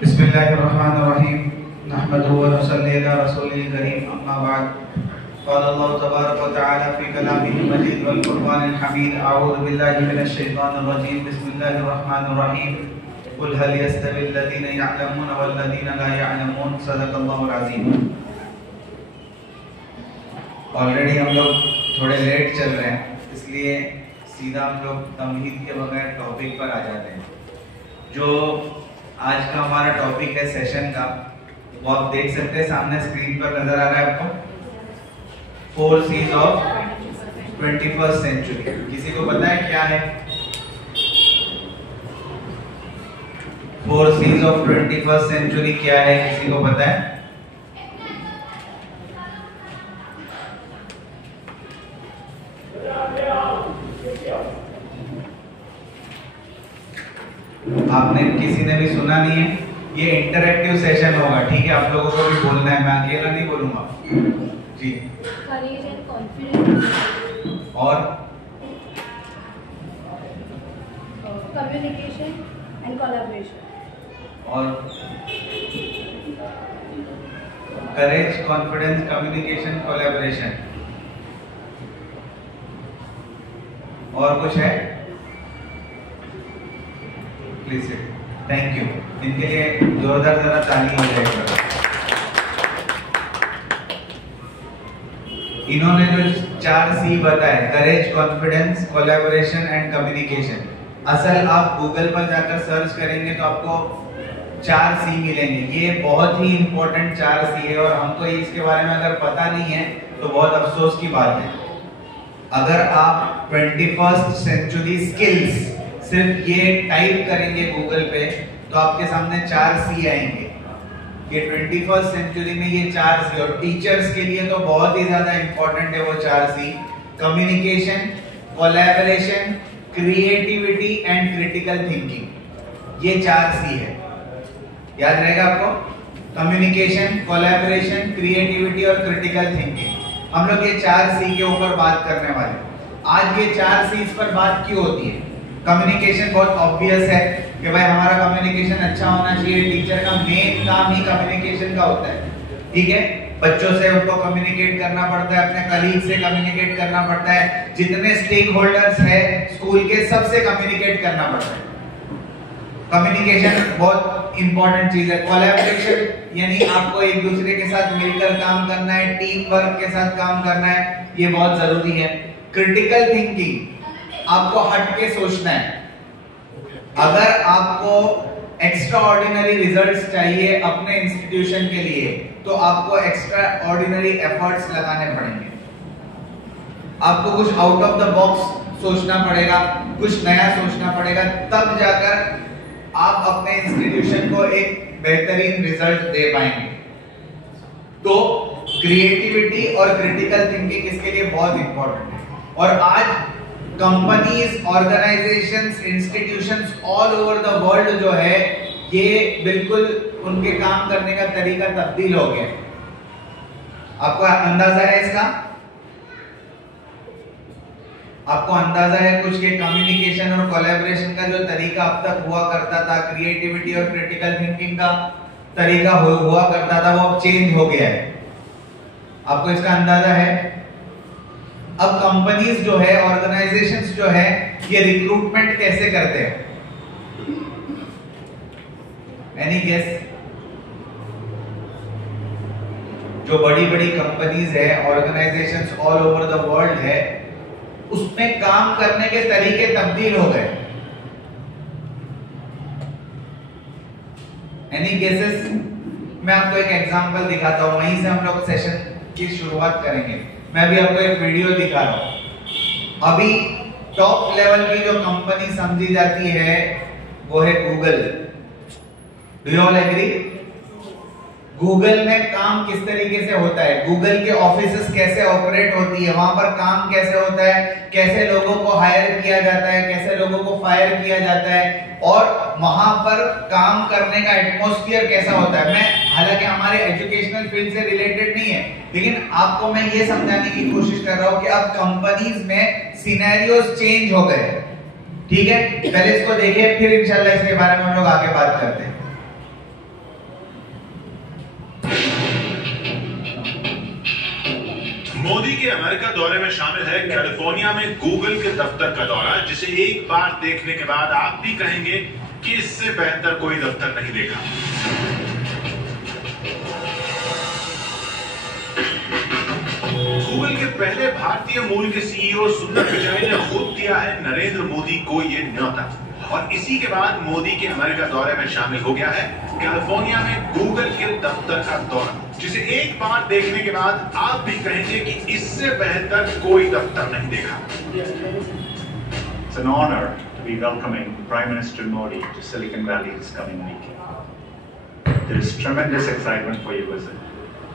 बिस्मिल्लाहिर्रहमानिर्रहीम नहमदुहु व नसल्ली अला रसूलिल करीम अम्मा बाद क़ाल अल्लाहु तबारक व तआला फ़ी कलामिहिल मजीद वल क़ुरआनिल हमीद अऊज़ु बिल्लाहि मिनश शैतानिर रजीम बिस्मिल्लाहिर्रहमानिर्रहीम क़ुल हल यस्तविल लज़ीना यअलमून वल लज़ीना ला यअलमून सदक़ल्लाहुल अज़ीम। ऑलरेडी हम लोग थोड़े लेट चल रहे हैं, इसलिए सीधा हम लोग तमहीद के बगैर टॉपिक पर आ जाते हैं। जो आज का हमारा टॉपिक है सेशन का, वो आप देख सकते हैं सामने स्क्रीन पर नजर आ रहा है आपको, 4 C's ऑफ 21st सेंचुरी। किसी को पता है क्या है 4 C's ऑफ 21st सेंचुरी? क्या है, किसी को पता है? आपने किसी ने भी सुना नहीं है? ये इंटरैक्टिव सेशन होगा, ठीक है? आप लोगों को भी बोलना है, मैं अकेला नहीं बोलूंगा जी। करेज एंड कॉन्फिडेंस और कम्युनिकेशन एंड कोलैबोरेशन। और करेज, कॉन्फिडेंस, कम्युनिकेशन, कोलैबोरेशन। और कुछ है? Please, thank you. इनके लिए जोरदार जरा ताली हो जाएगा। इन्होंने जो 4 C बताए, करेज, कॉन्फिडेंस, कोलैबोरेशन एंड कम्युनिकेशन, असल आप गूगल पर जाकर सर्च करेंगे तो आपको 4 C मिलेंगे। ये बहुत ही इंपॉर्टेंट 4 C है और हमको इसके बारे में अगर पता नहीं है तो बहुत अफसोस की बात है। अगर आप 21st सेंचुरी स्किल्स सिर्फ ये टाइप करेंगे गूगल पे तो आपके सामने 4 C आएंगे। ये 21st सेंचुरी में ये 4 C, और टीचर्स के लिए तो बहुत ही ज्यादा इंपॉर्टेंट है वो 4 C। Communication, collaboration, creativity and critical thinking, ये 4 C है। याद रहेगा आपको? कम्युनिकेशन, कोलैबोरेशन, क्रिएटिविटी और क्रिटिकल थिंकिंग। हम लोग ये 4 C के ऊपर बात करने वाले। आज ये 4 C's पर बात क्यों होती है? कम्युनिकेशन बहुत ऑब्वियस है कि भाई हमारा कम्युनिकेशन अच्छा होना चाहिए। टीचर का मेन काम ही कम्युनिकेशन का होता है, ठीक है? बच्चों से उनको कम्युनिकेट करना पड़ता है, अपने कलीग से कम्युनिकेट करना पड़ता है, जितने स्टेक होल्डर्स है स्कूल के सबसे कम्युनिकेट करना पड़ता है। कम्युनिकेशन बहुत इंपॉर्टेंट चीज है। कोलैबोरेशन यानी आपको एक दूसरे के साथ मिलकर काम करना है, टीम वर्क के साथ काम करना है, ये बहुत जरूरी है। क्रिटिकल थिंकिंग, आपको हट के सोचना है। अगर आपको एक्स्ट्रा ऑर्डिनरी रिजल्ट्स चाहिए अपने इंस्टीट्यूशन के लिए तो आपको एक्स्ट्रा ऑर्डिनरी एफर्ट्स लगाने पड़ेंगे। आपको कुछ आउट ऑफ द बॉक्स सोचना पड़ेगा, कुछ नया सोचना पड़ेगा, तब जाकर आप अपने इंस्टीट्यूशन को एक बेहतरीन रिजल्ट दे पाएंगे। तो क्रिएटिविटी और क्रिटिकल थिंकिंग इसके लिए बहुत इंपॉर्टेंट है। और आज companies, organisations, institutions all over the world जो है ये बिल्कुल उनके काम करने का तरीका तब्दील हो गया। आपको अंदाजा है इसका? आपको अंदाजा है कुछ के कम्युनिकेशन और कोलैबोरेशन का जो तरीका अब तक हुआ करता था, क्रिएटिविटी और क्रिटिकल थिंकिंग का तरीका हुआ करता था, वो अब चेंज हो गया है। आपको इसका अंदाजा है? अब कंपनीज जो है, ऑर्गेनाइजेशंस जो है, ये रिक्रूटमेंट कैसे करते हैं? Any guess? जो बड़ी बड़ी कंपनीज है, organisations all over the world है, उसमें काम करने के तरीके तब्दील हो गए। Any guesses? मैं आपको एक एग्जांपल दिखाता हूं, वहीं से हम लोग सेशन की शुरुआत करेंगे। मैं भी आपको एक वीडियो दिखा रहा हूं। अभी टॉप लेवल की जो कंपनी समझी जाती है वो है Google. Do you all agree? Google में काम किस तरीके से होता है, गूगल के ऑफिसेस कैसे ऑपरेट होती है, वहां पर काम कैसे होता है, कैसे लोगों को हायर किया जाता है, कैसे लोगों को फायर किया जाता है, और वहां पर काम करने का एटमॉस्फेयर कैसा होता है। मैं हालांकि हमारे एजुकेशनल फील्ड से रिलेटेड नहीं है, लेकिन आपको मैं ये समझाने की कोशिश कर रहा हूं कि अब कंपनीज में सिनेरियोस चेंज हो गए। ठीक है, पहले इसको देखिए, फिर इंशाल्लाह इसके बारे में हम लोग आगे बात करते हैं। मोदी के अमेरिका दौरे में शामिल है कैलिफोर्निया में गूगल के दफ्तर का दौरा, जिसे एक बार देखने के बाद आप भी कहेंगे कि इससे बेहतर कोई दफ्तर नहीं देखा। गूगल के पहले भारतीय मूल के सीईओ सुंदर पिचाई ने खुद दिया है नरेंद्र मोदी को ये न्योता, और इसी के बाद मोदी के अमेरिका दौरे में शामिल हो गया है कैलिफोर्निया में गूगल के दफ्तर का दौरा, जिसे एक बार देखने के बाद आप भी कहेंगे कि इससे बेहतर कोई दफ्तर नहीं देखा। It's an honor to be welcoming Prime Minister Modi to Silicon Valley this coming week. There is tremendous excitement for your visit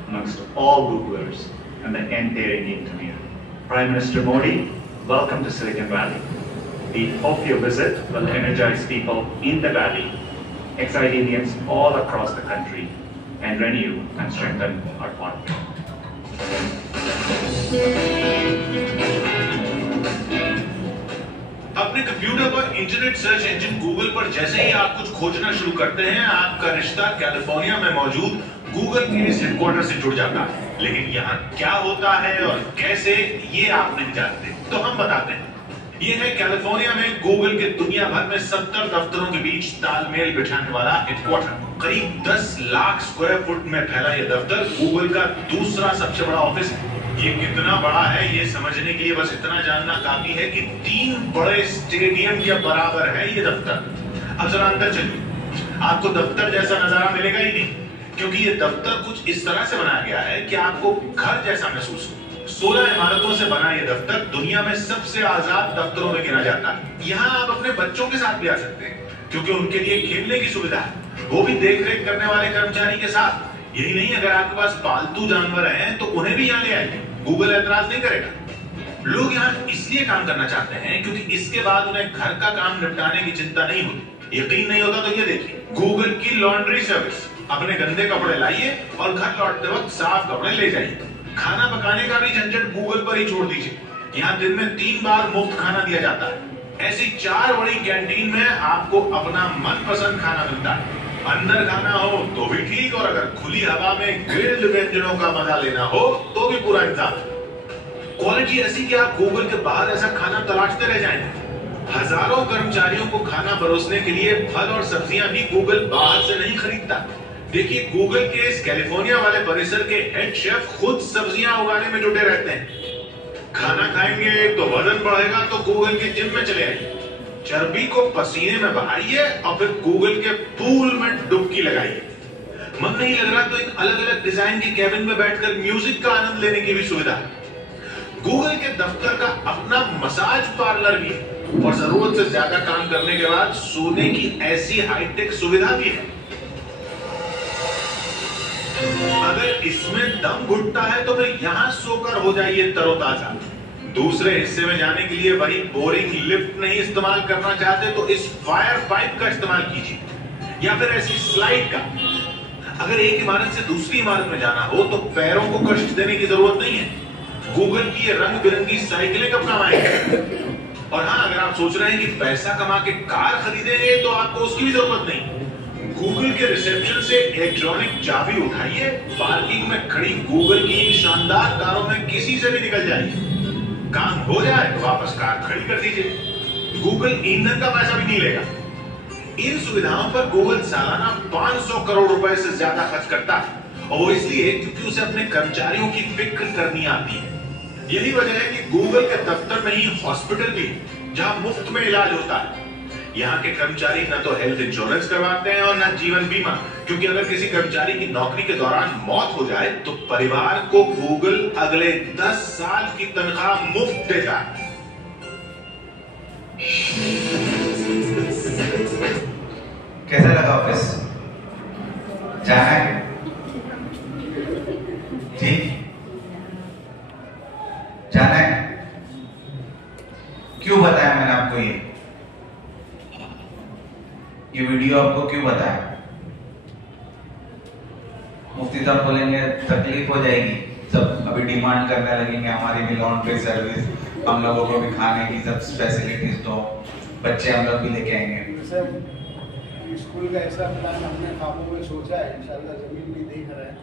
amongst all Googlers and the entire Indian community. Prime Minister Modi, welcome to Silicon Valley. We hope your visit will energize people in the valley, excite Indians all across the country, and renew and strengthen our partnership. अपने computer पर internet search engine Google पर जैसे ही आप कुछ खोजना शुरू करते हैं, आपका रिश्ता कैलिफोर्निया में मौजूद गूगल के इस हेडक्वार्टर से जुड़ जाता है। लेकिन यहाँ क्या होता है और कैसे, ये आप नहीं जानते, तो हम बताते हैं। ये है कैलिफोर्निया में गूगल के दुनिया भर में 70 दफ्तरों के बीच तालमेल बिठाने वाला हेडक्वार्टर। करीब 10 लाख स्क्वायर फुट में फैला यह दफ्तर गूगल का दूसरा सबसे बड़ा ऑफिस है। ये कितना बड़ा है ये समझने के लिए बस इतना जानना काफी है कि 3 बड़े स्टेडियम के बराबर है ये दफ्तर। अब जरा अंदर चलिए, आपको दफ्तर जैसा नजारा मिलेगा ही नहीं, क्योंकि ये दफ्तर कुछ इस तरह से बनाया गया है कि आपको घर जैसा महसूस हो। 16 इमारतों से बना यह दफ्तर दुनिया में सबसे आजाद दफ्तरों में गिना जाता है। यहाँ आप अपने बच्चों के साथ भी आ सकते हैं, क्योंकि उनके लिए खेलने की सुविधा है, वो भी देख रेख करने वाले कर्मचारी के साथ। यही नहीं, अगर आपके पास पालतू जानवर हैं तो उन्हें भी यहाँ ले आइए, गूगल ऐतराज नहीं करेगा। लोग यहाँ इसलिए काम करना चाहते हैं क्योंकि इसके बाद उन्हें घर का काम निपटाने की चिंता नहीं होती। यकीन नहीं होता तो ये देखिए, गूगल की लॉन्ड्री सर्विस। अपने गंदे कपड़े लाइए और घर लौटते वक्त साफ कपड़े ले जाइए। खाना पकाने का भी झंझट गूगल पर ही छोड़ दीजिए, यहाँ दिन में 3 बार मुफ्त खाना दिया जाता है। ऐसी 4 बड़ी कैंटीन में आपको अपना मनपसंद खाना मिलता है। अंदर खाना हो तो भी ठीक, और अगर खुली हवा में ग्रिल्ड व्यंजनों का मजा लेना हो तो भी पूरा इंतजाम। क्वालिटी ऐसी कि आप गूगल के बाहर ऐसा खाना तलाशते रह जाएंगे। हजारों कर्मचारियों को खाना परोसने के लिए फल और सब्जियां भी गूगल बाहर से नहीं खरीदता। देखिए, गूगल के इस कैलिफोर्निया वाले परिसर के हेड शेफ खुद सब्जियां उगाने में जुटे रहते हैं। खाना खाएंगे तो वजन बढ़ेगा तो गूगल के जिम में चले आइए, चर्बी को पसीने में बहाइए और फिर गूगल के पूल में डुबकी लगाइए। मन नहीं लग रहा तो एक अलग अलग डिजाइन के कैबिन में बैठकर म्यूजिक का आनंद लेने की भी सुविधा है। गूगल के दफ्तर का अपना मसाज पार्लर भी है, और जरूरत से ज्यादा काम करने के बाद सोने की ऐसी हाईटेक सुविधा भी है। अगर इसमें दम घुटता है तो फिर यहां सोकर हो जाइए तरोताजा। दूसरे हिस्से में जाने के लिए वही बोरिंग लिफ्ट नहीं इस्तेमाल करना चाहते तो इस फायर पाइप का इस्तेमाल कीजिए, या फिर ऐसी स्लाइड का। अगर एक इमारत से दूसरी इमारत में जाना हो तो पैरों को कष्ट देने की जरूरत नहीं है। गूगल की ये रंग बिरंगी साइकिलें कब काम आएंगी। और हाँ, अगर आप सोच रहे हैं कि पैसा कमा के कार खरीदेंगे तो आपको उसकी भी जरूरत नहीं। गूगल के रिसेप्शन से इलेक्ट्रॉनिक चाबी उठाइए, पार्किंग में खड़ी गूगल की इन शानदार कारों में किसी से भी निकल जाइए। काम हो जाए तो वापस कार खड़ी कर दीजिए, गूगल ईंधन का पैसा भी नहीं लेगा। इन सुविधाओं पर गूगल सालाना 500 करोड़ रुपए से ज्यादा खर्च करता है, और वो इसलिए क्योंकि उसे अपने कर्मचारियों की फिक्र करनी आती है। यही वजह है कि गूगल के दफ्तर में ही हॉस्पिटल भी है, जहां मुफ्त में इलाज होता है। यहाँ के कर्मचारी न तो हेल्थ इंश्योरेंस करवाते हैं और न जीवन बीमा, क्योंकि अगर किसी कर्मचारी की नौकरी के दौरान मौत हो जाए तो परिवार को गूगल अगले 10 साल की तनख्वाह मुफ्त देता है। कैसा लगा ऑफिस? जाना है? ठीक, जाना है। क्यों बताया मैंने आपको ये वीडियो आपको क्यों बताया? मुफ्ती साहब बोलेंगे तकलीफ हो जाएगी, सब अभी डिमांड करने लगेंगे हमारी भी लॉन्ड्री सर्विस, हम लोगों को भी खाने की सब फैसिलिटीज दो, बच्चे हम लोग भी लेके आएंगे। सर, स्कूल का ऐसा प्लान हमने ख्वाबों में सोचा है, इंशाल्लाह जमीन भी देख रहे हैं,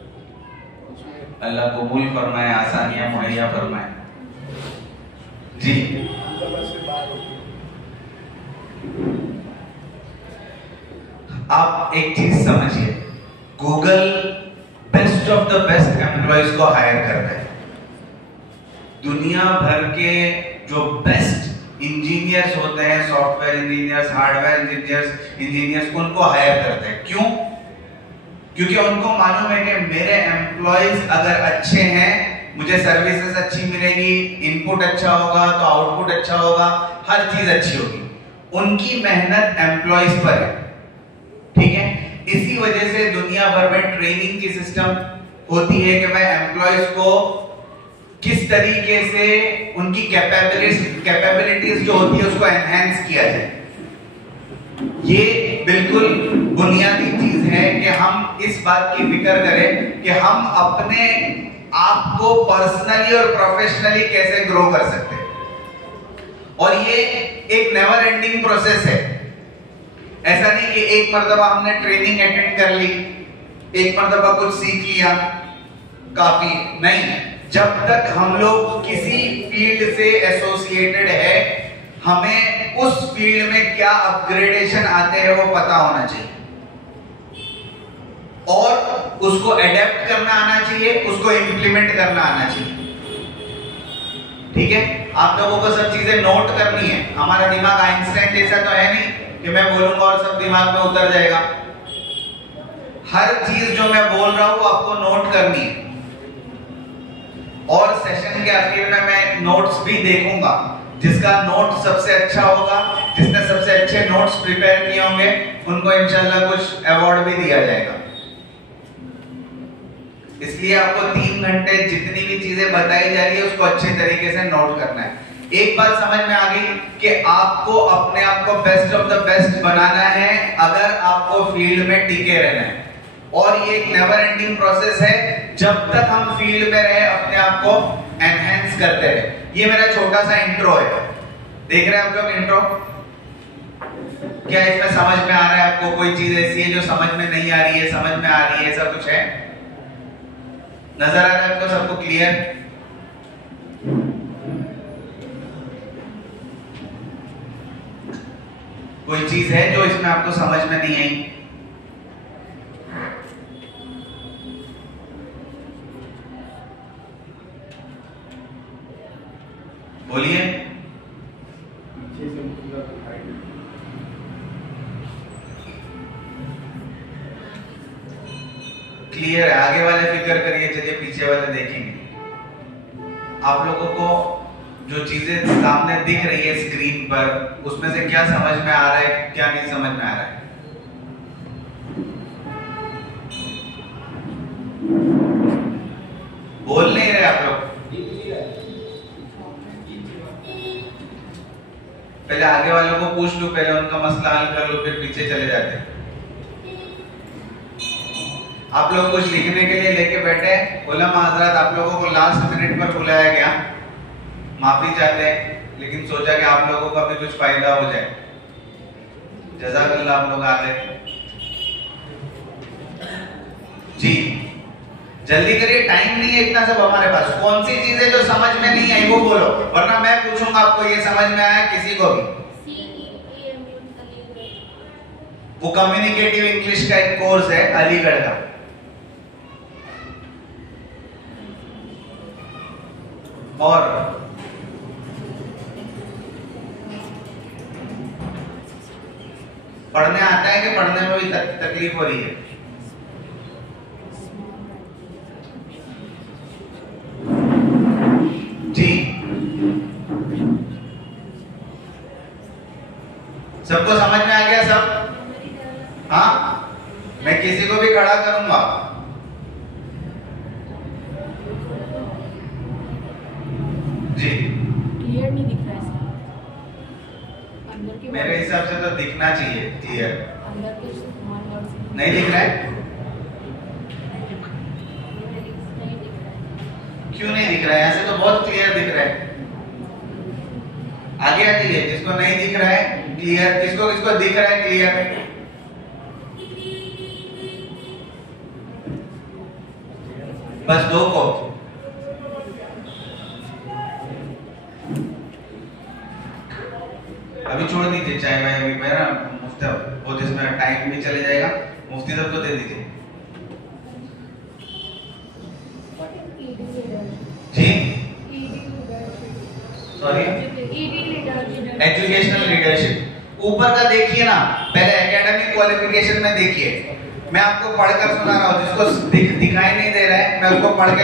अल्लाह कबूल फरमाए, आसानियां मुहैया फरमाए। जी आप एक चीज समझिए, Google best of the best employees को हायर करता है। दुनिया भर के जो बेस्ट इंजीनियर्स होते हैं, सॉफ्टवेयर इंजीनियर्स, हार्डवेयर इंजीनियर्स उनको हायर करते हैं। क्यों? क्योंकि उनको मालूम है कि मेरे एम्प्लॉयज अगर अच्छे हैं, मुझे सर्विसेज अच्छी मिलेगी, इनपुट अच्छा होगा तो आउटपुट अच्छा होगा, हर चीज अच्छी होगी। उनकी मेहनत एम्प्लॉयज पर है, ठीक है। इसी वजह से दुनिया भर में ट्रेनिंग की सिस्टम होती है कि मैं एम्प्लॉयज को किस तरीके से उनकी कैपेबिलिटीज जो होती है उसको एनहांस किया जाए। ये बिल्कुल बुनियादी चीज है कि हम इस बात की फिक्र करें कि हम अपने आप को पर्सनली और प्रोफेशनली कैसे ग्रो कर सकते हैं। और ये एक नेवर एंडिंग प्रोसेस है। ऐसा नहीं कि एक मर्तबा हमने ट्रेनिंग अटेंड कर ली, एक मर्तबा कुछ सीख लिया, काफी नहीं। जब तक हम लोग किसी फील्ड से एसोसिएटेड है, हमें उस फील्ड में क्या अपग्रेडेशन आते हैं वो पता होना चाहिए और उसको एडेप्ट करना आना चाहिए, उसको इंप्लीमेंट करना आना चाहिए। ठीक है, आप लोगों को सब चीजें नोट करनी है। हमारा दिमाग आइंस्टाइन जैसा तो है नहीं कि मैं बोलूंगा और सब दिमाग में उतर जाएगा। हर चीज जो मैं बोल रहा हूं आपको नोट करनी है। और सेशन के आखिर में मैं नोट्स भी देखूंगा। जिसका नोट सबसे अच्छा होगा, जिसने सबसे अच्छे नोट्स प्रिपेयर किए होंगे, उनको इंशाल्लाह कुछ अवार्ड भी दिया जाएगा। इसलिए आपको 3 घंटे जितनी भी चीजें बताई जा रही है उसको अच्छे तरीके से नोट करना है। एक बात समझ में आ गई कि आपको अपने आप को बेस्ट ऑफ द बेस्ट बनाना है अगर आपको फील्ड में टिके रहना है। और ये एक नेवर एंडिंग प्रोसेस है। जब तक हम फील्ड में रहे अपने आप को एनहांस करते रहे। ये मेरा छोटा सा इंट्रो है। देख रहे हैं आप लोग इंट्रो? क्या इसमें समझ में आ रहा है आपको? कोई चीज ऐसी है जो समझ में नहीं आ रही है, समझ में आ रही है, ऐसा कुछ है? नजर आ रहा है आपको? सबको क्लियर? कोई चीज है जो इसमें आपको समझ में नहीं आई? बोलिए। क्लियर है? आगे वाले फिक्र करिए, चलिए पीछे वाले देखेंगे। आप लोगों को जो चीजें सामने दिख रही है स्क्रीन पर, उसमें से क्या समझ में आ रहा है, क्या नहीं समझ में आ रहा है? बोल नहीं रहे आप लोग? पहले आगे वालों को पूछ लूं, पहले उनका मसला हल कर लो, फिर पीछे चले जाते हैं। आप लोग कुछ लिखने के लिए लेके बैठे, उलमा हजरात आप लोगों को लास्ट मिनट पर बुलाया गया, माफी चाहते हैं, लेकिन सोचा कि आप लोगों का भी कुछ फायदा हो जाए। जज़ाकल्लाह, आप लोग आ गए। जी जल्दी करिए, टाइम नहीं है इतना सब हमारे पास। कौन सी चीजें जो समझ में नहीं आई वो बोलो, वरना मैं पूछूंगा आपको ये समझ में आया किसी को भी? वो कम्युनिकेटिव इंग्लिश का एक कोर्स है अलीगढ़ का। और पढ़ने आता है कि पढ़ने में भी तकलीफ हो रही है? जी सबको समझ में आ गया सब? हाँ, मैं किसी को भी खड़ा करूंगा। जी क्लियर नहीं दिख रहा है सर। अंदर के मेरे हिसाब से तो दिखना चाहिए क्लियर। अंदर के नहीं दिख रहा है? क्यों नहीं दिख रहा है? ऐसे तो बहुत क्लियर दिख रहा है। आगे आ जाइए, जिसको नहीं दिख रहा है क्लियर, किसको किसको दिख रहा है क्लियर? बस 2 को। अभी छोड़ दीजिए चाय वाय, अभी मेरा मुफ्त वो इसमें टाइम भी चले जाएगा, मुफ्ती सब तो दे दीजिए जी। सॉरी, एजुकेशनल लीडरशिप ऊपर का देखिए ना, पहले एकेडमिक क्वालिफिकेशन में देखिए। मैं आपको पढ़कर सुना रहा हूँ, जिसको दिखाई नहीं दे रहा है मैं उसको पढ़ के।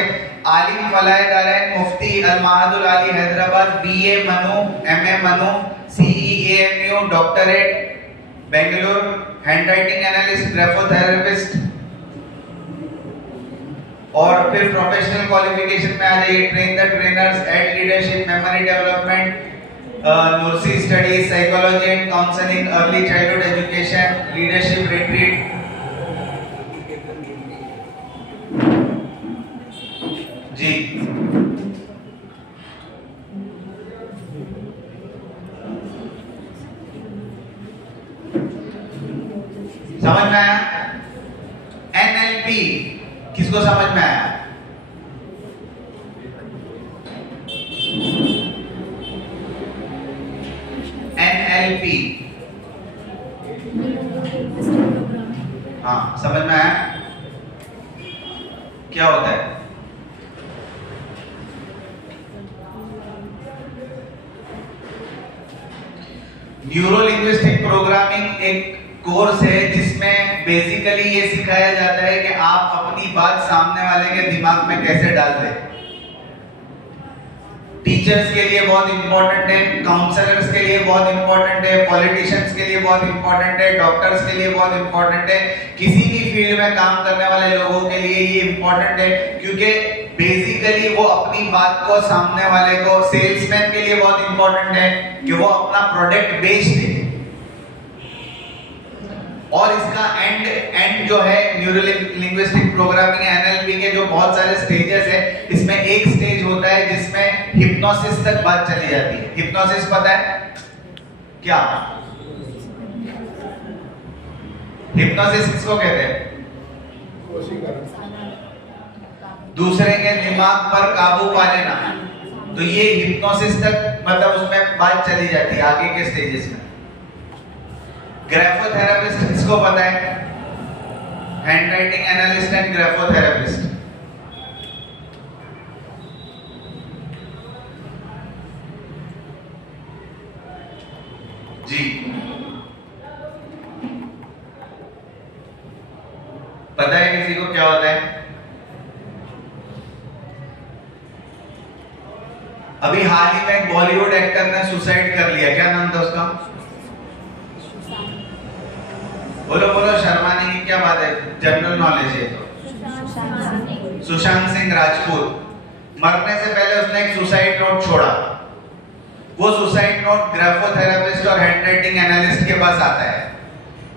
आलिम फलाह दारैन मुफ्ती al Mahdul Aali Hyderabad, BA MANU, MA MANU, CEAMU doctorate Bengaluru, handwriting analyst, graphotherapist. और फिर प्रोफेशनल क्वालिफिकेशन में आ जाइए, train the trainers, ed leadership, memory development, nursing studies, psychology and counselling, early childhood education, leadership retreat. जी समझ में आया? NLP किसको समझ में आया? NLP हाँ समझ में आया? क्या होता है? न्यूरो लिंग्विस्टिक प्रोग्रामिंग एक कोर्स है जिसमें बेसिकली ये सिखाया जाता है कि आप अपनी बात सामने वाले के दिमाग में कैसे डाल दें। टीचर्स के लिए बहुत इंपॉर्टेंट है, काउंसलर्स के लिए बहुत इंपॉर्टेंट है, पॉलिटिशियंस के लिए बहुत इंपॉर्टेंट है, डॉक्टर्स के लिए बहुत इंपॉर्टेंट है, किसी भी फील्ड में काम करने वाले लोगों के लिए ये इंपॉर्टेंट है, क्योंकि बेसिकली वो अपनी बात को सामने वाले को, सेल्समैन के लिए बहुत इंपॉर्टेंट है कि वो अपना प्रोडक्ट बेच दे। और इसका एंड जो है न्यूरो लिंग्विस्टिक प्रोग्रामिंग NLP के जो बहुत सारे स्टेजेस है, इसमें एक स्टेज होता है जिसमें हिप्नोसिस तक बात चली जाती है। हिप्नोसिस पता है क्या? हिप्नोसिस किसको कहते हैं? दूसरे के दिमाग पर काबू पा लेना। तो ये हिप्नोसिस तक मतलब उसमें बात चली जाती है आगे के स्टेजेस में। ग्राफोथेरेपिस्ट किसको पता है? Handwriting analyst and graphotherapist. जी पता है किसी को क्या होता है? अभी हाल ही में एक बॉलीवुड एक्टर ने सुसाइड कर लिया, क्या नाम था उसका? बोलो बोलो, शर्माने की क्या बात है, जनरल नॉलेज है तो। सुशांत सिंह राजपूत मरने से पहले उसने एक सुसाइड नोट छोड़ा। वो सुसाइड नोट ग्राफोथेरेपिस्ट और हैंडराइटिंग एनालिस्ट के पास आता है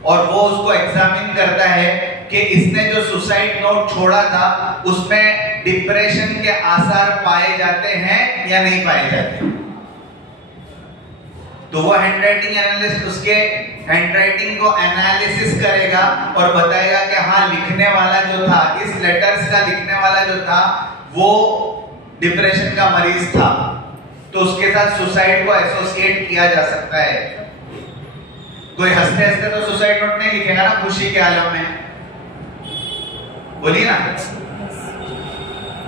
और वो उसको एग्जामिन करता है कि इसने जो सुसाइड नोट छोड़ा था उसमें डिप्रेशन के आसार पाए जाते हैं या नहीं पाए जाते। तो वो हैंडराइटिंग एनालिस्ट उसके हैंडराइटिंग को एनालिसिस करेगा और बताएगा कि हाँ, लिखने वाला जो था, इस लेटर्स का लिखने वाला जो था वो डिप्रेशन का मरीज था, तो उसके साथ सुसाइड को एसोसिएट किया जा सकता है। कोई हंसते हंसते तो सुसाइड नोट नहीं लिखेगा ना खुशी के आलम में, बोलिए ना।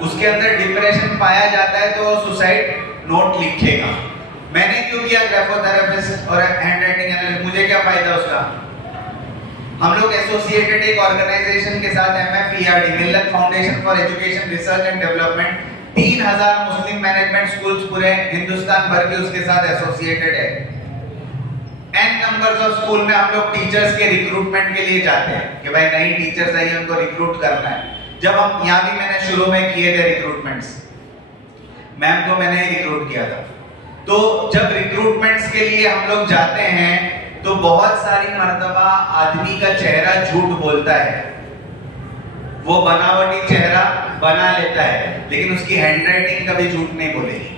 उसके अंदर डिप्रेशन पाया जाता है तो सुसाइड नोट लिखेगा। मैंने क्यों किया ग्राफोथेरेपिस्ट और हैंडराइटिंग एनालिस्ट, मुझे क्या फायदा उसका? हम लोग एसोसिएटेड एक ऑर्गेनाइजेशन के साथ MFERD, Millat foundation for education research and development, 3000 Muslim management schools पूरे हिंदुस्तान भर के उसके साथ एसोसिएटेड है। n नंबर्स ऑफ स्कूल में हम लोग टीचर्स के रिक्रूटमेंट के लिए जाते हैं कि भाई नई टीचर्स आई, उनको रिक्रूट करना है। जब हम यहाँ भी मैंने शुरू में किए थे रिक्रूटमेंट्स, मैम को मैंने ही रिक्रूट किया था। तो जब रिक्रूटमेंट्स के लिए हम लोग जाते हैं तो बहुत सारी मर्तबा आदमी का चेहरा झूठ बोलता है, वो बनावटी चेहरा बना लेता है, लेकिन उसकी हैंडराइटिंग कभी झूठ नहीं बोलेगी।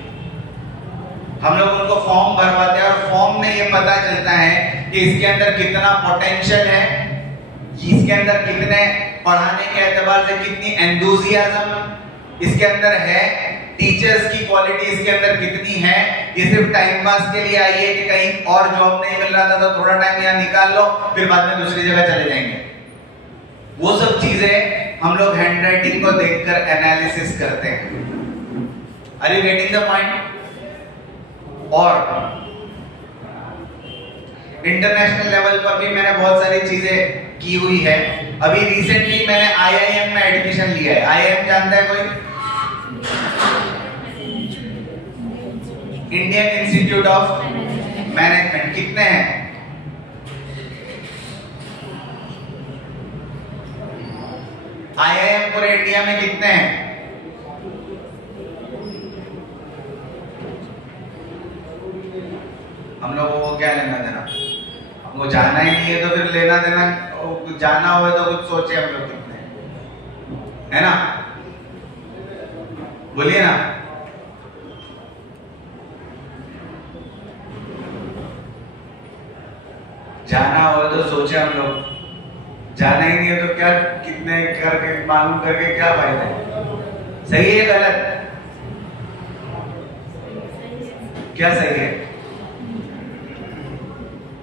हम लोग उनको फॉर्म भरवाते हैं और फॉर्म में ये पता चलता है कि इसके अंदर कितना पोटेंशियल है, इसके अंदर कितने पढ़ाने के एतबार से कितनी एंथुसियाज्म इसके अंदर है, टीचर्स की क्वालिटी इसके अंदर कितनी है, ये सिर्फ टाइम पास के लिए आई है कि कहीं और जॉब नहीं मिल रहा था तो थोड़ा टाइम यहाँ निकाल लो, फिर बाद में दूसरी जगह चले जाएंगे। वो सब चीजें हम लोग हैंडराइटिंग को देखकर एनालिसिस करते हैं। Are you getting the point? और इंटरनेशनल लेवल पर भी मैंने बहुत सारी चीजें की हुई है। अभी रिसेंटली मैंने IIM में एडमिशन लिया है। IIM जानता है कोई? Indian institute of management. कितने हैं? IIM पूरे इंडिया में कितने हैं? हम लोगों को क्या लेना देना? हमको जाना ही नहीं है तो फिर लेना देना, जाना हो तो कुछ सोचे हम लोग कितने, है ना? बोलिए ना। जाना हो तो सोचे हम लोग, जाना ही नहीं है तो क्या, कितने करके मालूम करके क्या फायदा है? सही है गलत? क्या सही है?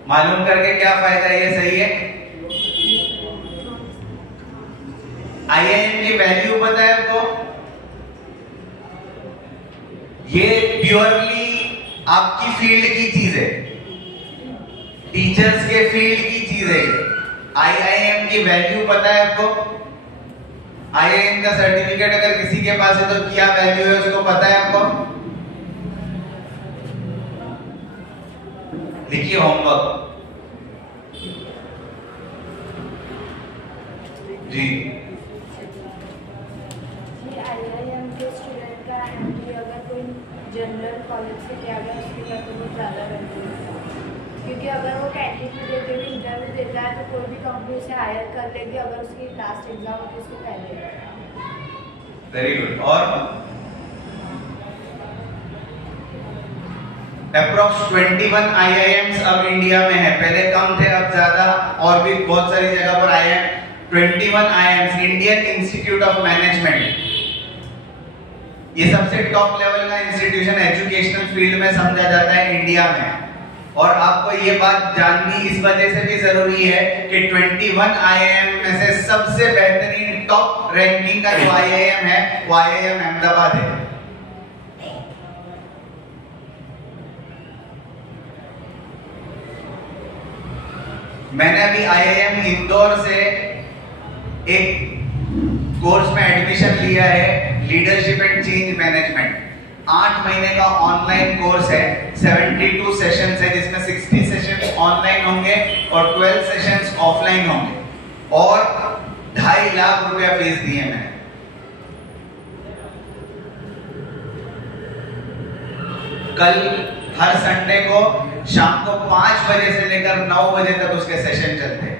मालूम करके क्या फायदा है? ये सही है? IIM की वैल्यू पता है आपको? ये प्योरली आपकी फील्ड की चीज है, टीचर्स के फील्ड की चीज है। IIM की वैल्यू पता है आपको? IIM का सर्टिफिकेट अगर किसी के पास है तो क्या वैल्यू है उसको पता है आपको? लिखिए होमवर्क जी। IIM के स्टूडेंट का एंट्री अगर कोई जनरल कॉलेज से लिया गया उसके लिए तो बहुत ज़्यादा वैल्यू है, क्योंकि अगर वो कैंटीन में देते हुए इंटरव्यू देता है तो कोई भी कंपनी उसे हायर कर लेगी अगर उसकी लास्ट एग्जाम होती उसके पहले। Very good. और अप्रोक्स 21 IIMs अब इंडिया में है, पहले कम थे अब ज्यादा, और भी बहुत सारी जगह पर IIM 21 IIMs, Indian institute of management. ये सबसे टॉप लेवल का इंस्टीट्यूशन एजुकेशनल फील्ड में समझा जाता है इंडिया में। और आपको ये बात जाननी इस वजह से भी जरूरी है कि 21 IIM में से सबसे बेहतरीन टॉप रैंकिंग का जो IIM है वो IIM अहमदाबाद है। मैंने अभी IIM इंदौर से एक कोर्स में एडमिशन लिया है, लीडरशिप एंड चेंज मैनेजमेंट। 8 महीने का ऑनलाइन कोर्स है, 72 सेशंस है जिसमें 60 सेशंस ऑनलाइन होंगे और 12 सेशंस ऑफलाइन होंगे, और 2.5 लाख रुपया फीस दिए मैंने। कल हर संडे को शाम को 5 बजे से लेकर 9 बजे तक उसके सेशन चलते हैं।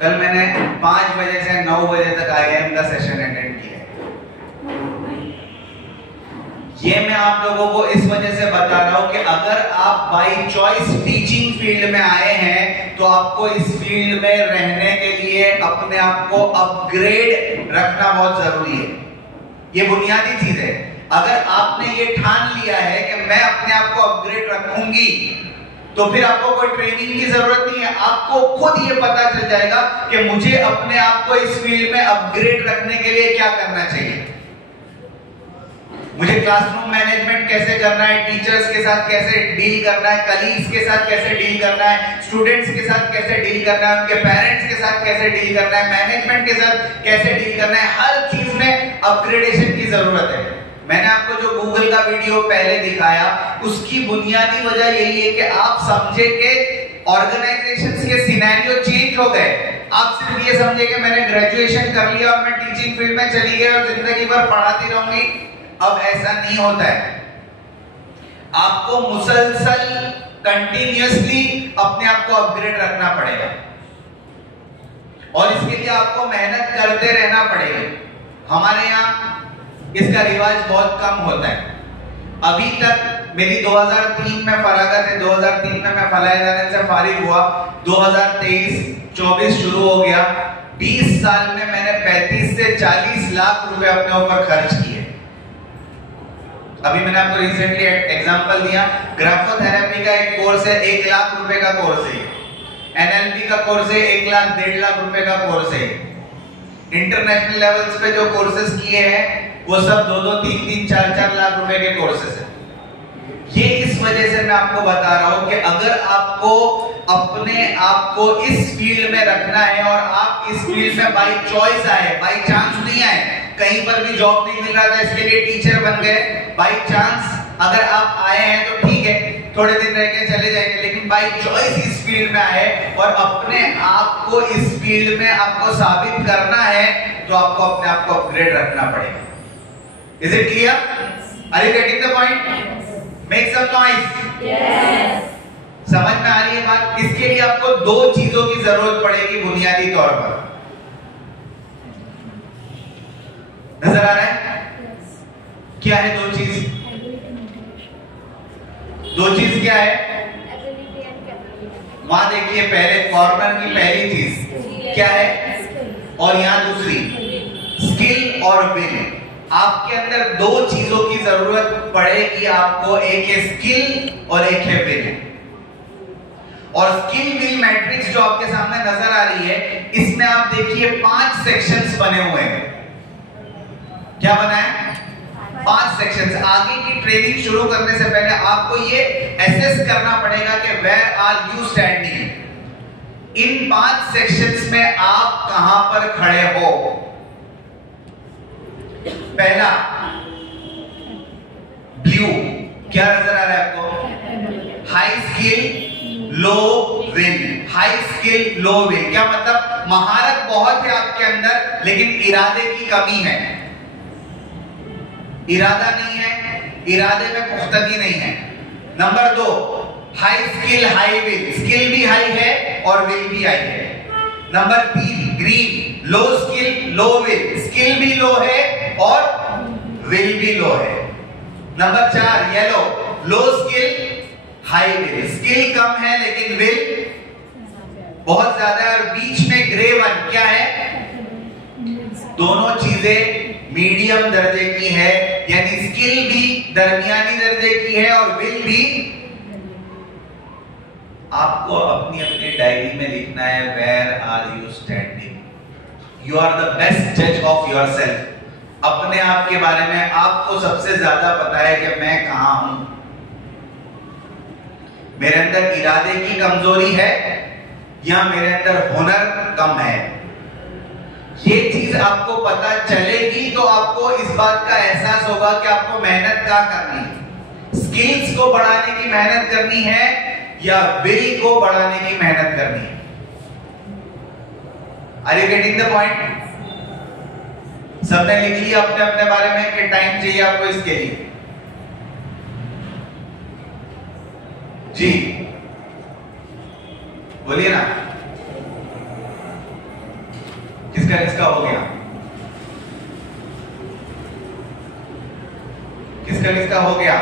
कल मैंने 5 बजे से 9 बजे तक IIM का सेशन अटेंड किया। ये मैं आप लोगों को इस वजह से बता रहा हूं कि अगर आप बाय चॉइस टीचिंग फील्ड में आए हैं तो आपको इस फील्ड में रहने के लिए अपने आप को अपग्रेड रखना बहुत जरूरी है। ये बुनियादी चीज है। अगर आपने ये ठान लिया है कि मैं अपने आप को अपग्रेड रखूंगी तो फिर आपको कोई ट्रेनिंग की जरूरत नहीं है, आपको खुद ये पता चल जाएगा कि मुझे अपने आप को इस फील्ड में अपग्रेड रखने के लिए क्या करना चाहिए। मुझे क्लासरूम मैनेजमेंट कैसे करना है, टीचर्स के साथ कैसे डील करना है, कलीग्स के साथ कैसे डील करना है, स्टूडेंट्स के साथ कैसे डील करना है, उनके पेरेंट्स के साथ कैसे डील करना है, मैनेजमेंट के साथ कैसे डील करना है, हर चीज में अपग्रेडेशन की जरूरत है। मैंने आपको जो गूगल का वीडियो पहले दिखाया उसकी बुनियादी वजह यही है कि आप समझे कि ऑर्गेनाइजेशंस के सिनेरियो चेंज हो गए। आप सिर्फ ये समझे कि मैंने ग्रेजुएशन कर लिया और मैं टीचिंग फील्ड में चली गई और जिंदगी भर पढ़ाती रहूंगी, अब ऐसा नहीं होता है। आपको मुसलसल कंटिन्यूअसली अपने आप को अपग्रेड रखना पड़ेगा और इसके लिए आपको मेहनत करते रहना पड़ेगा। हमारे यहाँ इसका रिवाज बहुत कम होता है। अभी तक मेरी 2003 में फरागत है, 2003 में मैं फलाए से फारिग हुआ, 2023-24 शुरू हो गया। 20 साल में मैंने 35 से 40 लाख रुपए अपने ऊपर खर्च किए। अभी मैंने आपको रिसेंटली एग्जांपल दिया, ग्राफोथेरेपी का एक कोर्स है, 1 लाख रुपए का कोर्स है। एनएलपी का कोर्स है, 1 लाख 1.5 लाख रुपए का कोर्स है। इंटरनेशनल लेवल्स पे जो कोर्सेज किए हैं वो सब 2-2, 3-3, 4-4 लाख रुपए के कोर्सेज हैं। ये इस वजह से मैं आपको बता रहा हूं कि अगर आपको अपने आप को इस फील्ड में रखना है और आप इस फील्ड में बाय चॉइस आए, बाय चांस नहीं आए, कहीं पर भी जॉब नहीं मिल रहा था इसके लिए टीचर बन गए, बाय चांस अगर आप आए हैं तो ठीक है, थोड़े दिन रह के चले जाएंगे, लेकिन बाय चॉइस इस फील्ड में आए और अपने आप को इस फील्ड में आपको साबित करना है तो आपको अपने आप को अपग्रेड रखना पड़ेगा। Is it clear? Are you getting the point? Make some noise. Yes. समझ में आ रही है बात? इसके लिए आपको 2 चीजों की जरूरत पड़ेगी बुनियादी तौर पर। नजर आ रहा है? क्या है 2 चीज? 2 चीज क्या है? Ability and capability. वहां देखिए, पहले कॉर्नर की पहली चीज क्या है और यहां दूसरी स्किल और विल। आपके अंदर 2 चीजों की जरूरत पड़ेगी आपको, एक है स्किल और एक है विल। और स्किल विल मैट्रिक्स जो आपके सामने नजर आ रही है, इसमें आप देखिए 5 सेक्शंस बने हुए हैं। क्या बना है? 5 सेक्शंस। आगे की ट्रेनिंग शुरू करने से पहले आपको ये एसेस करना पड़ेगा कि वेयर आर यू स्टैंडिंग। इन 5 सेक्शंस में आप कहां पर खड़े हो। पहला ब्लू, क्या नजर आ रहा है आपको? High skill low will. High skill low will क्या मतलब? महारत बहुत है आपके अंदर लेकिन इरादे की कमी है। इरादा नहीं है, इरादे में पुख्तगी नहीं है। Number 2, high skill high will. Skill भी हाई है और विल भी हाई है। Number 3 green, low skill low will. Skill भी लो है और विल भी लो है। Number 4 yellow, low skill high will. Skill कम है लेकिन विल बहुत ज्यादा है। और बीच में ग्रे वन क्या है? दोनों चीजें मीडियम दर्जे की है, यानी स्किल भी दरमियानी दर्जे की है और विल भी। आपको अपनी अपनी डायरी में लिखना है, where are you standing. You are the best जज ऑफ योरसेल्फ। अपने आप के बारे में आपको सबसे ज्यादा पता है कि मैं कहां हूं। मेरे अंदर इरादे की कमजोरी है या मेरे अंदर हुनर कम है। ये चीज आपको पता चलेगी तो आपको इस बात का एहसास होगा कि आपको मेहनत क्या करनी है। स्किल्स को बढ़ाने की मेहनत करनी है या विल को बढ़ाने की मेहनत करनी है। Are you getting the point? सबने लिख लिया अपने अपने बारे में कि टाइम चाहिए आपको इसके लिए? जी बोलिए ना, किसका किसका हो गया? किसका किसका हो गया?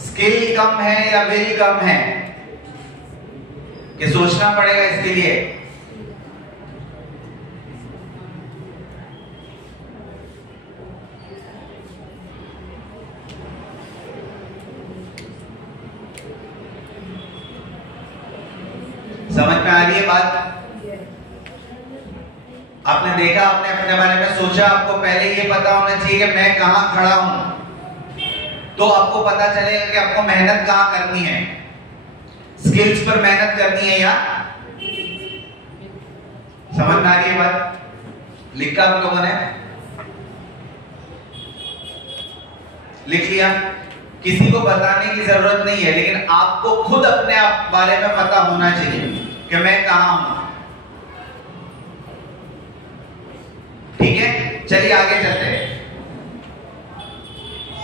स्किल कम है या विल कम है? कि सोचना पड़ेगा इसके लिए। समझ में आ रही है बात? आपने देखा, आपने अपने बारे में सोचा, आपको पहले ये पता होना चाहिए कि मैं कहां खड़ा हूं, तो आपको पता चलेगा कि आपको मेहनत कहां करनी है। स्किल्स पर मेहनत करनी है या? समझ में आ रही है बात? लिखा आप लोगों ने? लिख लिया? किसी को बताने की जरूरत नहीं है, लेकिन आपको खुद अपने आप बारे में पता होना चाहिए कि मैं कहां हूं। ठीक है, चलिए आगे चलते हैं।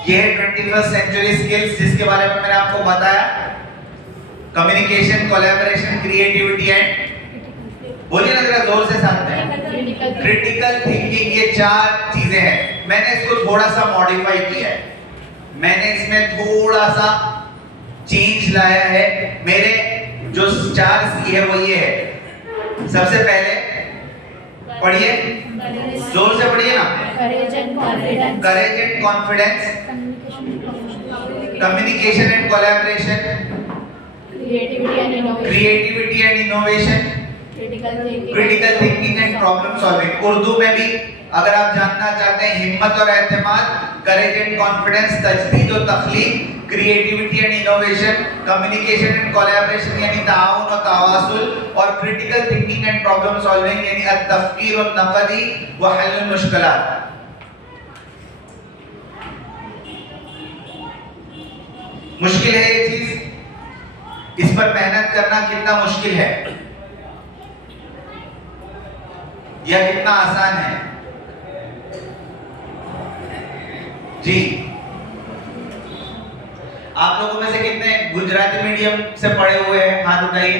ये है 21st सेंचुरी स्किल्स, जिसके बारे में मैंने आपको बताया। कम्युनिकेशन, कोलैबोरेशन, क्रिएटिविटी एंड, बोलिए ना जरा जोर से साथ में, क्रिटिकल थिंकिंग। ये 4 चीजें हैं। मैंने इसको थोड़ा सा मॉडिफाई किया है, मैंने इसमें थोड़ा सा चेंज लाया है। मेरे जो 4 सी है वो ये है। सबसे पहले पढ़िए, जोर से पढ़िए ना। Courage and confidence. Courage and confidence. Communication and collaboration. Creativity and innovation. Creativity and innovation. Critical thinking and problem solving. Urdu में भी अगर आप जानना चाहते हैं हिम्मत और एतमाद, करेज एंड कॉन्फिडेंस, तजदीद और तख्लीक, creativity and innovation, communication and collaboration यानी ताउन और तवासुल, और critical thinking and problem solving यानी अत-तफकीर और नक़दी व हल मुश्किलात। मुश्किल है ये चीज, इस पर मेहनत करना कितना मुश्किल है या कितना आसान है? जी, आप लोगों में से कितने गुजराती मीडियम से पढ़े हुए हैं? हाथ उठाइए,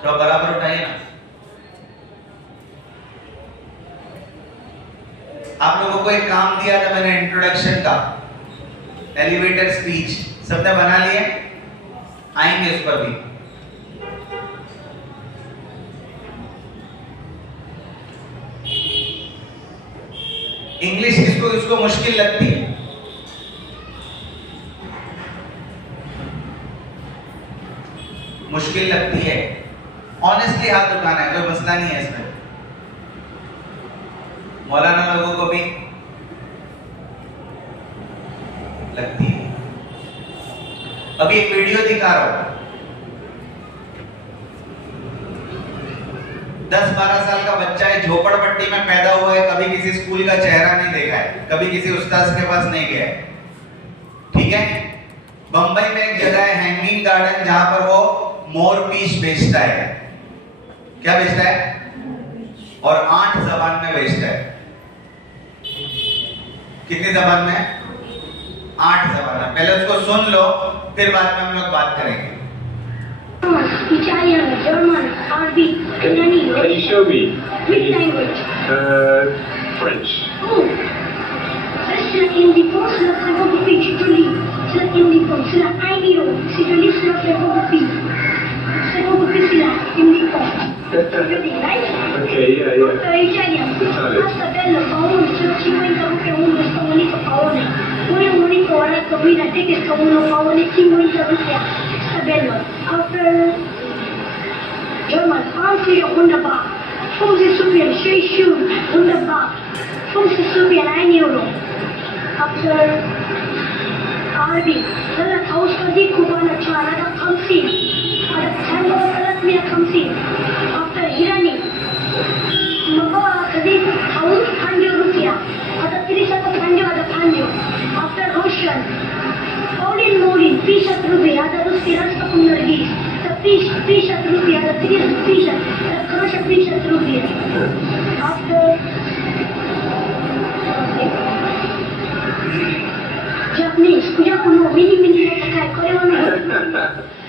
थोड़ा बराबर उठाइए ना। आप लोगों को एक काम दिया था मैंने इंट्रोडक्शन का, एलिवेटर स्पीच, सबने बना लिए? आएंगे उस पर भी। इंग्लिश किसको किसको मुश्किल लगती है? मुश्किल लगती है? ऑनेस्टली हाथ उठाना है, कोई मसला नहीं है इसमें। मौलाना लोगों को भी लगती है। अभी एक वीडियो दिखा रहा हूं, 10-12 साल का बच्चा है, झोपड़पट्टी में पैदा हुआ है, कभी किसी स्कूल का चेहरा नहीं देखा है, कभी किसी उस्ताद के पास नहीं गया है, ठीक है? बंबई में एक जगह है हैंगिंग गार्डन, जहां पर वो मोर पीस बेचता है। क्या बेचता है? और 8 जबान में बेचता है। कितनी जबान में? 8 जबान में। पहले उसको सुन लो, फिर बाद में हम लोग बात करेंगे। Italian, German, Arabic, Irani. Can you show me? Which language? French. Oh. Sila indipon, sila sagogopi, chituli. Sila indipon, sila ainiro, chituli, sila sagogopi. Sagogopi sila indipon. Everything, right? Okay, yeah. Italian. Italian. Basta bello, paone, sila cinquanta che uno sta bonito paone. Uno unico, ora comida, te che sta uno paone, 50 rupiah. Bello. After German, Austria, wunderbar. 50 Rupiah, schön schön, wunderbar. 50 Rupiah, 1 Euro. After Arabic, salat house kadi kubana chana da 50. Ada sandal salat mia 50. After Irani, maba kadi house 100 Rupiah. Ada 30 ada 100. After Russian, Morin, 50 Rupiah, ada Ruski rasta com nargis. 50 Rupiah, ada 30 ada krocha 50 Rupiah. After Japanese, kuya kuno mini takai,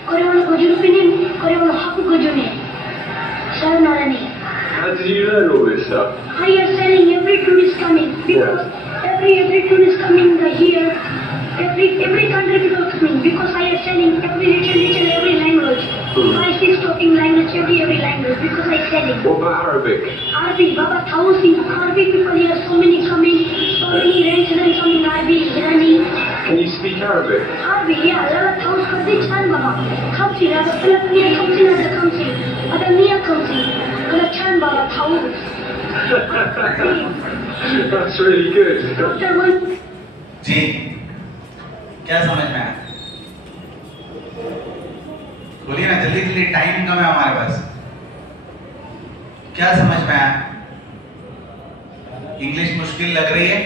koreano gojuru pinin, koreano haku gojune. Sayonara ne. How did you learn all this stuff? I am selling every tourist coming because every tourist coming here. Every country people coming because I am selling every region, every language. I speak talking language, every language because I selling. What about Arabic? Arabic, Baba thousand Arabic people here, so many coming, so many residents coming Arabic, Irani. Can you speak Arabic? Arabic, yeah, Lala thousand Kurdi chan Baba. Kamsi, Lala Philip Mia Kamsi, Lala Kamsi, Ada Mia Kamsi, Lala chan Baba thousand. That's really good. After one. जी, क्या समझ में आया? बोलिए ना जल्दी जल्दी, time कम है हमारे पास। क्या समझ में आया? इंग्लिश मुश्किल लग रही है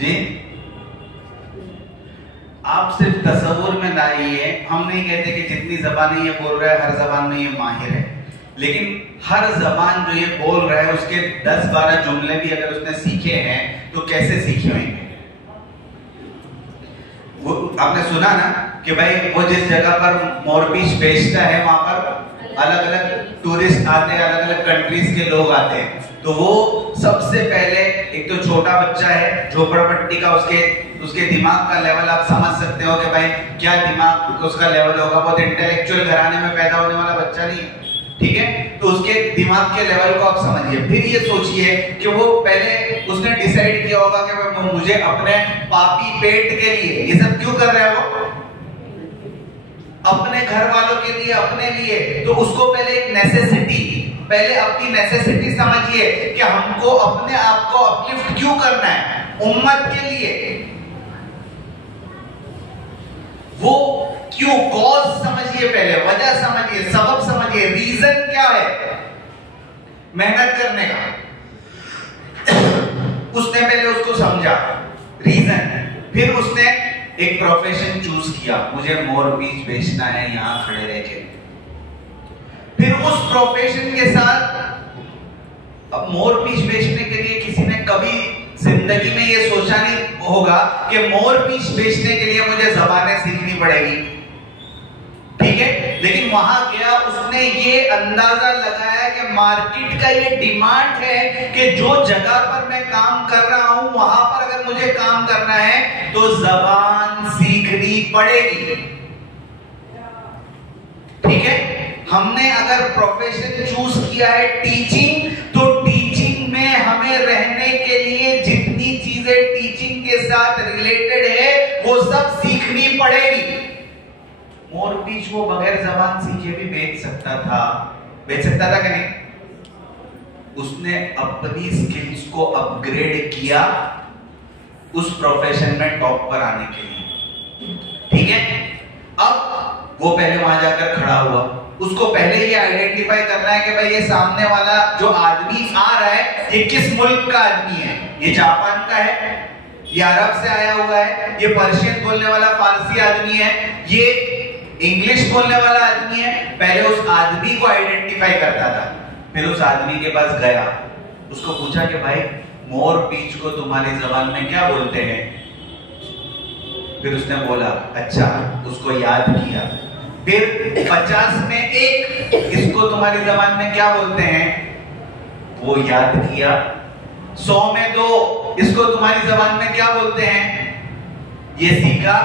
जी? आप सिर्फ तस्वुर में लाइए, हम नहीं कहते कि जितनी जबानें ये बोल रहा है हर जबान में ये माहिर है, लेकिन हर जबान जो ये बोल रहा है उसके 10-12 जुमले भी अगर उसने सीखे हैं तो कैसे सीखे होंगे? वो आपने सुना ना कि भाई वो जिस जगह पर मोरपीस बेचता है वहां पर अलग अलग टूरिस्ट आते हैं, अलग अलग कंट्रीज के लोग आते हैं, तो वो सबसे पहले एक तो छोटा बच्चा है झोपड़पट्टी का, उसके दिमाग का लेवल आप समझ सकते हो कि भाई क्या दिमाग उसका लेवल होगा। बहुत इंटेलेक्चुअल घराने में पैदा होने वाला बच्चा नहीं है, ठीक है, तो उसके दिमाग के लेवल को आप समझिए। फिर ये सोचिए कि वो पहले उसने डिसाइड किया होगा कि मुझे अपने पापी पेट के लिए ये सब क्यों कर रहा है, वो अपने घर वालों के लिए, अपने लिए। तो उसको पहले एक नेसेसिटी, पहले अपनी नेसेसिटी समझिए कि हमको अपने आप को अपलिफ्ट क्यों करना है, उम्मत के लिए। वो क्यों, कॉज समझिए, पहले वजह समझिए, सबब समझिए, रीजन क्या है मेहनत करने का। उसने पहले उसको समझा रीजन, फिर उसने एक प्रोफेशन चूज किया, मुझे मोर पीच बेचना है यहां खड़े रह के। फिर उस प्रोफेशन के साथ, अब मोर पीच बेचने के लिए किसी ने कभी जिंदगी में ये सोचा नहीं होगा कि मोर पीच बेचने के लिए मुझे जबानें सीखनी पड़ेगी, ठीक है। लेकिन वहां गया, उसने ये अंदाजा लगाया कि मार्केट का ये डिमांड है कि जो जगह पर मैं काम कर रहा हूं वहां पर अगर मुझे काम करना है तो जबान सीखनी पड़ेगी, ठीक है। हमने अगर प्रोफेशन चूज किया है टीचिंग, तो टीचिंग में हमें रहने के लिए जितनी चीजें टीचिंग के साथ रिलेटेड है वो सब सीखनी पड़ेगी। मोर पीच वो बगैर जबान सीखे भी बेच सकता था कि नहीं? उसने अपनी स्किल्स को अपग्रेड किया उस प्रोफेशन में टॉप पर आने के लिए, ठीक है। अब वो पहले वहां जाकर खड़ा हुआ, उसको पहले ये आइडेंटिफाई करना है कि भाई ये सामने वाला जो आदमी आ रहा है ये किस मुल्क का आदमी है, ये जापान का है, ये अरब से आया हुआ है, ये पर्शियन बोलने वाला फारसी आदमी है, ये इंग्लिश बोलने वाला आदमी है। पहले उस आदमी को आइडेंटिफाई करता था, फिर उस आदमी के पास गया, उसको पूछा कि भाई मोर पीच को तुम्हारी जबान में क्या बोलते हैं? फिर उसने बोला अच्छा, उसको याद किया। फिर 50 में 1 इसको तुम्हारी जबान में क्या बोलते हैं? वो याद किया। 100 में 2 इसको तुम्हारी जबान में क्या बोलते हैं? ये सीखा।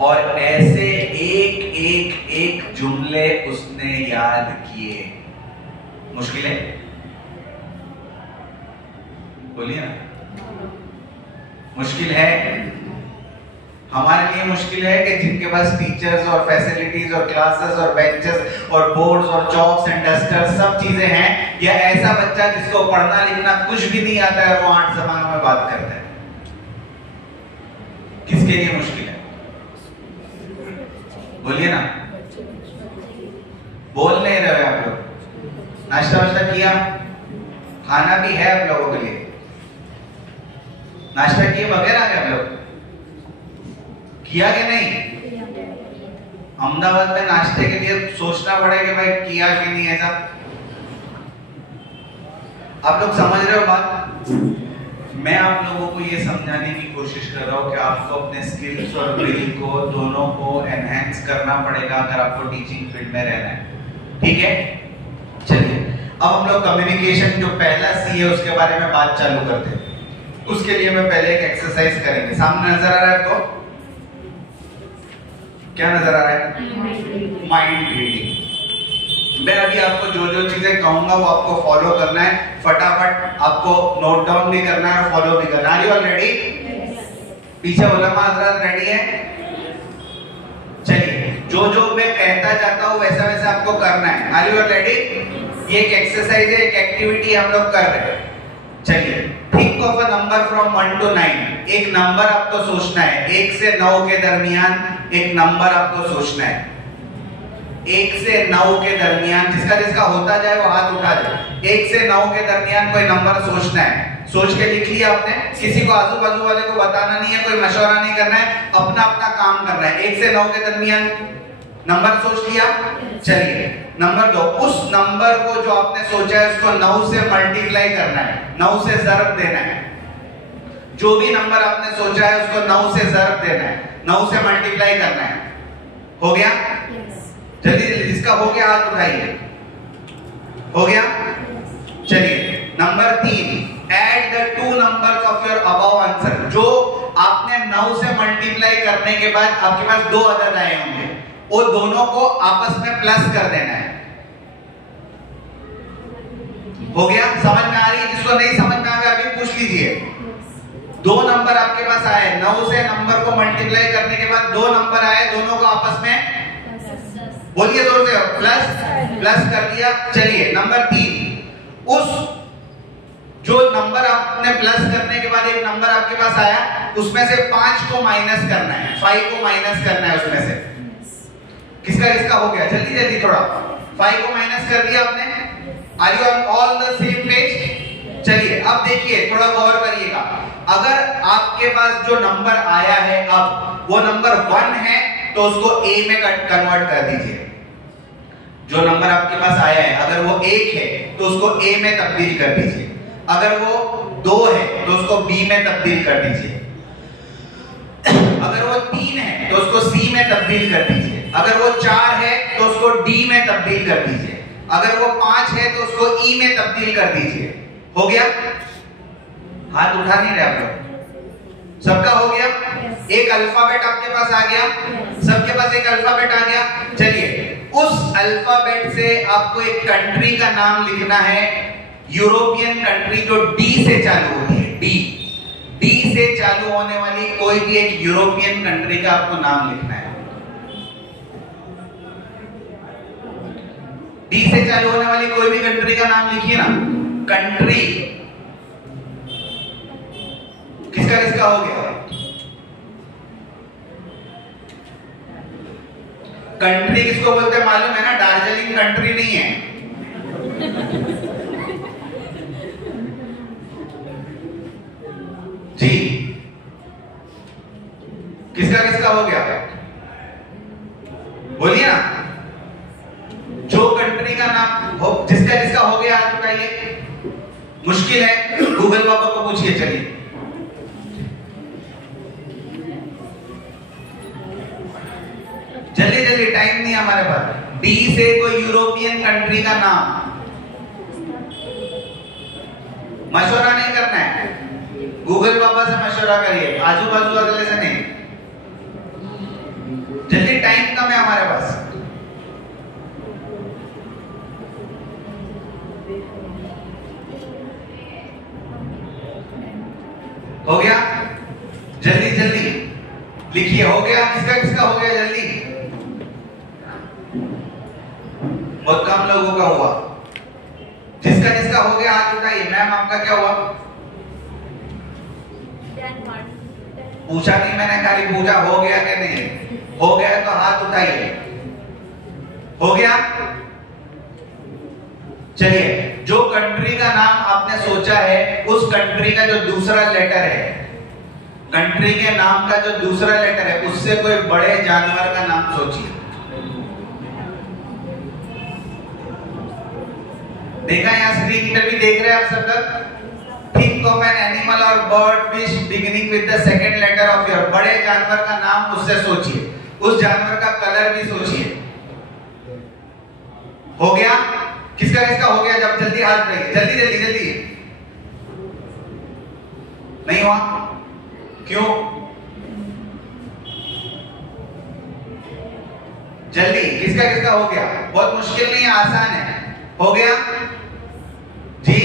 और ऐसे एक जुमले उसने याद किए। मुश्किल है? बोलिए ना, मुश्किल है। हमारे लिए मुश्किल है कि जिनके पास टीचर्स और फैसिलिटीज और क्लासेस और बेंचेस और बोर्ड्स और चॉक्स एंड डस्टर्स सब चीजें हैं, या ऐसा बच्चा जिसको पढ़ना लिखना कुछ भी नहीं आता है, वो 8 जबानों में बात करता है। किसके लिए मुश्किल है? बोलिए ना, बोल नहीं रहे आप लोग। नाश्ता वाश्ता किया? खाना भी है आप लोगों के लिए? नाश्ता किए बगैर आ गए आप लोग? किया कि नहीं? अहमदाबाद में नाश्ते के लिए सोचना पड़ेगा कि भाई किया कि नहीं। ऐसा आप लोग समझ रहे हो बात? मैं आप लोगों को ये समझाने की कोशिश कर रहा हूँ कि आपको अपने स्किल्स और विल को दोनों को एनहेंस करना पड़ेगा अगर आपको टीचिंग फील्ड में रहना है, ठीक है। चलिए अब हम लोग कम्युनिकेशन जो पहला सी है उसके बारे में बात चालू करते हैं। उसके लिए मैं पहले एक एक्सरसाइज करेंगे। सामने नजर आ रहा है आपको? क्या नजर आ रहा है? Mind reading. मैं अभी आपको जो जो चीजें कहूंगा वो आपको फॉलो करना है, फटाफट आपको नोट डाउन भी करना है और फॉलो भी करना है। Are you all ready? पीछे उलमा हज़रात रेडी है? चलिए जो जो मैं कहता जाता हूँ वैसा वैसा आपको करना है। Are you all ready? ये एक एक्सरसाइज है, एक एक्टिविटी हम लोग कर रहे हैं। चलिए, think of a number from 1 to 9। एक नंबर आपको सोचना है, 1 से 9 के दरमियान एक नंबर आपको सोचना है। 1 से 9 के दरमियान, जिसका जिसका होता जाए वो हाथ उठा जाए। 1 से 9 के दरमियान कोई नंबर सोचना है। सोच के लिख लिया आपने? किसी को आजू बाजू वाले को बताना नहीं है, कोई मशवरा नहीं करना है, अपना अपना काम करना है। 1 से 9 के दरमियान नंबर सोच लिया? चलिए नंबर 2, उस नंबर को जो आपने सोचा है उसको 9 से मल्टीप्लाई करना है, 9 से ज़रब देना है। जो भी नंबर आपने सोचा है उसको 9 से ज़रब देना है, 9 से मल्टीप्लाई करना है। हो गया? जल्दी जल्दी, जिसका हो गया हाथ उठाइए। हो गया? चलिए number 3, add the 2 numbers of your above answer. जो आपने 9 से मल्टीप्लाई करने के बाद आपके पास 2 अदद आए होंगे, वो दोनों को आपस में प्लस कर देना है। हो गया? समझ में आ रही है? जिसको नहीं समझ में आ रहा अभी पूछ लीजिए। 2 नंबर आपके पास आए, 9 से नंबर को मल्टीप्लाई करने के बाद 2 नंबर आए, दोनों को आपस में बोलिए जोर से, प्लस कर दिया। चलिए नंबर 3, उस जो नंबर आपने प्लस करने के बाद एक नंबर आपके पास आया, उसमें से 5 को माइनस करना है, 5 को माइनस करना है उसमें से। किसका हो गया? जल्दी जल्दी थोड़ा। 5 को माइनस कर दिया आपने। Are you on all the same page? चलिए अब देखिए, थोड़ा गौर करिएगा। अगर आपके पास जो नंबर आया है अब वो नंबर 1 है तो उसको a में कन्वर्ट कर दीजिए। जो नंबर आपके पास आया है अगर वो 1 है तो उसको a में तब्दील कर दीजिए। अगर वो 2 है तो उसको b में तब्दील कर दीजिए। अगर वो 3 है तो उसको c में तब्दील कर दीजिए। अगर वो 4 है तो उसको d में तब्दील कर दीजिए। अगर वो 5 है तो उसको e में तब्दील कर दीजिए। हो गया? हाथ उठा नहीं रहे आप लोग? सबका हो गया? एक अल्फाबेट आपके पास आ गया, सबके पास एक अल्फाबेट आ गया। चलिए उस अल्फाबेट से आपको एक कंट्री का नाम लिखना है, यूरोपियन कंट्री जो डी से चालू होती है। डी से चालू होने वाली कोई भी एक यूरोपियन कंट्री का आपको नाम लिखना है। डी से चालू होने वाली कोई भी कंट्री का नाम लिखिए ना। कंट्री किसका हो गया? कंट्री किसको बोलते हैं मालूम है ना? दार्जिलिंग कंट्री नहीं है। जी किसका हो गया? बोलिए ना। जो कंट्री का नाम हो, जिसका हो गया हाथ उठाइए। मुश्किल है, गूगल पापा को पूछिए। चलिए जल्दी जल्दी, टाइम नहीं हमारे पास। डी से कोई यूरोपियन कंट्री का नाम। मशवरा नहीं करना है, गूगल पापा से मशवरा करिए, आजू बाजू वाले से नहीं। जल्दी, टाइम कम है हमारे पास। हो गया? जल्दी जल्दी लिखिए। हो गया? किसका हो गया? जल्दी, बहुत कम लोगों का हुआ। जिसका हो गया हाथ उठाइए। मैम आपका क्या हुआ? पूछा नहीं मैंने, खाली पूछा हो गया कि नहीं। हो गया तो हाथ उठाइए। हो गया? चलिए, जो कंट्री का नाम आपने सोचा है उस कंट्री का जो दूसरा लेटर है, कंट्री के नाम का जो दूसरा लेटर है, उससे कोई बड़े जानवर का नाम सोचिए। देखा यहाँ स्क्रीन पर भी देख रहे हैं आप सब लोग। थिंक ऑफ एन एनिमल और bird fish beginning with the second letter of your. बड़े जानवर का नाम उससे सोचिए, उस जानवर का कलर भी सोचिए। हो गया? किसका हो गया? जब जल्दी हाथ उठाइए, जल्दी जल्दी जल्दी। नहीं हुआ? क्यों? जल्दी, किसका हो गया? बहुत मुश्किल नहीं है, आसान है। हो गया जी?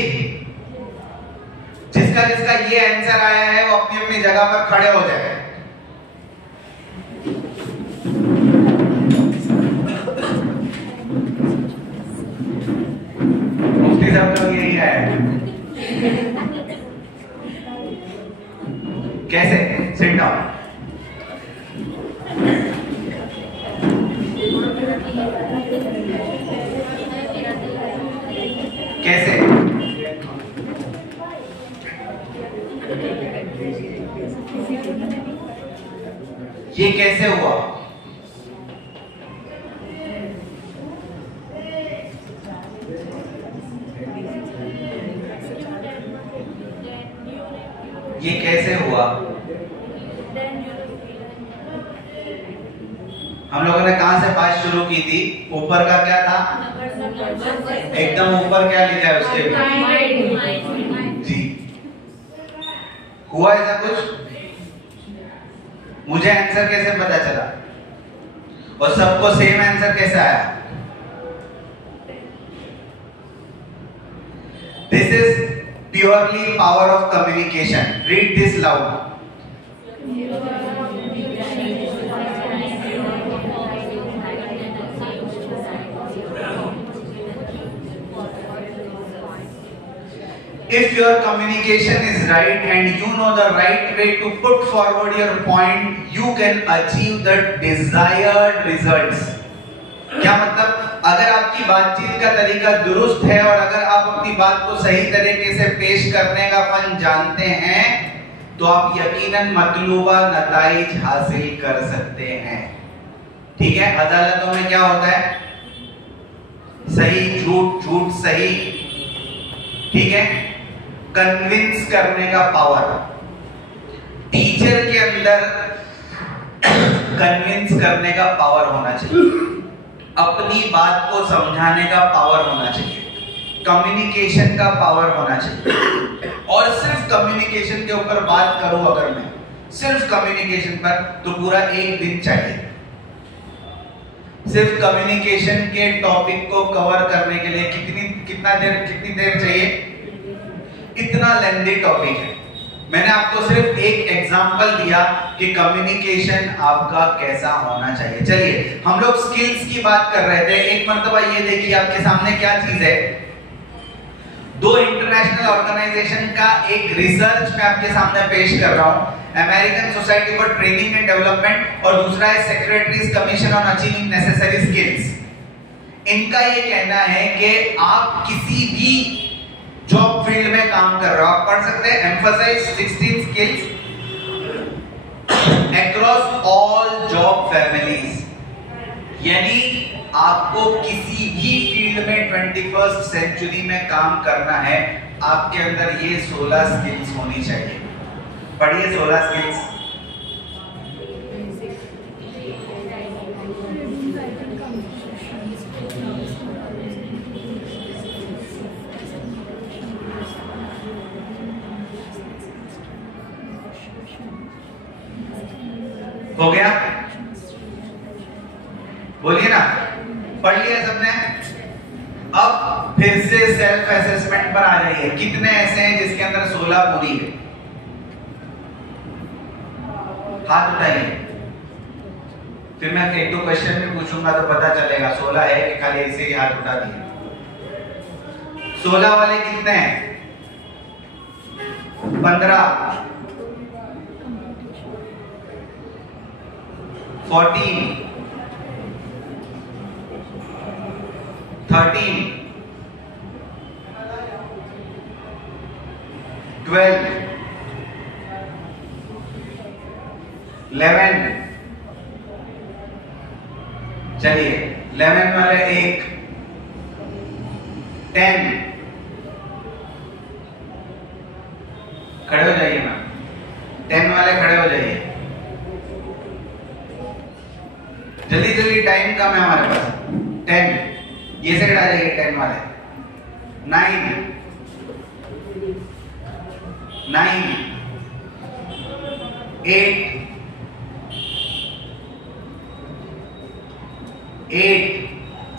जिसका ये आंसर आया है वो अपनी अपनी जगह पर खड़े हो जाए। मुफ्ती साहब लोग यही है। कैसे? Sit down. कैसे? ये कैसे हुआ? ये कैसे हुआ? हम लोगों ने कहां से बात शुरू की थी? ऊपर का क्या था? एकदम ऊपर क्या लिखा है उसके भी? जी, हुआ ऐसा कुछ? मुझे आंसर कैसे पता चला और सबको सेम आंसर कैसे आया? This is purely power of communication. Read this loud. If your communication is right and you know the right way to put forward your point, you can achieve the desired results. क्या मतलब? अगर आपकी बातचीत का तरीका दुरुस्त है और अगर आप अपनी बात को सही तरीके से पेश करने का फन जानते हैं, तो आप यकीनन मतलूबा नताइज हासिल कर सकते हैं। ठीक है? अदालतों में क्या होता है? सही झूठ, झूठ सही। ठीक है? कन्विंस करने का पावर टीचर के अंदर कन्विंस करने का पावर होना चाहिए, अपनी बात को समझाने का पावर होना चाहिए, कम्युनिकेशन का पावर होना चाहिए। और सिर्फ कम्युनिकेशन के ऊपर बात करूं अगर मैं सिर्फ कम्युनिकेशन पर, तो पूरा एक दिन चाहिए। सिर्फ कम्युनिकेशन के टॉपिक को कवर करने के लिए कितनी देर चाहिए? इतना लेंथी टॉपिक है। मैंने आपको सिर्फ एक एग्जांपल दिया कि कम्युनिकेशन आपका कैसा होना चाहिए। चलिए, हम लोग स्किल्स की बात कर रहे थे। एक मर्तबा ये देखिए आपके सामने क्या चीज है। दो इंटरनेशनल ऑर्गेनाइजेशन का एक रिसर्च मैं आपके सामने पेश कर रहा हूं, American society for training and development और दूसरा है secretaries commission on achieving necessary skills. इनका ये कहना है कि आप किसी भी जॉब फील्ड में काम कर रहे हो, आप पढ़ सकते हैं emphasise 16 skills across all job families. यानी आपको किसी भी फील्ड में 21st सेंचुरी में काम करना है, आपके अंदर ये 16 स्किल्स होनी चाहिए। पढ़िए 16 स्किल्स। हो गया? बोलिए ना, पढ़ लिया सबने? अब फिर से सेल्फ असेसमेंट पर आ जाइए। कितने ऐसे हैं जिसके अंदर 16 पूरी है? हाथ उठाइए। फिर मैं एक दो क्वेश्चन भी पूछूंगा तो पता चलेगा 16 है कि खाली ऐसे ही हाथ उठा दिए। 16 वाले कितने हैं? 15, 14, 13, 12, 11। चलिए 11 वाले 1, 10। खड़े हो जाइए मैम, 10 वाले खड़े हो जाइए। जल्दी जल्दी, टाइम कम है हमारे पास। 10 ये से खड़ा जाइए, 10 वाले। 9, 8,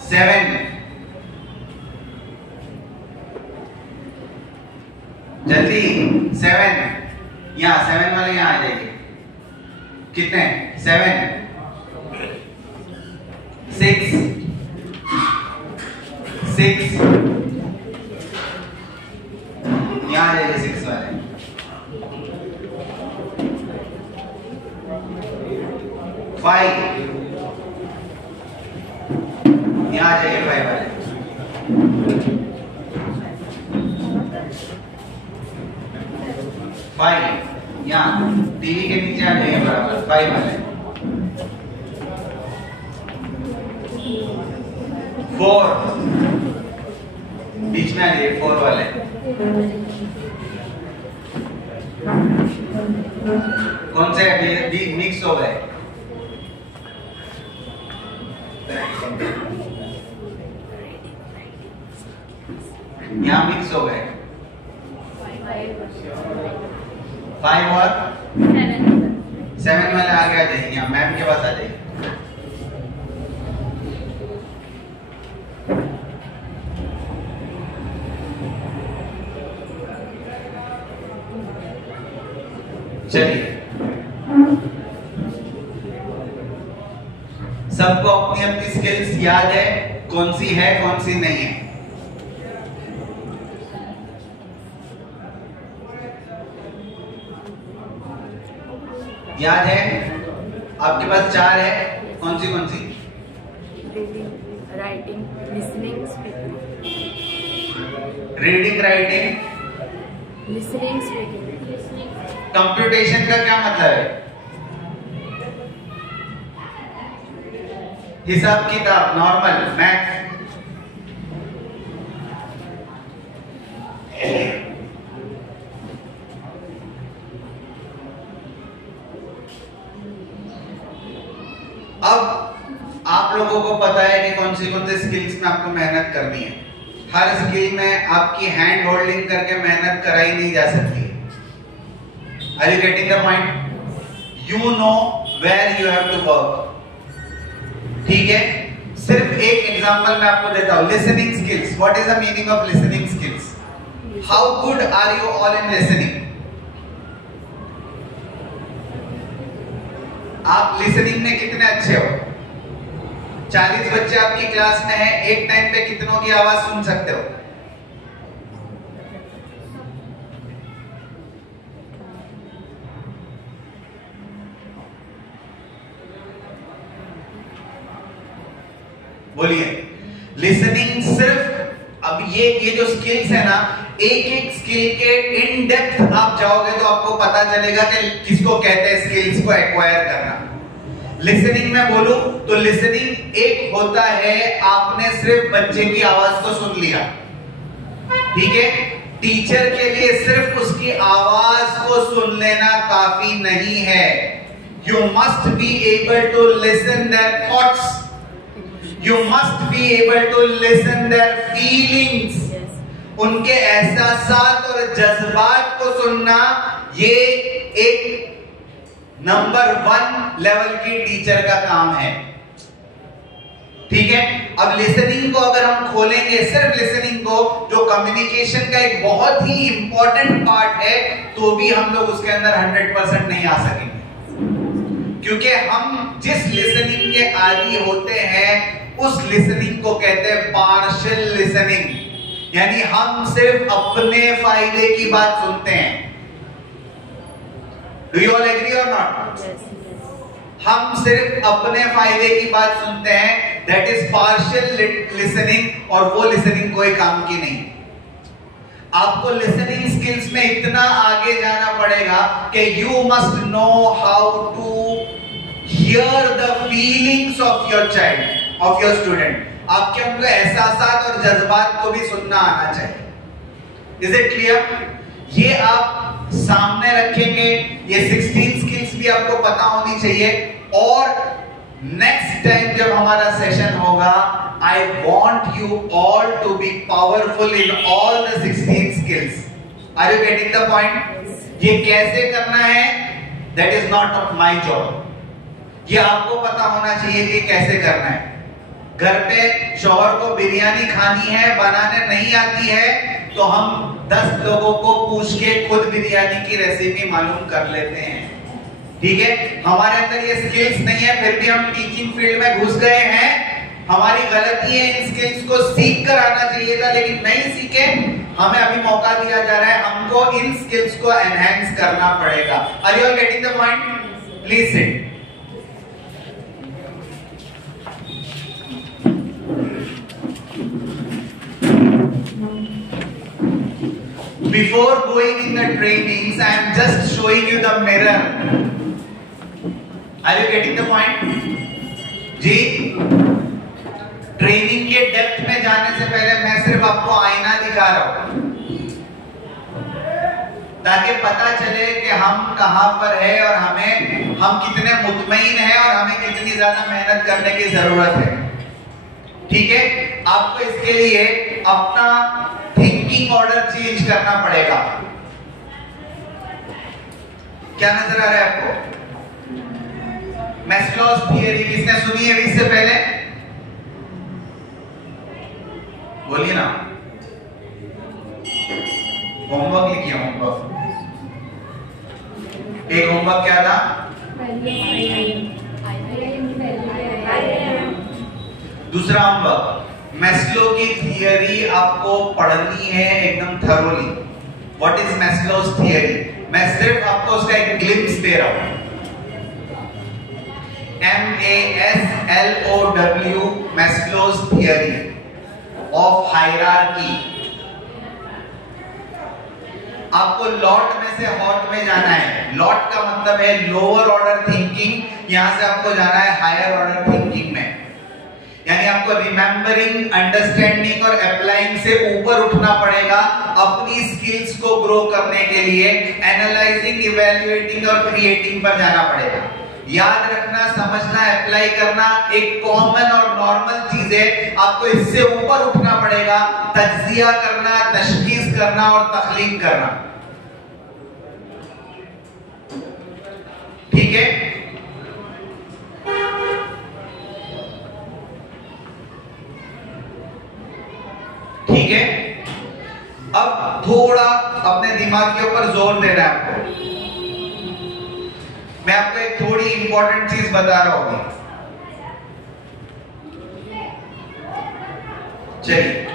7। जल्दी 7, यहाँ 7 वाले यहाँ आ जाइए। कितने? 7, 6, यहाँ आ जाइए 6 वाले। 5, यहाँ आ जाइए 5 वाले। 5 यहाँ टीवी के नीचे आ जाइए बराबर। 5 वाले। 4 बीच में आ जाइए, 4 वाले। कौन से मिक्स हो गए? यहाँ मिक्स हो गए। 5 और 7 वाले आगे आ जाइए, यहाँ मैम के पास आ जाइए। चलिए, सबको अपनी अपनी स्किल्स याद है, कौन सी है कौन सी नहीं है? याद है? आपके पास 4 है, कौन सी कौन सी? Reading, writing, listening, speaking. Reading, writing, listening, speaking. Computation का क्या मतलब है? हिसाब किताब, नॉर्मल मैथ। अब आप लोगों को पता है कि कौन सी स्किल्स में आपको मेहनत करनी है। हर स्किल में आपकी हैंड होल्डिंग करके मेहनत कराई नहीं जा सकती। Are you getting the point? You know where you have to work. ठीक है? सिर्फ एक एग्जांपल मैं आपको देता हूं। Listening skills. What is the meaning of listening skills? How good are you all in listening? आप लिसनिंग में कितने अच्छे हो? 40 बच्चे आपकी क्लास में हैं, एक टाइम पे कितनों की आवाज सुन सकते हो? बोलिए। लिसनिंग सिर्फ, अब ये जो स्किल्स है ना, एक एक स्किल के इन डेप्थ आप जाओगे तो आपको पता चलेगा कि किसको कहते हैं स्किल्स को एक्वायर करना। लिसनिंग में बोलूं तो लिसनिंग एक होता है आपने सिर्फ बच्चे की आवाज को सुन लिया, ठीक है? टीचर के लिए सिर्फ उसकी आवाज को सुन लेना काफी नहीं है। You must be able to listen their thoughts, you must be able to listen their feelings, उनके एहसासात और जज्बात को सुनना, ये एक नंबर 1 लेवल की टीचर का काम है, ठीक है? अब लिसनिंग को अगर हम खोलेंगे, सिर्फ लिसनिंग को, जो कम्युनिकेशन का एक बहुत ही इंपॉर्टेंट पार्ट है, तो भी हम लोग उसके अंदर 100% नहीं आ सकेंगे, क्योंकि हम जिस लिसनिंग के आदी होते हैं उस लिसनिंग को कहते हैं पार्शियल लिसनिंग, यानी हम सिर्फ अपने फायदे की बात सुनते हैं। डू यू ऑल एग्री और नॉट? हम सिर्फ अपने फायदे की बात सुनते हैं, दैट इज पार्शियल लिसनिंग, और वो लिसनिंग कोई काम की नहीं। आपको लिसनिंग स्किल्स में इतना आगे जाना पड़ेगा कि you must know how to hear the feelings of your child, of your student. आपके उनके एहसासात और जज्बात को भी सुनना आना चाहिए। Is it clear? ये आप सामने रखेंगे, ये 16 स्किल्स भी आपको पता होनी चाहिए। और नेक्स्ट टाइम जब हमारा सेशन होगा, I want you all to be powerful in all the 16 skills. Are you getting the point? ये कैसे करना है, that is not of my job. ये आपको पता होना चाहिए कि कैसे करना है। घर पे शौहर को बिरयानी खानी है, बनाने नहीं आती है, तो हम 10 लोगों को पूछ के खुद बिरयानी की रेसिपी मालूम कर लेते हैं, ठीक है? हमारे अंदर ये स्किल्स नहीं है, फिर भी हम टीचिंग फील्ड में घुस गए हैं। हमारी गलती है, इन स्किल्स को सीख कर आना चाहिए था, लेकिन नहीं सीखे। हमें अभी मौका दिया जा रहा है, हमको इन स्किल्स को एनहांस करना पड़ेगा। Are you all getting the point? Please sit. Before going in the trainings, I am just showing you the mirror. Are you getting the point? जी, ट्रेनिंग के डेप्थ में जाने से पहले मैं सिर्फ आपको आईना दिखा रहा हूं, ताकि पता चले कि हम कहां पर है और हम कितने मुतमईन हैं और हमें कितनी ज्यादा मेहनत करने की जरूरत है, ठीक है? आपको इसके लिए अपना थिंकिंग ऑर्डर चेंज करना पड़ेगा। क्या नजर आ रहा है आपको? मैस्लोस थियरी किसने सुनी है इससे पहले? बोलिए ना। होमवर्क लिखिए, होमवर्क। एक होमवर्क क्या था? दूसरा होमवर्क मैस्लो की थियरी आपको पढ़नी है एकदम thoroughly. What is Maslow's theory? मैं सिर्फ आपको उसका एक ग्लिम्स दे रहा हूं। MASLOW Maslow's theory of hierarchy. आपको लॉट में से हॉट में जाना है। लॉट का मतलब है लोअर ऑर्डर थिंकिंग, यहां से आपको जाना है हायर ऑर्डर थिंकिंग में। यानी आपको रिमेंबरिंग, अंडरस्टैंडिंग और अप्लाइंग से ऊपर उठना पड़ेगा अपनी स्किल्स को ग्रो करने के लिए। एनालाइजिंग, इवैल्यूएटिंग और क्रिएटिंग पर जाना पड़ेगा। याद रखना, समझना, अप्लाई करना एक कॉमन और नॉर्मल चीज है। आपको इससे ऊपर उठना पड़ेगा, तज्जिया करना, तशखीस करना और तख्लीक करना। ठीक है? ठीक है? अब थोड़ा अपने दिमाग के ऊपर जोर देना है आपको। मैं आपको एक थोड़ी इंपॉर्टेंट चीज बता रहा हूं। चलिए,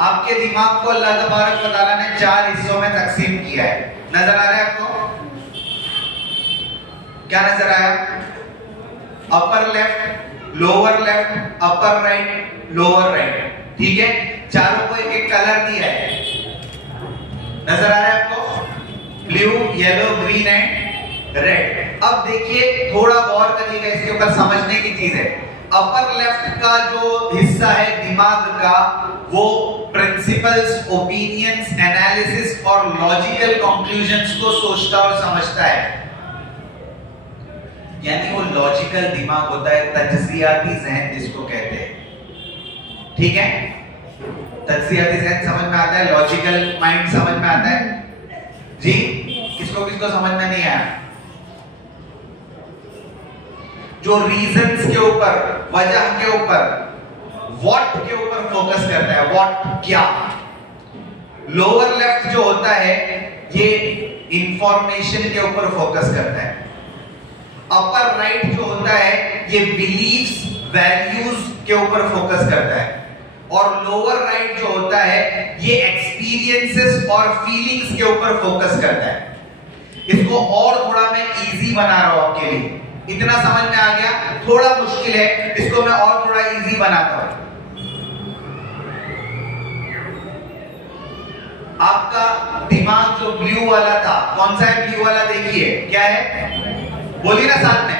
आपके दिमाग को अल्लाह तबारक व तआला ने 4 हिस्सों में तकसीम किया है। नजर आ रहा है आपको? क्या नजर आया? Upper left, lower left, upper right, lower right. ठीक है? चारों को एक एक कलर दिया है। नजर आ रहा है आपको? Blue, yellow, green and red. अब देखिए, थोड़ा गौर करिएगा, इसके ऊपर समझने की चीज है। अपर लेफ्ट का जो हिस्सा है दिमाग का, वो प्रिंसिपल्स, ओपिनियंस, एनालिसिस और लॉजिकल कंक्लूजन्स को सोचता और समझता है। यानी वो लॉजिकल दिमाग होता है, तज्जियाती ज़हन जिसको कहते हैं। ठीक है? तज्जियाती ज़हन समझ में आता है, लॉजिकल माइंड समझ में आता है जी? किसको किसको समझ में नहीं आया? जो रीजंस के ऊपर, वजह के ऊपर, व्हाट के ऊपर फोकस करता है। व्हाट, क्या। लोअर लेफ्ट जो होता है ये इंफॉर्मेशन के ऊपर फोकस करता है। अपर राइट जो होता है ये बिलीव्स, वैल्यूज के ऊपर फोकस करता है। और लोअर राइट जो होता है ये एक्सपीरियंसेस और फीलिंग्स के ऊपर फोकस करता है। इसको और थोड़ा मैं इजी बना रहा हूं आपके लिए। इतना समझ में आ गया? थोड़ा मुश्किल है, इसको मैं और थोड़ा इजी बनाता हूं। आपका दिमाग जो ब्लू वाला था, कौन सा है ब्लू वाला? देखिए क्या है, बोलिए ना साथ में।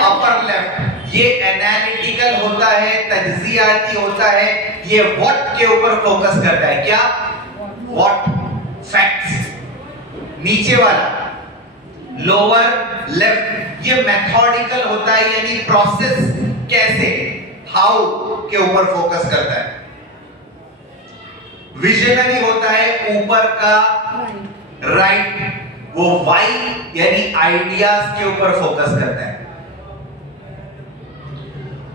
अपर लेफ्ट, ये एनालिटिकल होता है, तज्जियाती होता है, ये व्हाट के ऊपर फोकस करता है। क्या? What, facts. नीचे वाला लोअर लेफ्ट, ये मेथोडिकल होता है, यानी प्रोसेस, कैसे, हाउ के ऊपर फोकस करता है। विजनरी होता है ऊपर का राइट, वो वाई यानी आइडियाज के ऊपर फोकस करता है।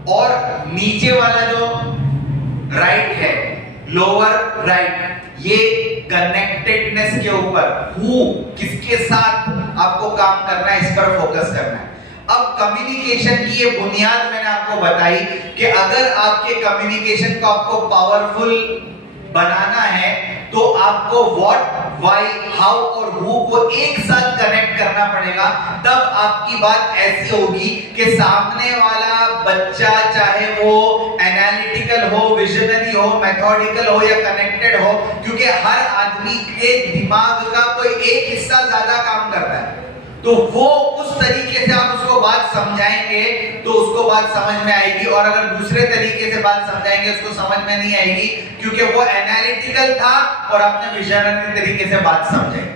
और नीचे वाला जो राइट है, लोअर राइट, ये कनेक्टेडनेस के ऊपर, हु, किसके साथ आपको काम करना है, इस पर फोकस करना है। अब कम्युनिकेशन की ये बुनियाद मैंने आपको बताई कि अगर आपके कम्युनिकेशन को आपको पावरफुल बनाना है तो आपको व्हाट, व्हाई, हाउ और हु को एक साथ कनेक्ट करना पड़ेगा। तब आपकी बात ऐसी होगी कि सामने वाला बच्चा, चाहे वो एनालिटिकल हो, विजनरी हो, मेथोडिकल हो या कनेक्टेड हो, क्योंकि हर आदमी के दिमाग का कोई एक हिस्सा ज्यादा काम करता है, तो वो उस तरीके से आप उसको बात समझाएंगे तो उसको बात समझ में आएगी। और अगर दूसरे तरीके से बात समझाएंगे उसको समझ में नहीं आएगी, क्योंकि वो एनालिटिकल था और आपने विजनरी तरीके से बात समझाई।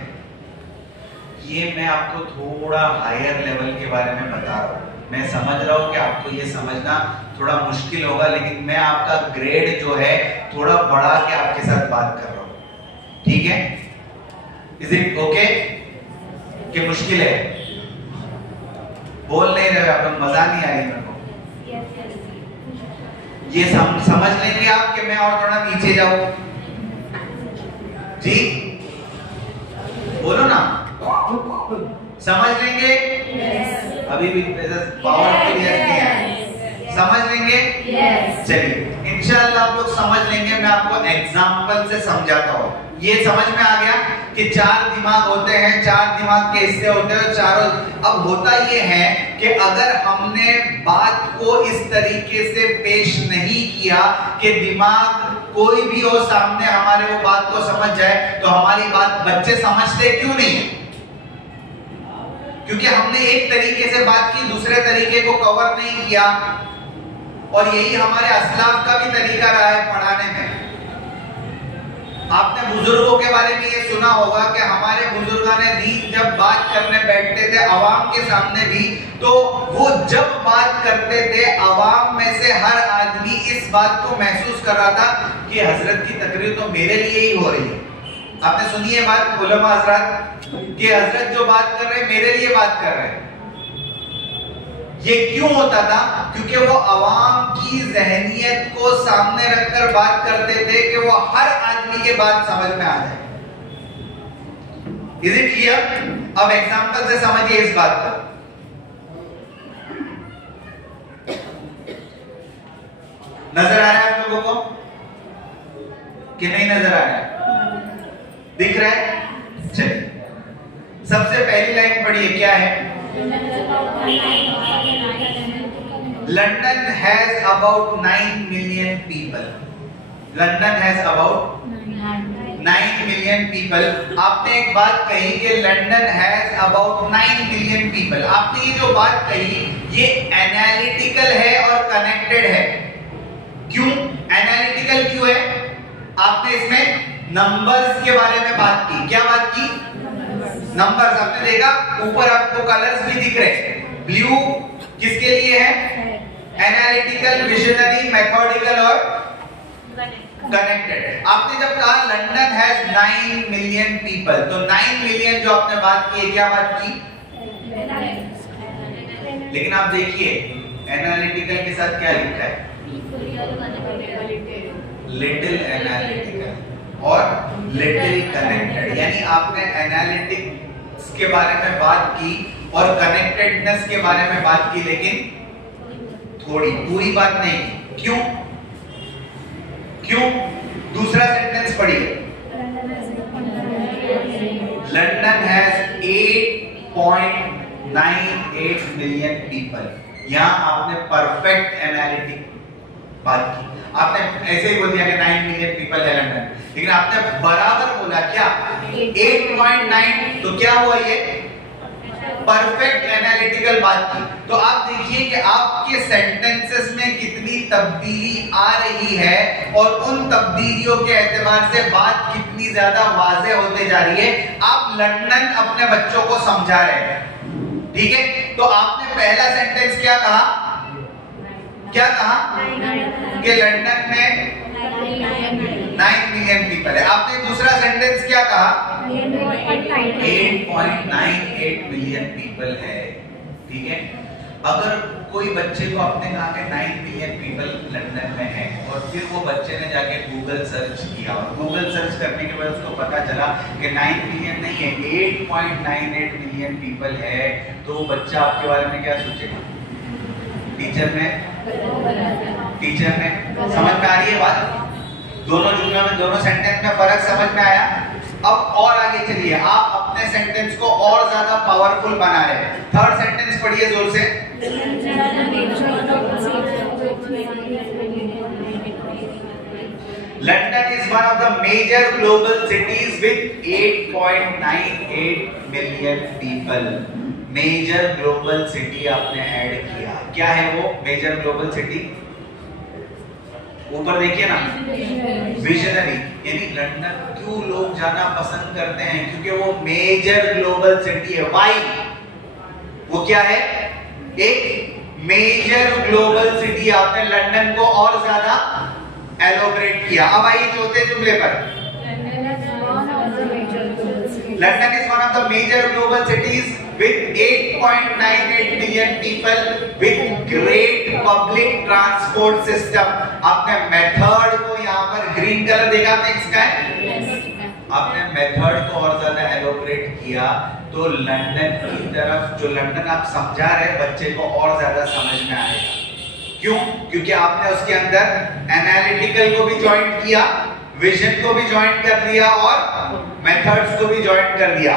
ये मैं आपको थोड़ा हायर लेवल के बारे में बता रहा हूं। मैं समझ रहा हूं कि आपको ये समझना थोड़ा मुश्किल होगा, लेकिन मैं आपका ग्रेड जो है थोड़ा बढ़ा के आपके साथ बात कर रहा हूं। ठीक है? इज इट ओके कि मुश्किल है? बोल नहीं रहे आप लोग, मजा नहीं आ रही मेरे को। ये समझ लेंगे आप कि मैं और थोड़ा नीचे जाऊं? जी बोलो ना। समझ लेंगे? अभी भी पावर क्लियर किया है, समझ लेंगे? चलिए इंशाअल्लाह आप लोग समझ लेंगे। मैं आपको एग्जांपल से समझाता हूँ। ये समझ में आ गया कि 4 दिमाग होते हैं, 4 दिमाग के हिस्से होते हैं, चारों। अब होता ये है कि अगर हमने बात को इस तरीके से पेश नहीं किया कि दिमाग कोई भी हो सामने हमारे वो बात को समझ जाए, तो हमारी बात बच्चे समझते क्यों नहीं है? क्योंकि हमने एक तरीके से बात की, दूसरे तरीके को कवर नहीं किया। और यही हमारे असलाफ का भी तरीका रहा है पढ़ाने में। आपने बुजुर्गों के बारे में ये सुना होगा कि हमारे बुजुर्गाने दीन जब बात करने बैठते थे अवाम के सामने भी, तो वो जब बात करते थे अवाम में से हर आदमी इस बात को महसूस कर रहा था कि हजरत की तकरीर तो मेरे लिए ही हो रही है। आपने सुनी है बात उलमा हजरत कि हजरत जो बात कर रहे हैं मेरे लिए बात कर रहे हैं। ये क्यों होता था? क्योंकि वो अवाम की जहनियत को सामने रखकर बात करते थे कि वो हर आदमी के बात समझ में आ जाए। Is it clear? अब एग्जांपल से समझिए इस बात को। नजर आ रहा है आप लोगों को कि नहीं नजर आ रहा है? दिख रहा है? चलिए सबसे पहली लाइन पढ़िए, क्या है? London has about 9 million people. London has about 9 million people. आपने एक बात कही कि London has about 9 million people. आपने ये जो बात कही ये एनालिटिकल है और कनेक्टेड है। क्यों एनालिटिकल क्यों है? आपने इसमें नंबर्स के बारे में बात की। क्या बात की? नंबर्स। आपने देखा ऊपर आपको कलर्स भी दिख रहे हैं। ब्लू किसके लिए है? एनालिटिकल, विजनरी, मेथोडिकल और कनेक्टेड। आपने जब कहा लंदन हैज 9 मिलियन पीपल, तो 9 मिलियन जो आपने बात की है, क्या बात की? लेकिन आप देखिए एनालिटिकल के साथ क्या लिखा है? लिटिल एनालिटिकल और लिटिल कनेक्टेड। यानी आपने एनालिटिक्स के बारे में बात की और कनेक्टेडनेस के बारे में बात की, लेकिन थोड़ी, पूरी बात नहीं। क्यों? क्यों? दूसरा सेंटेंस पढ़िए। London has 8.98 million people. यहां आपने परफेक्ट एनालिटिक बात की। आपने ऐसे ही बोल दिया कि 9 मिलियन पीपल है लंदन, लेकिन आपने बराबर बोला क्या? 8.9। तो क्या हुआ? ये परफेक्ट एनालिटिकल बात की। तो आप देखिए कि आपके सेंटेंसेस में कितनी तब्दीली आ रही है और उन तब्दीलियों के एतबार से बात कितनी ज्यादा वाज़ेह होते जा रही है। आप लंदन अपने बच्चों को समझा रहे हैं, ठीक है? तो आपने पहला सेंटेंस क्या कहा? क्या कहा? कि लंदन में 9 मिलियन पीपल है। आपने दूसरा सेंटेंस क्या कहा? 8.98 मिलियन पीपल है, ठीक है? अगर कोई बच्चे को आपने कहा कि 9 मिलियन पीपल लंदन में है और फिर वो बच्चे ने जाके गूगल सर्च किया और गूगल सर्च करने के बाद उसको पता चला कि 9 मिलियन नहीं है, 8.98 मिलियन पीपल है, तो बच्चा आपके बारे में क्या सोचेगा? टीचर ने समझ में आ रही है बात? दोनों जुमलों में, दोनों सेंटेंस में फर्क समझ में आया? अब और आगे चलिए, आप अपने सेंटेंस को और ज्यादा पावरफुल बना रहे हैं। थर्ड सेंटेंस पढ़िए जोर से। London is one of the major global cities with 8.98 million people. Major global city आपने ऐड किया। क्या है वो मेजर ग्लोबल सिटी? ऊपर देखिए ना, विजनरी। यानी लंदन क्यों लोग जाना पसंद करते हैं? क्योंकि वो मेजर ग्लोबल सिटी है। वाई? वो क्या है? एक मेजर ग्लोबल सिटी। आपने लंदन को और ज्यादा एलोबरेट किया। अब आइए चौथे जुमले पर। London is one of the major global cities with 8.98 million people with great public transport system. आपने मेथड को यहाँ पर ग्रीन कलर देखा आपने इसका है? आपने मेथड को और ज्यादा एलोबरेट किया किया तो लंदन की तरफ जो लंदन आप समझा रहे बच्चे को और ज्यादा समझ में आएगा। क्यों? क्योंकि आपने उसके अंदर एनालिटिकल को भी ज्वाइंट किया, विजन को भी ज्वाइंट कर दिया और मेथड्स को भी ज्वाइंट कर दिया।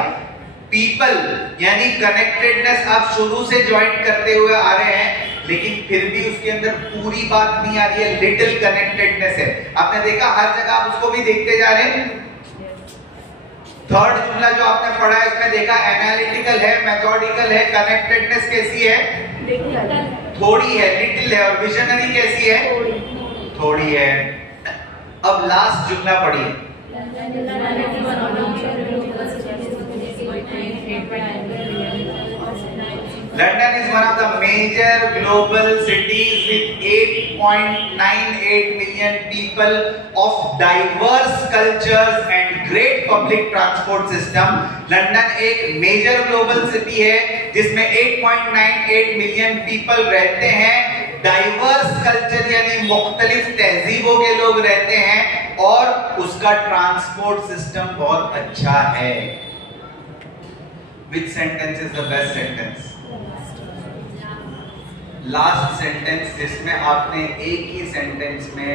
पीपल यानी कनेक्टेडनेस आप शुरू से ज्वाइंट करते हुए आ रहे हैं, लेकिन फिर भी उसके अंदर पूरी बात नहीं आ रही है, लिटिल कनेक्टेडनेस है। आपने देखा हर जगह आप उसको भी देखते जा रहे हैं। थर्ड जुमला जो आपने पढ़ा है उसमें देखा एनालिटिकल है, मेथोडिकल है, कनेक्टेडनेस कैसी है? थोड़ी है, लिटिल है। और विजनरी कैसी है? थोड़ी है। अब लास्ट जुमला पढ़िए। London is one of the major global cities with 8.98 million people of diverse cultures and great public transport system. London एक मेजर ग्लोबल सिटी है जिसमें 8.98 मिलियन पीपल रहते हैं, डाइवर्स कल्चर यानी मुख्तलिफ तहजीबों के लोग रहते हैं और उसका ट्रांसपोर्ट सिस्टम बहुत अच्छा है। Which sentence is the best sentence? Last sentence जिसमें आपने एक ही सेंटेंस में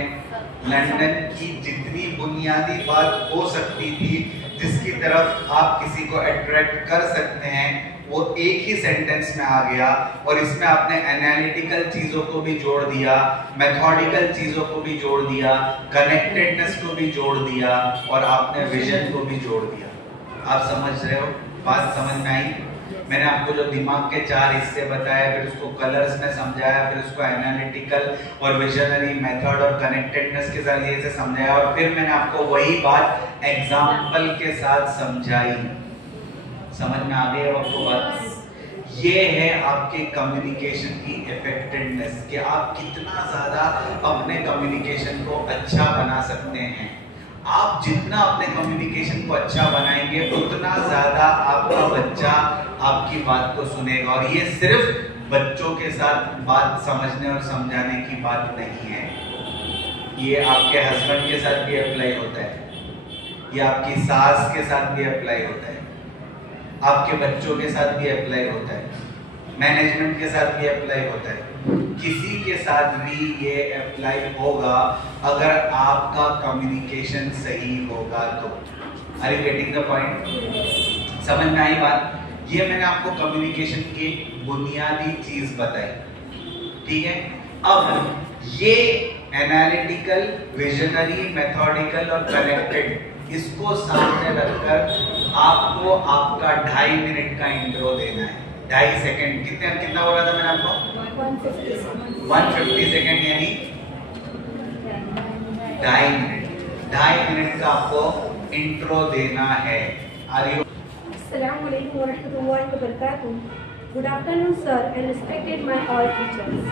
लंदन की जितनी बुनियादी बात हो सकती थी, जिसकी तरफ आप किसी को अट्रैक्ट कर सकते हैं, वो एक ही सेंटेंस में आ गया। और इसमें आपने एनालिटिकल चीजों को भी जोड़ दिया, मेथोडिकल चीजों को भी जोड़ दिया, कनेक्टेडनेस को भी जोड़ दिया और आपने विजन को भी जोड़ दिया। आप समझ रहे हो? बात समझ में आई? मैंने आपको जो दिमाग के 4 हिस्से बताया, फिर उसको कलर्स में समझाया, फिर उसको एनालिटिकल और विजनरी, मेथड और कनेक्टेडनेस के जरिए से समझाया और फिर मैंने आपको वही बात एग्जाम्पल के साथ समझाई। समझ में आ गई है आपको बात? ये है आपके कम्युनिकेशन की इफेक्टिवनेस कि आप कितना ज्यादा अपने कम्युनिकेशन को अच्छा बना सकते हैं। आप जितना अपने कम्युनिकेशन को अच्छा बनाएंगे उतना ज्यादा आपका बच्चा आपकी बात को सुनेगा। और ये सिर्फ बच्चों के साथ बात समझने और समझाने की बात नहीं है, ये आपके हस्बैंड के साथ भी अप्लाई होता है, ये आपकी सास के साथ भी अप्लाई होता है, आपके बच्चों के साथ भी अप्लाई होता है, मैनेजमेंट के साथ भी अप्लाई होता है, किसी के साथ भी ये अप्लाई होगा अगर आपका कम्युनिकेशन सही होगा तो। Are you getting the point? समझ में आई बात? ये मैंने आपको कम्युनिकेशन की बुनियादी चीज बताई, ठीक है? अब ये एनालिटिकल, विजनरी, मेथोडिकल और कनेक्टेड, इसको सामने रखकर आपको आपका 2.5 मिनट का इंट्रो देना है। 2.5 सेकेंड कितना बोला था मैंने आपको? 150 सेकेंड यानी 2.5 मिनट। 2.5 मिनट का आपको इंट्रो देना है। Assalamu alaikum warahmatullahi wabarakatuh. Good afternoon, sir, and respected my all teachers.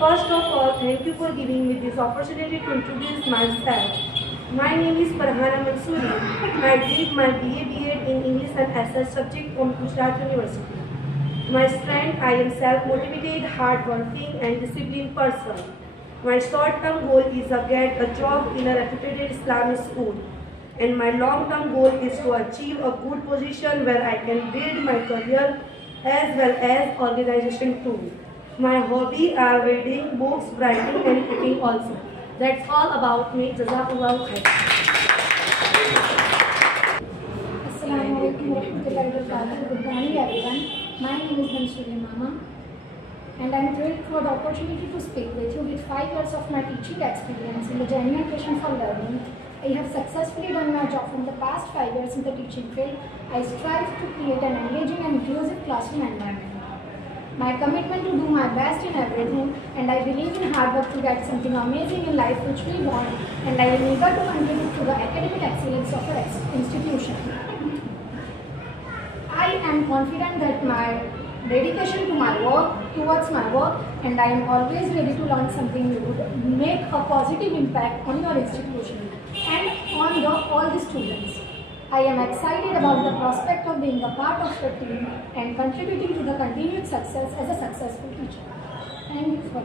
First of all, thank you for giving me this opportunity to introduce myself. My name is Farhana Mansoori. I did my BA B.Ed in English and SS subject from Gujarat University. My strength, I am self-motivated, hard-working, and disciplined person. My short-term goal is to get a job in a reputed Islamic school. And my long-term goal is to achieve a good position where I can build my career as well as organization too. My hobby are reading books, writing and cooking also. That's all about me. Jazakallahu khair. Assalamu alaikum warahmatullahi wabarakatuh. Good morning everyone. My name is Mansoori Mama and I am thrilled for the opportunity to speak with you. With 5 years of my teaching experience in the genuine passion for learning, I have successfully done my job from the past 5 years in the teaching field. I strive to create an engaging and inclusive classroom environment. My commitment to do my best in everything, and I believe in hard work to get something amazing in life which we want, and I am eager to contribute to the academic excellence of our institution. I am confident that my dedication to my work, towards my work, and I am always ready to learn something new, make a positive impact on your institution and on all the students. I am excited about the prospect of being a part of the team and contributing to the continued success as a successful teacher. Thank you for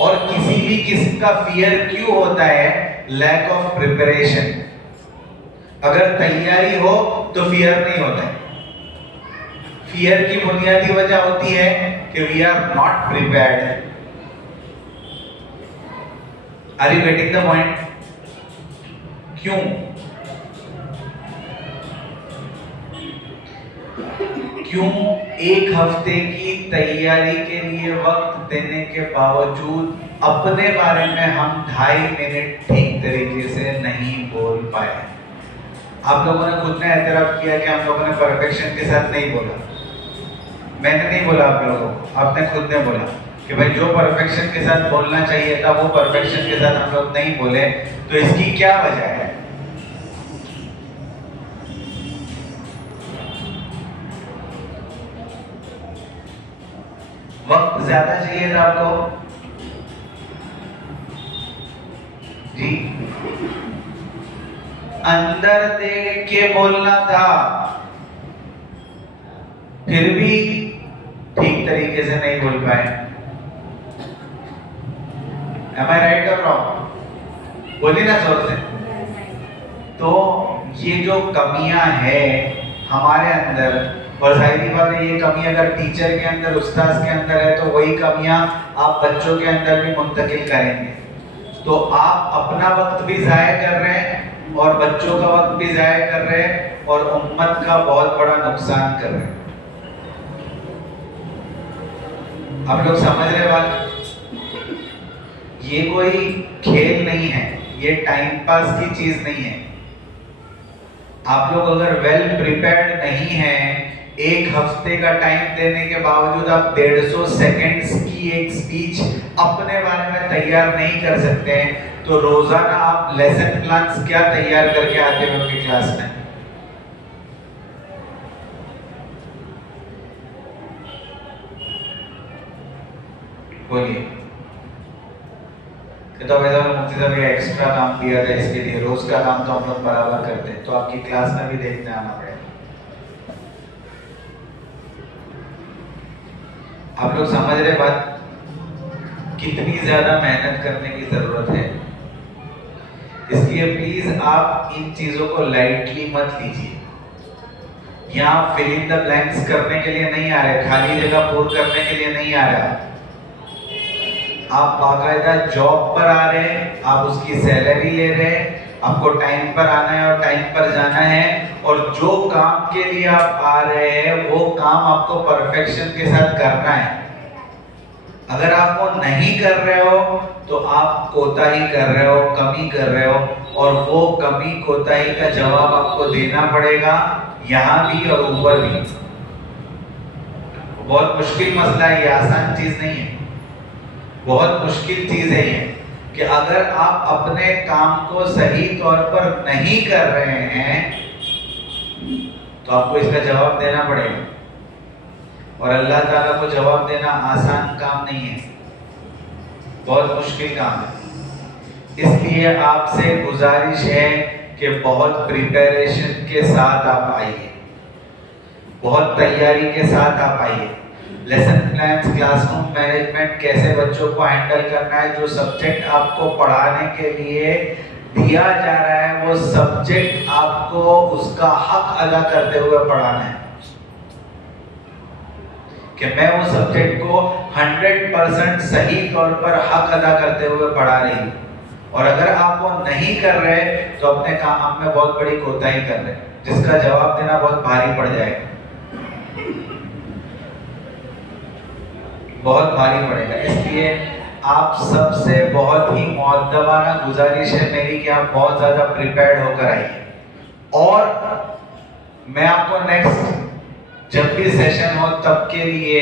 और किसी भी किस्म का fear क्यों होता है? Lack of preparation. अगर तैयारी हो तो फियर नहीं होता है। फियर की बुनियादी वजह होती है कि we are not prepared. Are you getting the point? क्यों? क्यों एक हफ्ते की तैयारी के लिए वक्त देने के बावजूद अपने बारे में हम 2.5 मिनट ठीक तरीके से नहीं बोल पाए? आप लोगों ने खुद ने एतराफ किया कि हम लोगों ने परफेक्शन के साथ नहीं बोला। मैंने नहीं बोला आप लोगों को, आपने खुद ने बोला कि भाई जो परफेक्शन के साथ बोलना चाहिए था वो परफेक्शन के साथ हम लोग नहीं बोले। तो इसकी क्या वजह है? वक्त ज्यादा चाहिए था आपको जी, अंदर देख के बोलना था, फिर भी ठीक तरीके से नहीं बोल पाए। Am I right or wrong? बोलिए ना जोर से। तो ये जो कमियां हैं हमारे अंदर, और जाहिर बात है ये कमी अगर टीचर के अंदर, उस्ताद के अंदर है तो वही कमियां आप बच्चों के अंदर भी मुंतकिल करेंगे। तो आप अपना वक्त भी जाया कर रहे हैं और बच्चों का वक्त भी जाया कर रहे हैं और उम्मत का बहुत बड़ा नुकसान कर रहे हैं। आप लोग समझ रहे बात? ये कोई खेल नहीं है, ये टाइम पास की चीज नहीं है। आप लोग अगर वेल प्रिपेयर्ड नहीं हैं, एक हफ्ते का टाइम देने के बावजूद आप 150 सेकंड्स की एक स्पीच अपने बारे में तैयार नहीं कर सकते हैं, तो रोजाना आप लेसन प्लान्स क्या तैयार करके आते हो उनकी क्लास में? बोलिए। तो वैसा मुफ्ती साहब ये एक्स्ट्रा काम दिया था, इसके लिए रोज का काम तो हम लोग बराबर करते हैं, तो आपकी क्लास में भी देखने आना पड़ेगा। आप लोग समझ रहे बात? कितनी ज्यादा मेहनत करने की जरूरत है। इसलिए प्लीज आप इन चीजों को लाइटली मत लीजिए। यहाँ फिल इन द ब्लैंक्स करने के लिए नहीं आ रहे, खाली जगह पूर्ण करने के लिए नहीं आ रहा। आप बाकायदा जॉब पर आ रहे हैं, आप उसकी सैलरी ले रहे हैं, आपको टाइम पर आना है और टाइम पर जाना है, और जो काम के लिए आप आ रहे हैं वो काम आपको परफेक्शन के साथ करना है। अगर आप वो नहीं कर रहे हो तो आप कोताही कर रहे हो, कमी कर रहे हो, और वो कमी कोताही का जवाब आपको देना पड़ेगा, यहाँ भी और ऊपर भी। बहुत मुश्किल मसला है, ये आसान चीज नहीं है, बहुत मुश्किल चीज है ये, कि अगर आप अपने काम को सही तौर पर नहीं कर रहे हैं तो आपको इसका जवाब देना पड़ेगा। और अल्लाह ताला को जवाब देना आसान काम नहीं है, बहुत मुश्किल काम है। इसलिए आपसे गुजारिश है कि बहुत प्रिपरेशन के साथ आप आइए, बहुत तैयारी के साथ आप आइए। लेसन प्लान्स, क्लासरूम मैनेजमेंट, कैसे बच्चों को हैंडल करना है, जो सब्जेक्ट आपको पढ़ाने के लिए दिया जा रहा है वो सब्जेक्ट आपको उसका हक अदा करते हुए पढ़ाना है, कि मैं वो सब्जेक्ट को 100% सही तौर पर हक अदा करते हुए पढ़ा रही हूं। और अगर आप वो नहीं कर रहे तो अपने काम में बहुत बड़ी कोताही कर रहे हैं, जिसका जवाब देना बहुत भारी पड़ जाएगा, बहुत भारी पड़ेगा। इसलिए आप सबसे बहुत ही मुअद्दबाना गुजारिश है मेरी कि आप बहुत ज्यादा प्रिपेयर्ड होकर आइए। और मैं आपको नेक्स्ट जब भी सेशन हो तब के लिए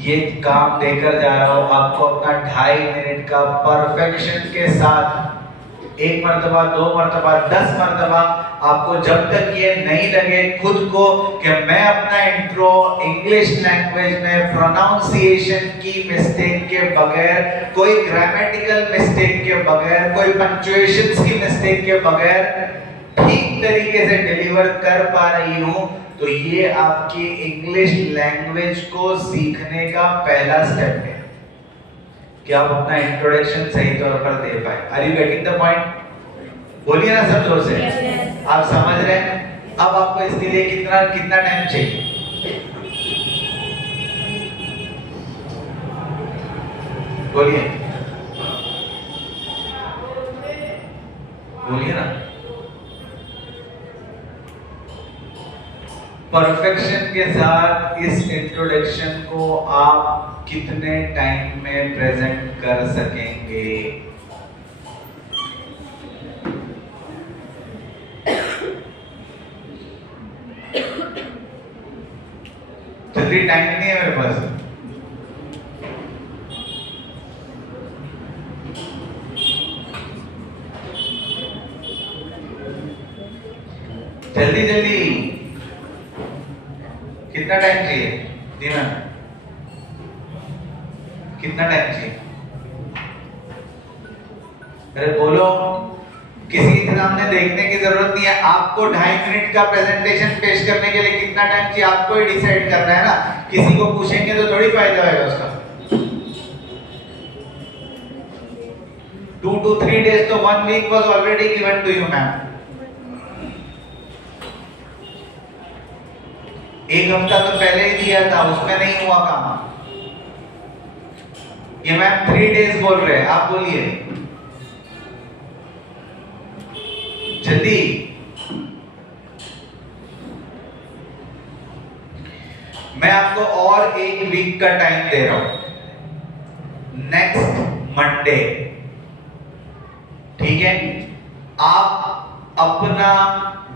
ये काम देकर जा रहा हूं, आपको अपना 2.5 मिनट का परफेक्शन के साथ 1 मरतबा, 2 मरतबा, 10 मरतबा, आपको जब तक ये नहीं लगे खुद को कि मैं अपना इंट्रो इंग्लिश लैंग्वेज में प्रोनाउंसिएशन की मिस्टेक के बगैर, कोई ग्रामेटिकल मिस्टेक के बगैर, कोई पंक्चुएशंस की मिस्टेक के बगैर ठीक तरीके से डिलीवर कर पा रही हूं, तो ये आपकी इंग्लिश लैंग्वेज को सीखने का पहला स्टेप है कि आप अपना इंट्रोडक्शन सही तौर पर दे पाए। Are you getting the point? बोलिए ना सब जोर से। आप समझ रहे हैं? अब आपको इसके लिए कितना टाइम चाहिए? बोलिए बोलिए ना। परफेक्शन के साथ इस इंट्रोडक्शन को आप कितने टाइम में प्रेजेंट कर सकेंगे? जल्दी, टाइम नहीं है मेरे पास। जल्दी जल्दी, कितना टाइम चाहिए? दीना, कितना टाइम चाहिए? अरे बोलो, किसी के सामने देखने की जरूरत नहीं है। आपको 2.5 मिनट का प्रेजेंटेशन पेश करने के लिए कितना टाइम चाहिए आपको ही डिसाइड करना है ना। किसी को पूछेंगे तो थोड़ी फायदा होगा उसका। 2 to 3 days, तो 1 week was already given to you, ma'am. 1 हफ्ता तो पहले ही दिया था, उसमें नहीं हुआ काम। ये मैम 3 days बोल रहे हैं, आप बोलिए जल्दी। मैं आपको और 1 वीक का टाइम दे रहा हूं, नेक्स्ट मंडे, ठीक है? आप अपना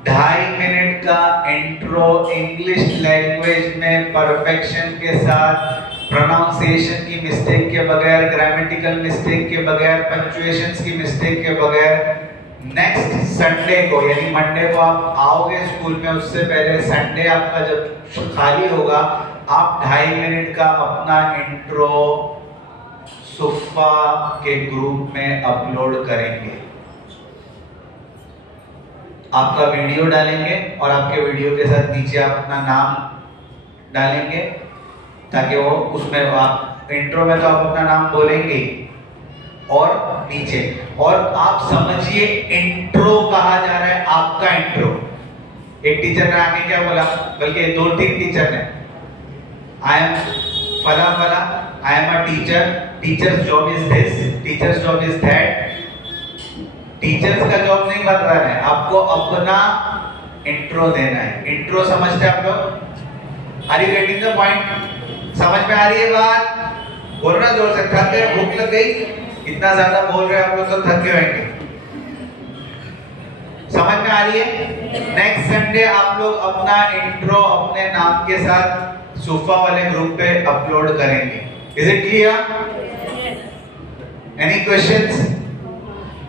2.5 मिनट का इंट्रो इंग्लिश लैंग्वेज में परफेक्शन के साथ, प्रोनाउंसिएशन की मिस्टेक के बगैर, ग्रामेटिकल मिस्टेक के बगैर, पंक्चुएशंस की मिस्टेक के बगैर, नेक्स्ट संडे को यानी मंडे को आप आओगे स्कूल में, उससे पहले संडे आपका जब खाली होगा, आप 2.5 मिनट का अपना इंट्रो सुफा के ग्रुप में अपलोड करेंगे। आपका वीडियो डालेंगे और आपके वीडियो के साथ नीचे आप अपना नाम डालेंगे, ताकि वो उसमें आप इंट्रो में तो आप अपना नाम बोलेंगे और नीचे, और आप समझिए इंट्रो कहा जा रहा है आपका इंट्रो। एक टीचर ने आके क्या बोला, बल्कि 2-3 टीचर ने, आई एम फला फला, I am a teacher, teachers job is this, teachers job is that. Teachers का जॉब नहीं बता रहा है, आपको अपना इंट्रो देना है। इंट्रो समझते हैं आप लोग? Are you getting the point? समझ में आ रही है बात? बोल रहा जोर से, थक गए, भूख लग गई, इतना ज्यादा बोल रहे हैं आप लोग तो थक गए होंगे। समझ में आ रही है? नेक्स्ट संडे आप लोग अपना इंट्रो अपने नाम के साथ सोफा वाले ग्रुप पे अपलोड करेंगे। Is it clear? Any questions?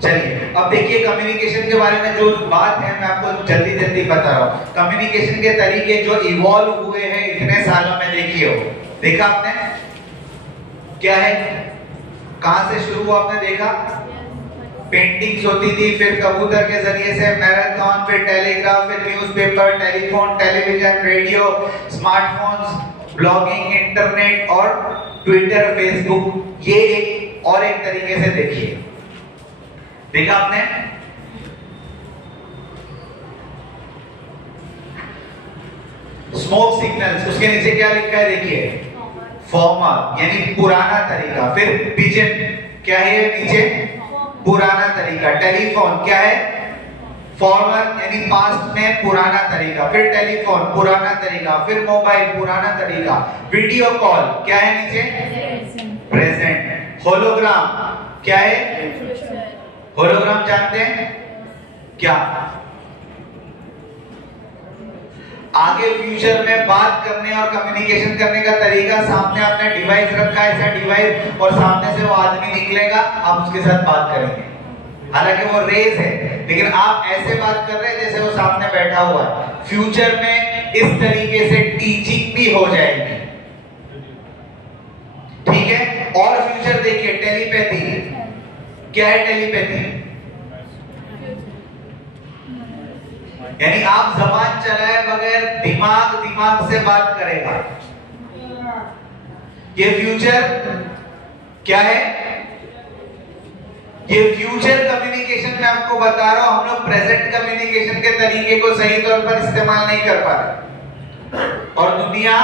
चलिए अब देखिए कम्युनिकेशन के बारे में जो बात है मैं आपको जल्दी जल्दी बता रहा हूँ। कम्युनिकेशन के तरीके जो इवॉल्व हुए हैं इतने सालों में, देखिए हो देखा आपने क्या है, कहां से शुरू हुआ आपने देखा? पेंटिंग्स होती थी, फिर कबूतर के जरिए से मैराथन, फिर टेलीग्राफ, फिर newspaper, telephone, television, radio, smartphones, blogging, internet और ट्विटर, फेसबुक। ये एक और एक तरीके से देखिए, देखा आपने? स्मोक सिग्नल्स, उसके नीचे क्या लिखा है देखिए, फॉर्मर यानी पुराना तरीका, फिर पिजन क्या है नीचे, पुराना तरीका, टेलीफोन क्या है, फॉर्मर यानी पास्ट में पुराना तरीका, फिर टेलीफोन पुराना तरीका, फिर मोबाइल पुराना तरीका, वीडियो कॉल क्या है नीचे, प्रेजेंट, होलोग्राम क्या है, होलोग्राम जानते हैं क्या? आगे फ्यूचर में बात करने और कम्युनिकेशन करने का तरीका, सामने आपने डिवाइस रखा है, ऐसा डिवाइस, और सामने से वो आदमी निकलेगा, आप उसके साथ बात करेंगे। हालांकि वो रेज है, लेकिन आप ऐसे बात कर रहे हैं जैसे वो सामने बैठा हुआ है। फ्यूचर में इस तरीके से टीचिंग भी हो जाएगी, ठीक है? और फ्यूचर देखिए, टेलीपैथी क्या है, टेलीपैथी यानी आप जबान चलाए बगैर दिमाग दिमाग से बात करेगा। ये फ्यूचर क्या है, ये फ्यूचर कम्युनिकेशन मैं आपको बता रहा हूं, हम लोग प्रेजेंट कम्युनिकेशन के तरीके को सही तौर पर इस्तेमाल नहीं कर पा रहे और दुनिया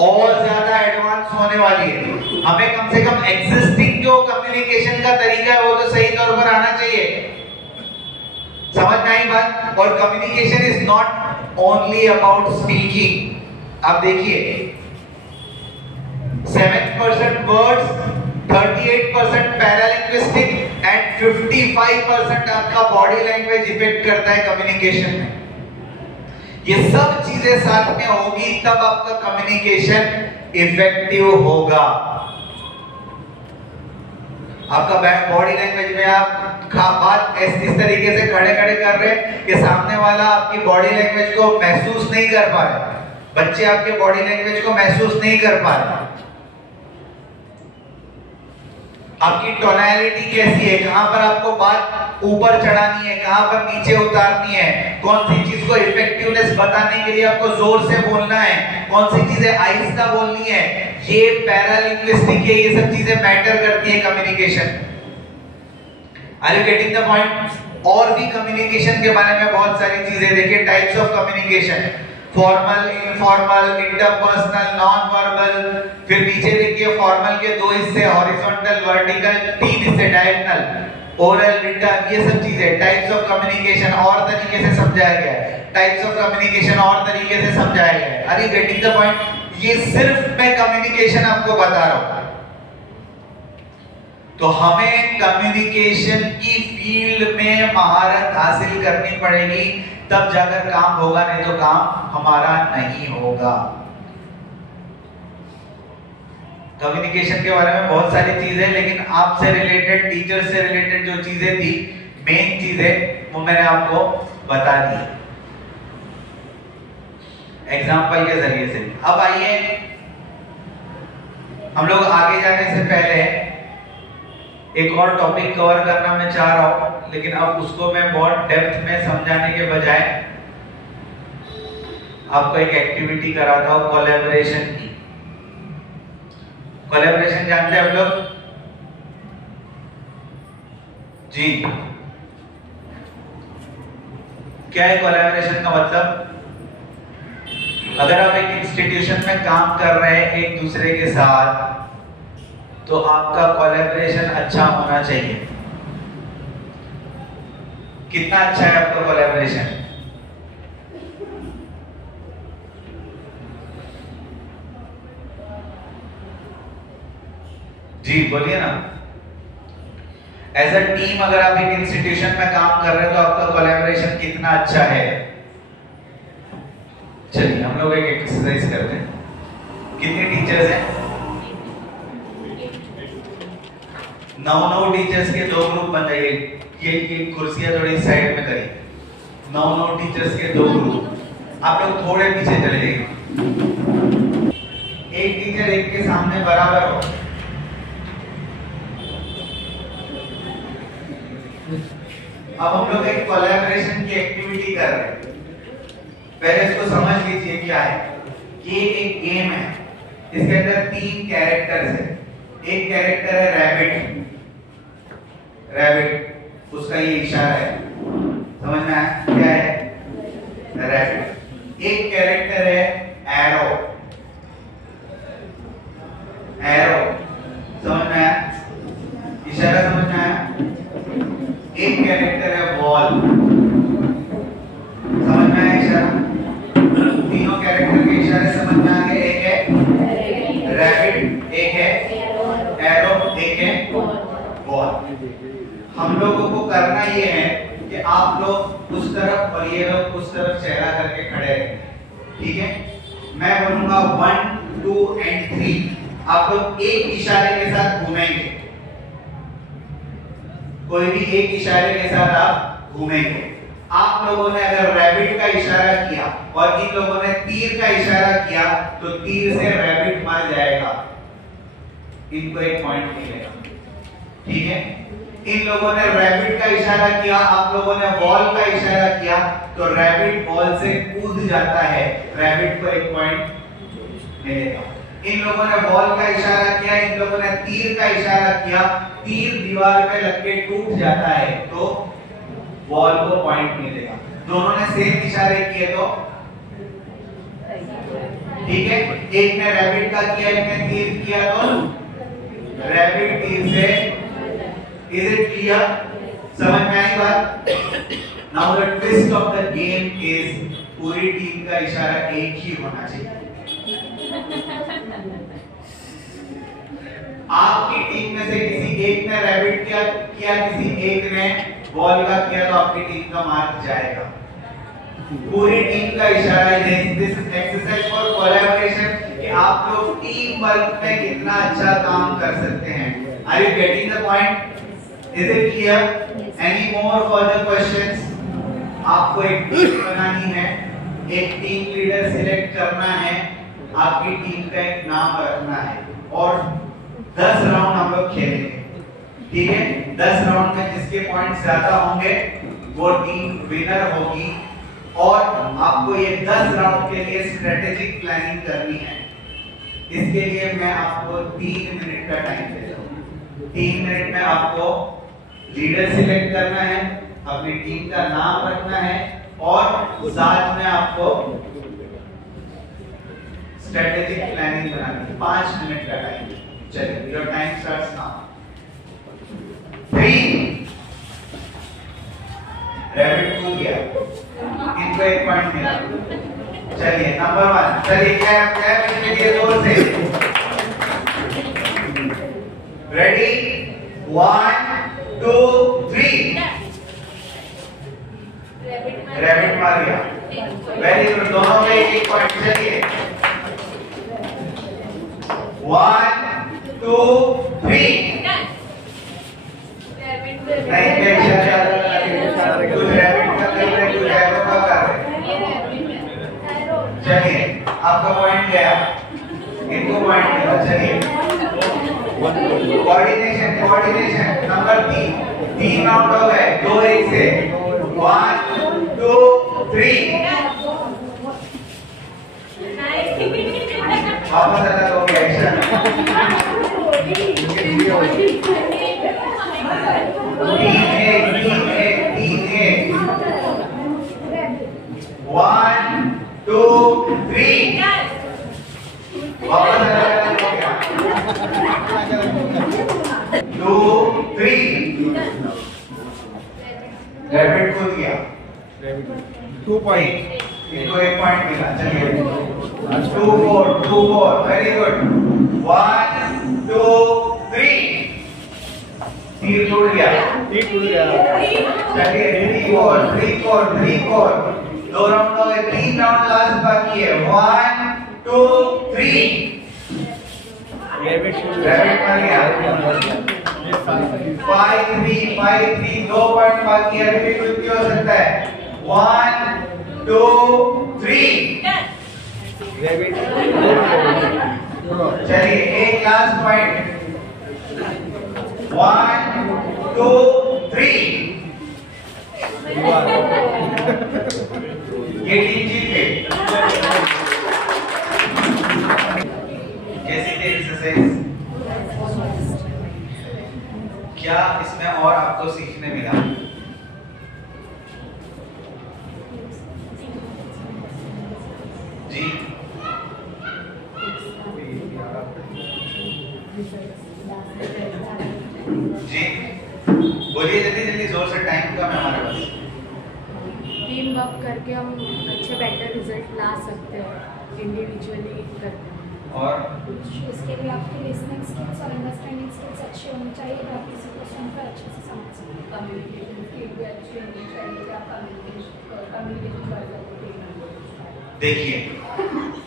और ज्यादा एडवांस होने वाली है। हमें कम से कम एग्जिस्टिंग जो कम्युनिकेशन का तरीका है वो तो सही तौर पर आना चाहिए। समझ में आई बात? और communication is not only about speaking. आप देखिए 7% वर्ड्स, 38% पैरालिंग्विस्टिक एंड 55% आपका बॉडी लैंग्वेज इफेक्ट करता है कम्युनिकेशन में। ये सब चीजें साथ में होगी तब आपका कम्युनिकेशन इफेक्टिव होगा। आपका बॉडी लैंग्वेज में आप बात इस तरीके से खड़े खड़े कर रहे हैं कि सामने वाला आपकी बॉडी लैंग्वेज को महसूस नहीं कर पा रहे, बच्चे आपके बॉडी लैंग्वेज को महसूस नहीं कर पा रहे। आपकी टोनैलिटी कैसी है, कहां पर आपको बात ऊपर चढ़ानी है, कहां पर नीचे उतारनी है, कौन सी चीज को इफेक्टिवनेस बताने के लिए आपको जोर से बोलना है, कौन सी चीजें आहिस्ता बोलनी है, ये पैरालिंग्विस्टिक है, ये सब चीजें मैटर करती है communication. Are you getting the point? और भी कम्युनिकेशन के बारे में बहुत सारी चीजें देखिए, types of communication, formal, informal, interpersonal, non verbal. फिर नीचे देखिए फॉर्मल के दो हिस्से, हॉरिजॉन्टल, वर्टिकल, तीन हिस्से डायगोनल, ओरल, रिटन, ये सब चीजें टाइप्स ऑफ कम्युनिकेशन और तरीके से समझाया गया है। टाइप्स ऑफ कम्युनिकेशन और तरीके से समझाया गया है। Are you getting the point? ये सिर्फ मैं कम्युनिकेशन आपको बता रहा हूं। तो हमें कम्युनिकेशन की फील्ड में महारत हासिल करनी पड़ेगी, तब जाकर काम होगा, नहीं तो काम हमारा नहीं होगा। कम्युनिकेशन के बारे में बहुत सारी चीजें, लेकिन आपसे रिलेटेड, टीचर से रिलेटेड जो चीजें थी, मेन चीजें, वो मैंने आपको बता दी एग्जाम्पल के जरिए से। अब आइए हम लोग आगे जाने से पहले एक और टॉपिक कवर करना मैं चाह रहा हूं, लेकिन अब उसको मैं बहुत डेप्थ में समझाने के बजाय आपको एक एक्टिविटी कराता हूं कोलैबोरेशन की। कोलैबोरेशन जानते हैं आप लोग? जी, क्या है कोलैबोरेशन का मतलब? अगर आप एक इंस्टीट्यूशन में काम कर रहे हैं एक दूसरे के साथ, तो आपका कोलैबोरेशन अच्छा होना चाहिए। कितना अच्छा है आपका कोलैबोरेशन? जी बोलिए ना। एज अ टीम अगर आप एक इंस्टीट्यूशन में काम कर रहे हैं तो आपका कोलैबोरेशन कितना अच्छा है? चलिए हम लोग एक एक्सरसाइज करते हैं। कितने टीचर्स हैं? 9 टीचर्स के 2 ग्रुप बन जाइए। ये कुर्सियां थोड़ी साइड में करिए। 9 टीचर्स के 2 ग्रुप। आप लोग थोड़े पीछे चले जाइए। एक टीचर एक के सामने बराबर हो। अब हम लोग एक कोलैबोरेशन की एक्टिविटी कर रहे हैं। पहले इसको समझ लीजिए क्या है। ये एक गेम है, इसके अंदर 3 कैरेक्टर्स है। एक कैरेक्टर है रैबिट, रैबिट उसका ये इशारा है, समझ में आया क्या है? रैबिट। एक कैरेक्टर है एरो, एरो समझ में आया? इशारा समझ में आया? एक कैरेक्टर है बॉल, समझ में आया इशारा? तीनों कैरेक्टर के इशारे समझ में आ गए। एक है रैबिट, एक है एरो, एक है बॉल। हम लोगों को करना ये है कि आप लोग उस तरफ और ये लोग उस तरफ चेहरा करके खड़े रहें, ठीक है? मैं बोलूंगा 1, 2 and 3, आप लोग एक इशारे के साथ घूमेंगे। कोई भी एक इशारे के साथ आप घूमेंगे। आप लोगों ने अगर रैबिट का इशारा किया और इन लोगों ने तीर का इशारा किया तो तीर से रैबिट मर जाएगा, इनको एक पॉइंट मिलेगा, ठीक है? इन लोगों ने रैबिट का इशारा किया, आप लोगों ने बॉल का इशारा किया, तो रैबिट बॉल से कूद जाता है, रैबिट को एक पॉइंट मिलेगा। इन लोगों ने बॉल का इशारा किया, इन लोगों ने तीर का इशारा किया, तीर दीवार पे लग के टूट जाता है तो बॉल को पॉइंट मिलेगा। दोनों ने सेम इशारे किए तो ठीक है। एक ने रैबिट का किया, एक ने तीर किया तो रैबिट तीर से। Is it clear? समझ में आई बात? Now the twist of the game is पूरी टीम का इशारा एक ही होना चाहिए। आपकी टीम में से किसी एक ने रैबिट किया, किसी एक ने बॉल का किया तो आपकी टीम का मार्क जाएगा। पूरी टीम का इशारा है। This is exercise for collaboration कि आप लोग टीम वर्क में कितना अच्छा काम कर सकते हैं। Are you getting the point? Is it clear? Any more further questions? आपको एक टीम बनानी है, एक टीम लीडर सिलेक्ट करना है, आपकी टीम का एक नाम रखना है और 10 राउंड हम लोग खेलेंगे। ठीक है? 10 राउंड में जिसके पॉइंट ज्यादा होंगे वो टीम विनर होगी। और आपको ये 10 राउंड के लिए स्ट्रेटेजिक प्लानिंग करनी है। इसके लिए मैं आपको 3 मिनट का टाइम देता हूँ। 3 मिनट में आपको लीडर सिलेक्ट करना है, अपनी टीम का नाम रखना है और साथ में आपको स्ट्रेटेजिक प्लानिंग बनानी है। 5 मिनट का टाइम। चलिए, your time starts now. 3 rabbit कूद गया, इनको 1 पॉइंट मिला। चलिए नंबर 1, चलिए क्लैप क्लैप के लिए जोर से। रेडी? 1 2 3। रैबिट मार गया। वेरी गुड, दोनों में 1 पॉइंट। चलिए 1 2 3। नहीं कुछ रैबिट का कर रहे, कुछ एरो का कर रहे। चलिए आपका पॉइंट गया, इनको पॉइंट मिला। चलिए कोऑर्डिनेशन कोऑर्डिनेशन नंबर 3 राउंड हो गए, 2 1 से। 1 2 3। वापस अलग हो गया। तीन एक 1 2 3। वापस अलग हो गया। 2 3। रैबिट कूद गया। 2 पॉइंट, इनको 1 पॉइंट मिला। चलिए 2 4 वेरी गुड। 1 2 3। तीर टूट गया। चलिए 3 4। 2 राउंड हो गए, 3 राउंड लास्ट बाकी है। 1 2 3। रैबिट मर गया। 5 3 2 पॉइंट बाकी है, अभी भी कुछ भी हो सकता है। 1 2 3। चलिए एक लास्ट पॉइंट। 1 2 3। ये टीम जीत गई। कैसी थी एक्सरसाइज? क्या इसमें और आपको सीखने मिला? जी जी बोलिए जल्दी जल्दी, जोर से, टाइम कम है हमारे पास। टीम वर्क करके हम अच्छे बेटर रिजल्ट ला सकते हैं, इंडिविजुअली करते हैं। और इसके लिए आपकी लिसनिंग स्किल्स और अंडरस्टैंडिंग स्किल्स अच्छी होनी चाहिए, आप किसी को सुनकर अच्छे से समझ सकें। कम्युनिकेशन स्किल भी अच्छी होनी चाहिए, आप कम्युनिकेशन कर सकते हैं। देखिए,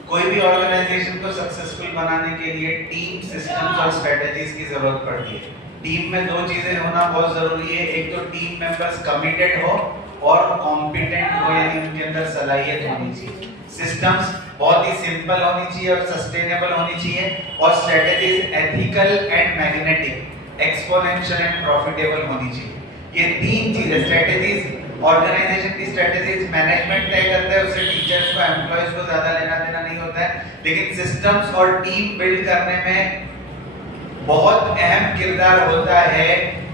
कोई भी ऑर्गेनाइजेशन को सक्सेसफुल बनाने के लिए टीम सिस्टम्स और स्ट्रेटजीज की जरूरत पड़ती है। टीम में 2 चीजें होना बहुत जरूरी है। एक तो टीम मेंबर्स कमिटेड हो और कॉम्पिटेंट हो, यानी उनके अंदर सलाहियत होनी चाहिए। सिस्टम्स बहुत ही सिंपल होनी चाहिए और सस्टेनेबल होनी चाहिए, और strategies ethical and magnetic, exponential and profitable होनी चाहिए। ये 3 चीजें, स्ट्रेटजीज ऑर्गेनाइजेशन की स्ट्रेटेजीज मैनेजमेंट तय करता है, उससे टीचर्स को एम्प्लॉयज को ज्यादा लेना देना नहीं होता है, लेकिन सिस्टम्स और टीम बिल्ड करने में बहुत अहम किरदार होता है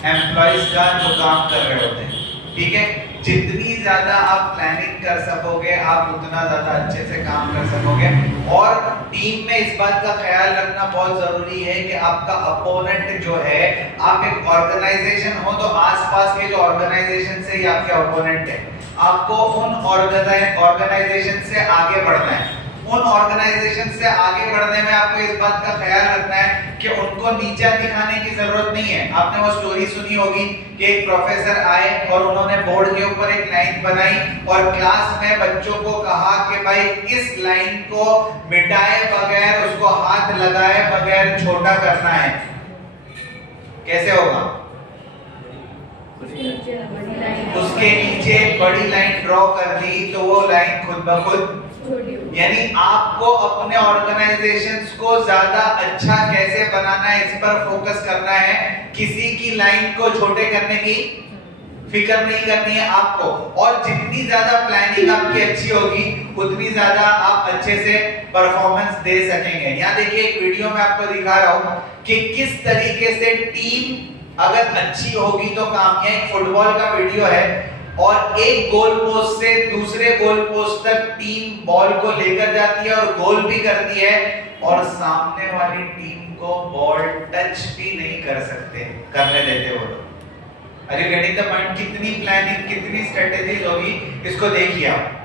एम्प्लॉयज का जो काम कर रहे होते हैं। ठीक है, जितनी ज्यादा आप प्लानिंग कर सकोगे आप उतना ज्यादा अच्छे से काम कर सकोगे। और टीम में इस बात का ख्याल रखना बहुत जरूरी है कि आपका अपोनेंट जो है, आप एक ऑर्गेनाइजेशन हो तो आसपास के जो ऑर्गेनाइजेशन से ही आपके अपोनेंट है, आपको उन ऑर्गेनाइजेशन से आगे बढ़ना है। उन ऑर्गेनाइजेशन से आगे बढ़ने में आपको इस बात का ख्याल रखना है कि उनको नीचा दिखाने की जरूरत नहीं है। आपने वो स्टोरी सुनी होगी कि एक प्रोफेसर आए और उन्होंने बोर्ड के ऊपर एक लाइन बनाई और क्लास में बच्चों को कहा कि भाई इस लाइन को मिटाए बगैर, उसको हाथ लगाए बगैर छोटा करना है। कैसे होगा? उसके नीचे बड़ी लाइन ड्रॉ कर दी तो वो लाइन खुद ब खुद, यानी आपको अपने ऑर्गेनाइजेशंस को ज्यादा अच्छा कैसे बनाना है इस पर फोकस करना है। किसी की लाइन को छोटे करने की फिक्र नहीं करनी है आपको। और जितनी ज्यादा प्लानिंग आपकी अच्छी होगी उतनी ज्यादा आप अच्छे से परफॉर्मेंस दे सकेंगे। यहाँ देखिए एक वीडियो में आपको दिखा रहा हूं कि किस तरीके से टीम अगर अच्छी होगी तो काम। यह एक फुटबॉल का वीडियो है और एक गोल पोस्ट से दूसरे गोल पोस्ट तक टीम बॉल को लेकर जाती है और गोल भी करती है, और सामने वाली टीम को बॉल टच भी नहीं करने देते वो लोग। Are you getting the point? कितनी प्लानिंग, कितनी स्ट्रेटेजीज होगी, इसको देखिए आप।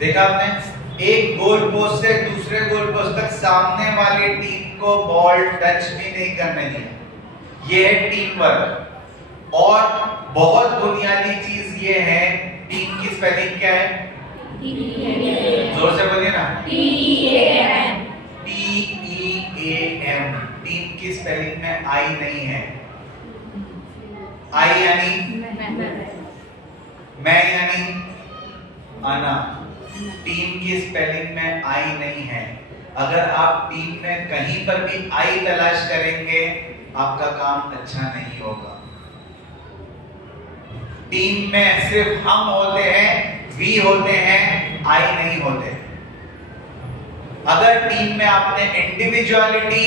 देखा आपने, एक गोल पोस्ट से दूसरे गोल पोस्ट तक सामने वाली टीम को बॉल टच भी नहीं करने दिया। ये है टीम वर्क। और बहुत बुनियादी चीज ये है, टीम की स्पेलिंग क्या है? जोर से बोलिए ना। TEAM। टीम की स्पेलिंग में आई नहीं है। आई यानी मैं यानी आना। टीम की स्पेलिंग में आई नहीं है। अगर आप टीम में कहीं पर भी आई तलाश करेंगे आपका काम अच्छा नहीं होगा। टीम में सिर्फ हम होते हैं, वी होते हैं, आई नहीं होते। अगर टीम में आपने इंडिविजुअलिटी,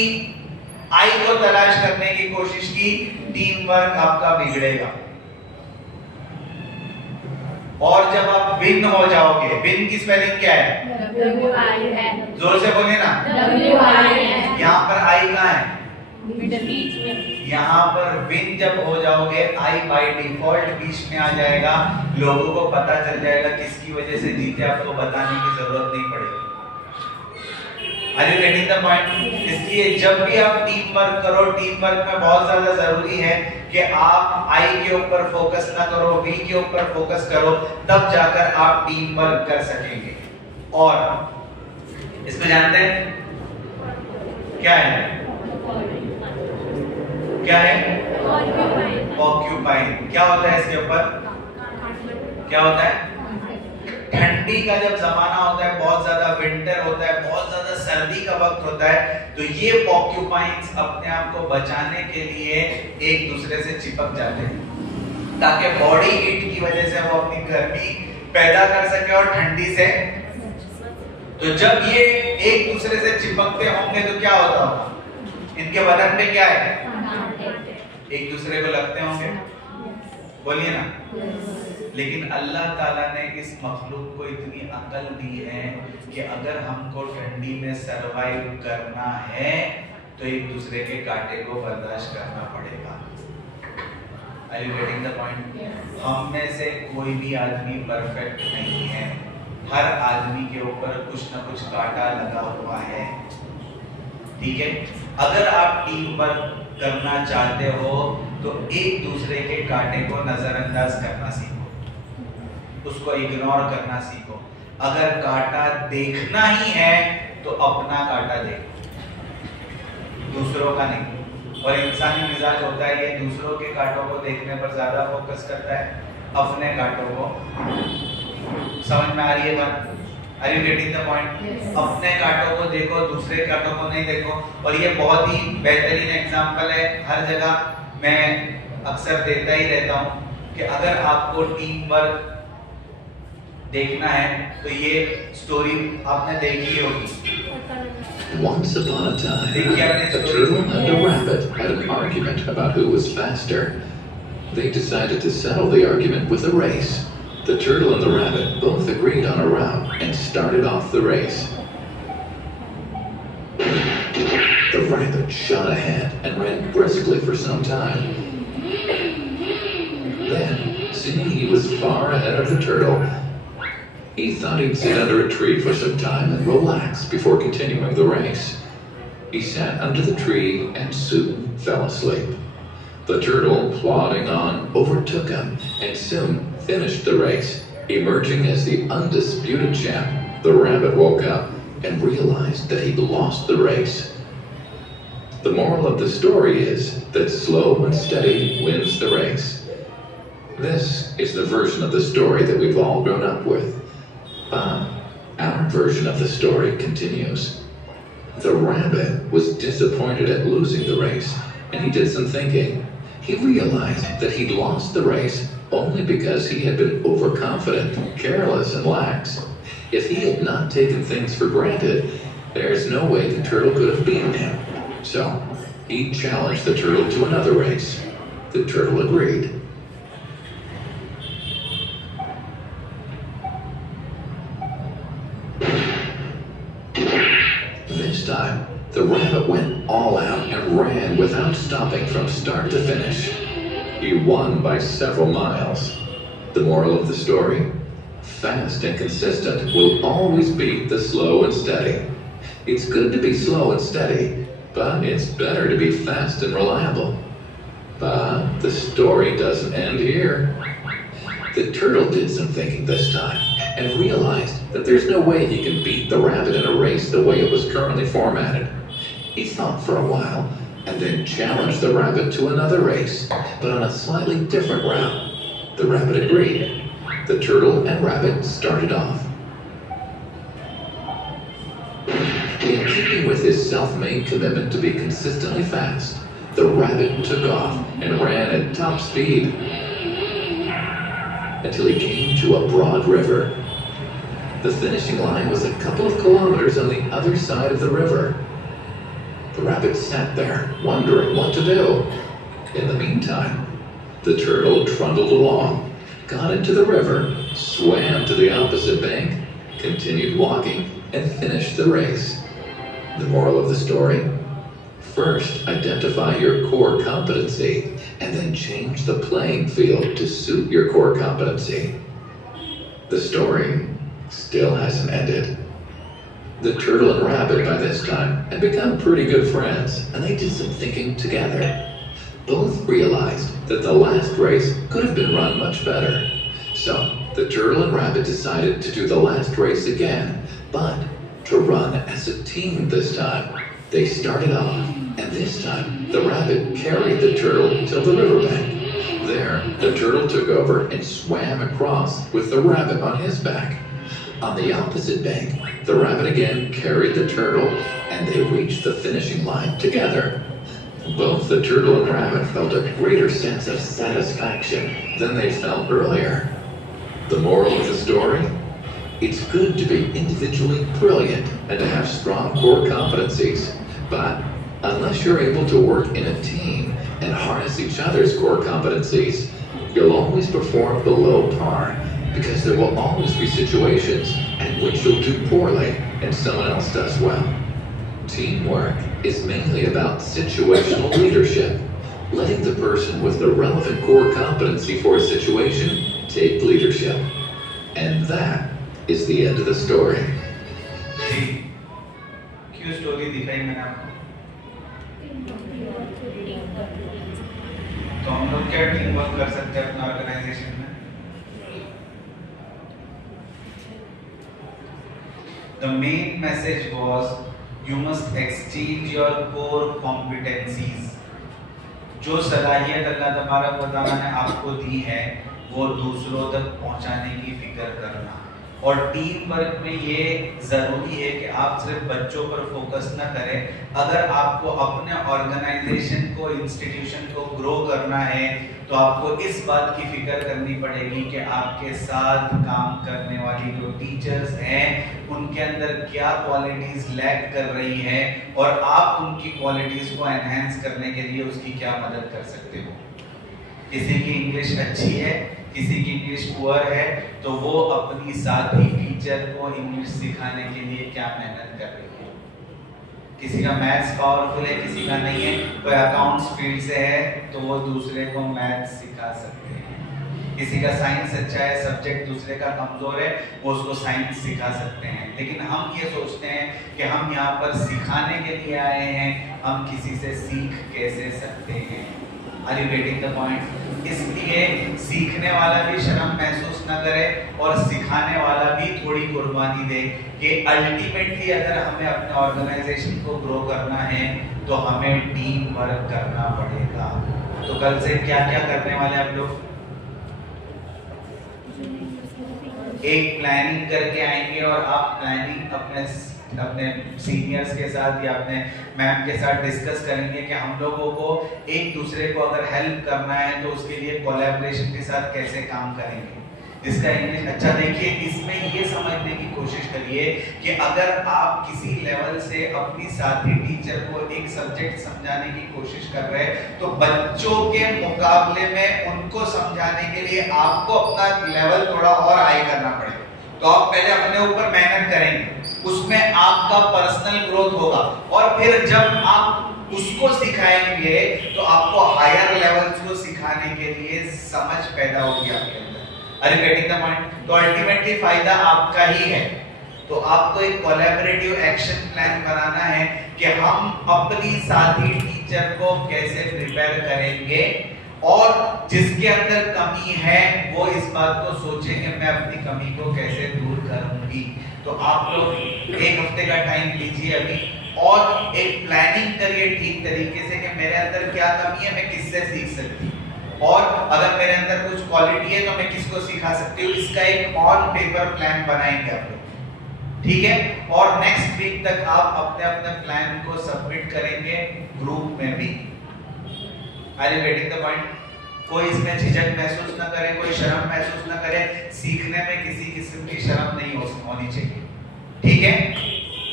आई को तलाश करने की कोशिश की, टीम वर्क आपका बिगड़ेगा। और जब आप विन हो जाओगे, विन की स्पेलिंग क्या है? WIN। जोर से बोलिए ना। WIN। यहाँ पर आई कहाँ है? बीच में। यहाँ पर विन जब हो जाओगे, आई बाय डिफॉल्ट बीच में आ जाएगा। लोगों को पता चल जाएगा किसकी वजह से जीते, आपको बताने की जरूरत नहीं पड़ेगी। Are you getting the point? इसलिए जब भी आप टीम वर्क करो, टीम वर्क में बहुत ज्यादा जरूरी है कि आप आई के ऊपर फोकस ना करो, वी के ऊपर फोकस करो, तब जाकर आप टीम वर्क कर सकेंगे। और इसको जानते हैं क्या है? क्या है? ऑक्यूपाइड। क्या होता है इसके ऊपर? क्या होता है? ठंडी का जब जमाना होता है, बहुत ज्यादा विंटर होता है, बहुत ज्यादा सर्दी का वक्त होता है, तो ये पॉक्यूपाइंस अपने आप को बचाने के लिए एक दूसरे से चिपक जाते हैं ताकि बॉडी हीट की वजह से वो अपनी गर्मी पैदा कर सके और ठंडी से। तो जब ये एक दूसरे से चिपकते होंगे तो क्या होता होगा? इनके बदन पे क्या है? एक दूसरे को लगते होंगे। बोलिए ना। लेकिन अल्लाह ताला ने इस मखलूक को इतनी अकल दी है कि अगर हमको ठंडी में सरवाइव करना है तो एक दूसरे के कांटे को बर्दाश्त करना पड़ेगा। Are you getting the point? हम में से कोई भी आदमी परफेक्ट नहीं है। हर आदमी के ऊपर कुछ ना कुछ कांटा लगा हुआ है। ठीक है, अगर आप टीम वर्क करना चाहते हो तो एक दूसरे के कांटे को नजरअंदाज करना सीखो, उसको इग्नोर करना सीखो। अगर कांटा देखना ही है तो अपना कांटा देखो, दूसरों का नहीं। और इंसानी मिजाज होता है ये दूसरों के कांटों को देखने पर ज़्यादा फोकस करता है, अपने कांटों को। समझ में आ रही है बात? Are you getting the point? Yes. अपने कांटों को देखो, दूसरे कांटों को नहीं देखो। और ये बहुत ही बेहतरीन एग्जाम्पल है, हर जगह मैं अक्सर देता ही रहता हूँ कि अगर आपको टीम वर्क देखना है तो ये स्टोरी आपने देखी होगी। Once upon a time, a turtle and a rabbit had an argument about who was faster. They decided to settle the argument with a race. The turtle and the rabbit both agreed on a route and started off the race. The rabbit shot ahead and ran briskly for some time. Then, seeing he was far ahead of the turtle, he thought he'd sit under a tree for some time and relax before continuing the race. He sat under the tree and soon fell asleep. The turtle, plodding on, overtook him and soon finished the race. Emerging as the undisputed champ, the rabbit woke up and realized that he'd lost the race. The moral of the story is that slow and steady wins the race. This is the version of the story that we've all grown up with. But our version of the story continues. The rabbit was disappointed at losing the race, and he did some thinking. He realized that he'd lost the race only because he had been overconfident, careless, and lax. If he had not taken things for granted, there's no way the turtle could have beaten him. So, he challenged the turtle to another race. The turtle agreed. This time, the rabbit went all out and ran without stopping from start to finish. He won by several miles. The moral of the story? Fast and consistent will always beat the slow and steady. It's good to be slow and steady, but it's better to be fast and reliable. But the story doesn't end here. The turtle did some thinking this time and realized that there's no way he can beat the rabbit in a race the way it was currently formatted. He thought for a while and then challenged the rabbit to another race, but on a slightly different route. The rabbit agreed. The turtle and rabbit started off. In keeping with his self-made commitment to be consistently fast, the rabbit took off and ran at top speed until he came to a broad river. The finishing line was a couple of kilometers on the other side of the river. The rabbit sat there, wondering what to do. In the meantime, the turtle trundled along, got into the river, swam to the opposite bank, continued walking, and finished the race. The moral of the story? First, identify your core competency, and then change the playing field to suit your core competency. The story still hasn't ended. The turtle and rabbit by this time had become pretty good friends, and they did some thinking together. Both realized that the last race could have been run much better. So, the turtle and rabbit decided to do the last race again, but to run as a team this time. They started off, and this time, the rabbit carried the turtle till the riverbank. There, the turtle took over and swam across with the rabbit on his back. On the opposite bank, the rabbit again carried the turtle, and they reached the finishing line together. Both the turtle and rabbit felt a greater sense of satisfaction than they felt earlier. The moral of the story? It's good to be individually brilliant and to have strong core competencies, but unless you're able to work in a team and harness each other's core competencies, you'll always perform below par, because there will always be situations in which you'll do poorly and someone else does well. Teamwork is mainly about situational leadership, letting the person with the relevant core competency for a situation take leadership. And that is the end of the story. क्यों story दिखाई मैंने आपको? तो हम लोग क्या team work कर सकते हैं अपना ऑर्गेनाइजेशन में? The main message was you must exchange your core competencies. जो सलाहियत अल्लाह तबारक व तआला ने आपको दी है वो दूसरों तक पहुंचाने की फिक्र करना। और टीम वर्क में ये जरूरी है कि आप सिर्फ बच्चों पर फोकस न करें। अगर आपको अपने ऑर्गेनाइजेशन को, इंस्टीट्यूशन को ग्रो करना है तो आपको इस बात की फिक्र करनी पड़ेगी कि आपके साथ काम करने वाली जो टीचर्स हैं उनके अंदर क्या क्वालिटीज लैक कर रही है और आप उनकी क्वालिटीज को एनहांस करने के लिए उसकी क्या मदद कर सकते हो। किसी की इंग्लिश अच्छी है, किसी की इंग्लिश पुअर है, तो वो अपनी साथी टीचर को इंग्लिश सिखाने के लिए क्या मेहनत कर रही है। किसी का मैथ्स पावरफुल है, किसी का नहीं है। कोई अकाउंट्स फील्ड से है तो वो दूसरे को मैथ्स सिखा सकते हैं। किसी का साइंस अच्छा है, सब्जेक्ट दूसरे का कमजोर है, वो उसको साइंस सिखा सकते हैं। लेकिन हम ये सोचते हैं कि हम यहाँ पर सिखाने के लिए आए हैं, हम किसी से सीख कैसे सकते हैं। Are you getting the point? इसलिए सीखने वाला भी शर्म महसूस न करे और सिखाने वाला भी थोड़ी कुर्बानी दे कि अल्टीमेटली अगर हमें अपने ऑर्गेनाइजेशन को ग्रो करना है तो हमें टीम वर्क करना पड़ेगा। तो कल से क्या क्या करने वाले हम लोग? एक प्लानिंग करके आएंगे और आप प्लानिंग अपने सीनियर्स के साथ या अपने मैम के साथ डिस्कस करेंगे कि हम लोगों को एक दूसरे को अगर हेल्प करना है तो उसके लिए कोलैबोरेशन के साथ कैसे काम करेंगे। इसका इंग्लिश अच्छा देखिए, इसमें ये समझने की कोशिश करिए कि अगर आप किसी लेवल से अपनी साथी टीचर को एक सब्जेक्ट समझाने की कोशिश कर रहे हैं तो बच्चों के मुकाबले में उनको समझाने के लिए आपको अपना लेवल थोड़ा और हाई करना पड़ेगा। तो आप पहले अपने ऊपर मेहनत करेंगे, उसमें आपका पर्सनल ग्रोथ होगा और फिर जब आप उसको सिखाएंगे तो आपको हायर लेवल्स को सिखाने के लिए समझ पैदा होगी आपके अंदर। अरे गेटिंग द पॉइंट? तो अल्टीमेटली फायदा आपका ही है। तो आपको एक कोलैबोरेटिव एक्शन प्लान बनाना है कि हम अपनी साथी टीचर को कैसे प्रिपेयर करेंगे और जिसके अंदर कमी है वो इस बात को सोचे कि मैं अपनी कमी को कैसे दूर करूंगी। तो आप लोग एक हफ्ते का टाइम लीजिए अभी और एक प्लानिंग करिए ठीक तरीके से कि मेरे अंदर क्या कमी है, मैं किससे सीख सकती हूँ और अगर मेरे अंदर कुछ क्वालिटी है तो मैं किसको सिखा सकती हूँ। इसका एक ऑन पेपर प्लान बनाएंगे आप लोग, ठीक है? और नेक्स्ट वीक तक आप अपने अपने प्लान को सबमिट करेंगे ग्रुप में भी। Are you getting the point? कोई इसमें झिझक महसूस ना करे, कोई शर्म महसूस ना करे। सीखने में किसी किस्म की शर्म नहीं होनी चाहिए, ठीक है?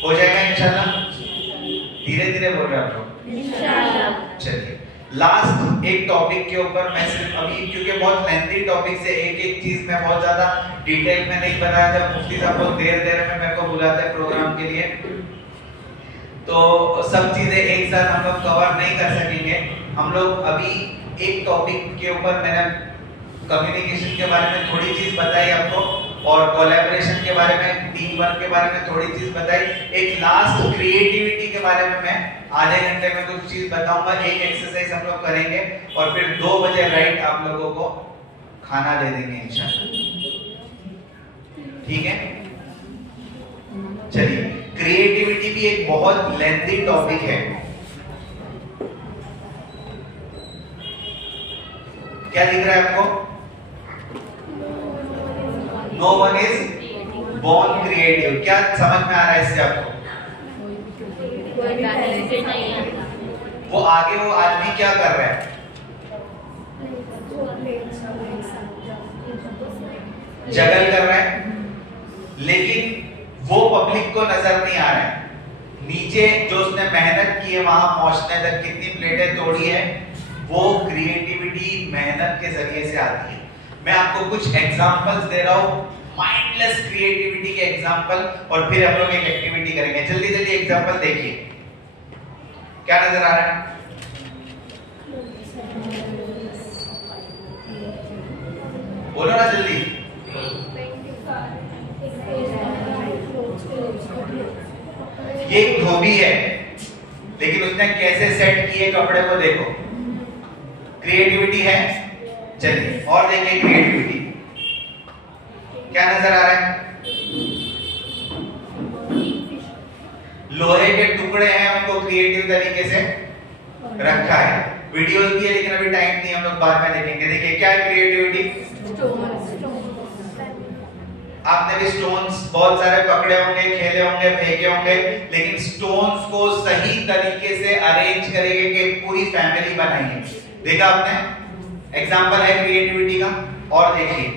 हो जाएगा इंशाल्लाह। धीरे धीरे बोल रहे आप लोग इंशाल्लाह। चलिए लास्ट एक टॉपिक के ऊपर मैं सिर्फ अभी, क्योंकि बहुत लेंथी टॉपिक से एक एक चीज मैं बहुत ज्यादा डिटेल में नहीं बताया। जब मुफ्ती साहब बहुत देर में मेरे को बुलाते हैं प्रोग्राम के लिए तो सब चीजें एक साथ हम लोग कवर नहीं कर सकेंगे। हम लोग अभी एक टॉपिक के ऊपर मैंने कम्युनिकेशन के बारे में थोड़ी चीज बताई आपको और कोलैबोरेशन के बारे में, टीम वर्क के बारे में थोड़ी चीज बताई। एक लास्ट क्रिएटिविटी के बारे में मैं आधे घंटे में कुछ चीज बताऊंगा। एक एक्सरसाइज हम लोग करेंगे और फिर 2 बजे राइट आप लोगों को खाना दे देंगे इंशाल्लाह, ठीक है? चलिए, क्रिएटिविटी भी एक बहुत लेंथी टॉपिक है। क्या दिख रहा है आपको? No one is born creative। क्या समझ में आ रहा है इससे आपको? वो आगे वो आदमी क्या कर रहा है? जगल कर रहा है, लेकिन वो पब्लिक को नजर नहीं आ रहा है। नीचे जो उसने मेहनत की है वहां पहुंचने तक कितनी प्लेटें तोड़ी है, वो क्रिएटिविटी मेहनत के जरिए से आती है। मैं आपको कुछ एग्जांपल्स दे रहा हूं, माइंडलेस क्रिएटिविटी के एग्जांपल, और फिर हम लोग एक एक्टिविटी करेंगे। जल्दी जल्दी एग्जांपल देखिए, क्या नजर आ रहा है? बोलो ना जल्दी। ये एक धोबी है, लेकिन उसने कैसे सेट किए कपड़े को देखो, क्रिएटिविटी है। चलिए और देखिए क्रिएटिविटी क्या नजर आ रहा है? लोहे के टुकड़े हैं, उनको क्रिएटिव तरीके से रखा है। वीडियोस भी है लेकिन अभी टाइम नहीं, हम लोग बाद में देखेंगे। देखिए क्या है क्रिएटिविटी। आपने भी स्टोन्स बहुत सारे पकड़े होंगे, खेले होंगे, फेंके होंगे, लेकिन स्टोन्स को सही तरीके से अरेंज करके कि पूरी फैमिली बनाई है। देखा आपने, एग्जांपल है क्रिएटिविटी का। और देखिए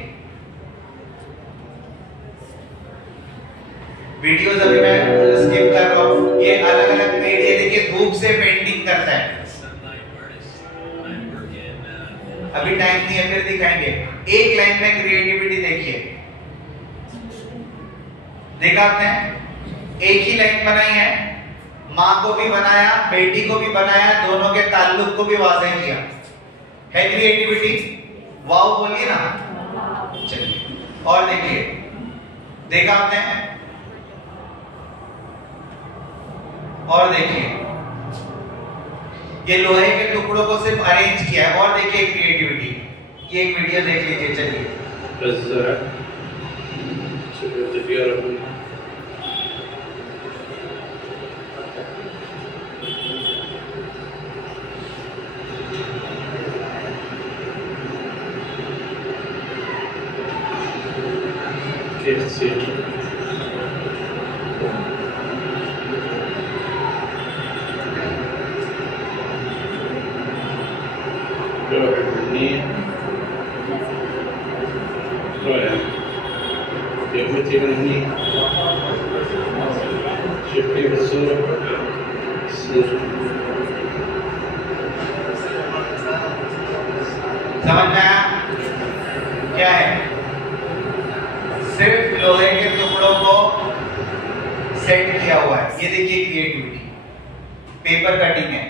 वीडियोस अभी मैं स्किप कर रहा हूं, ये अलग अलग पेड़, ये देखिए धूप से पेंटिंग करता है। अभी टाइम नहीं है, फिर दिखाएंगे। एक लाइन में क्रिएटिविटी देखिए, देखा आपने, एक ही लाइन बनाई है, माँ को भी बनाया, बेटी को भी बनाया, दोनों के ताल्लुक को भी वाज़ेह किया, है क्रिएटिविटी। वाओ बोलिए ना। चलिए और देखिए, देखा आपने, और देखिए ये लोहे के टुकड़ों को सिर्फ अरेंज किया है। और देखिए क्रिएटिविटी, ये एक वीडियो देख लीजिए। चलिए समझ में आया क्या है? सिर्फ लोहे के टुकड़ों को सेट किया हुआ है। ये देखिए क्रिएटिविटी, पेपर कटिंग है।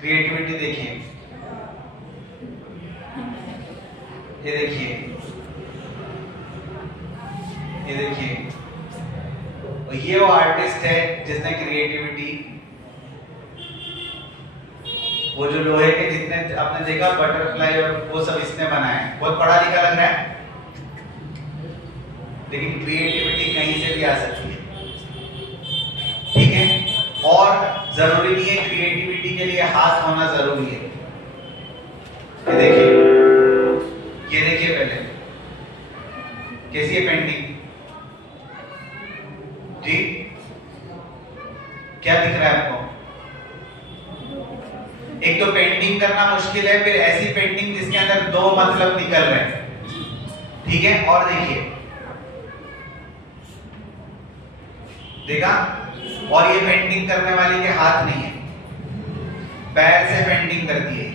क्रिएटिविटी देखिए, ये देखिए, ये देखिए, ये वो आर्टिस्ट है जिसने क्रिएटिविटी, वो जो लोहे के जितने आपने देखा बटरफ्लाई और वो सब इसने बनाया है। बहुत पढ़ा लिखा लग रहा है, लेकिन क्रिएटिविटी कहीं से भी आ सकती है, ठीक है। और जरूरी नहीं है क्रिएटिविटी के लिए हाथ होना जरूरी है। ये देखिए, ये देखिए, पहले कैसी है पेंटिंग जी, क्या दिख रहा है आपको? एक तो पेंटिंग करना मुश्किल है, फिर ऐसी पेंटिंग जिसके अंदर दो मतलब निकल रहे हैं, ठीक है। और देखिए, देखा, और ये पेंटिंग करने वाली के हाथ नहीं है, पैर से पेंटिंग करती है।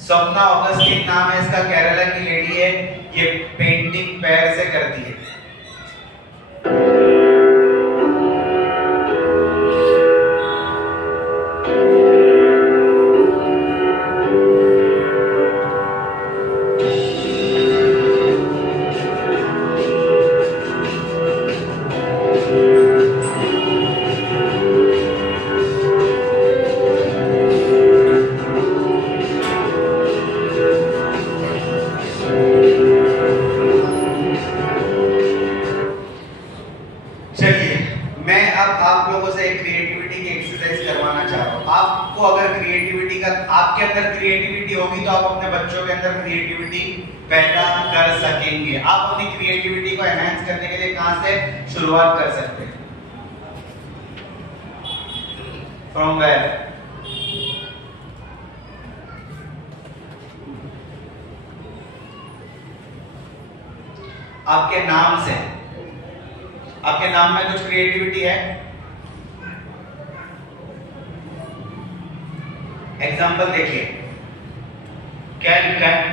स्वप्ना ऑगस्टिन नाम है इसका, केरला की लेडी है, ये पेंटिंग पैर से करती है। आपके अंदर क्रिएटिविटी होगी तो आप अपने बच्चों के अंदर क्रिएटिविटी पैदा कर सकेंगे। आप अपनी क्रिएटिविटी को एनहांस करने के लिए कहां से शुरुआत कर सकते हैं? From where? आपके नाम से। आपके नाम में कुछ क्रिएटिविटी है? एग्जाम्पल देखिए, क्या लिखा है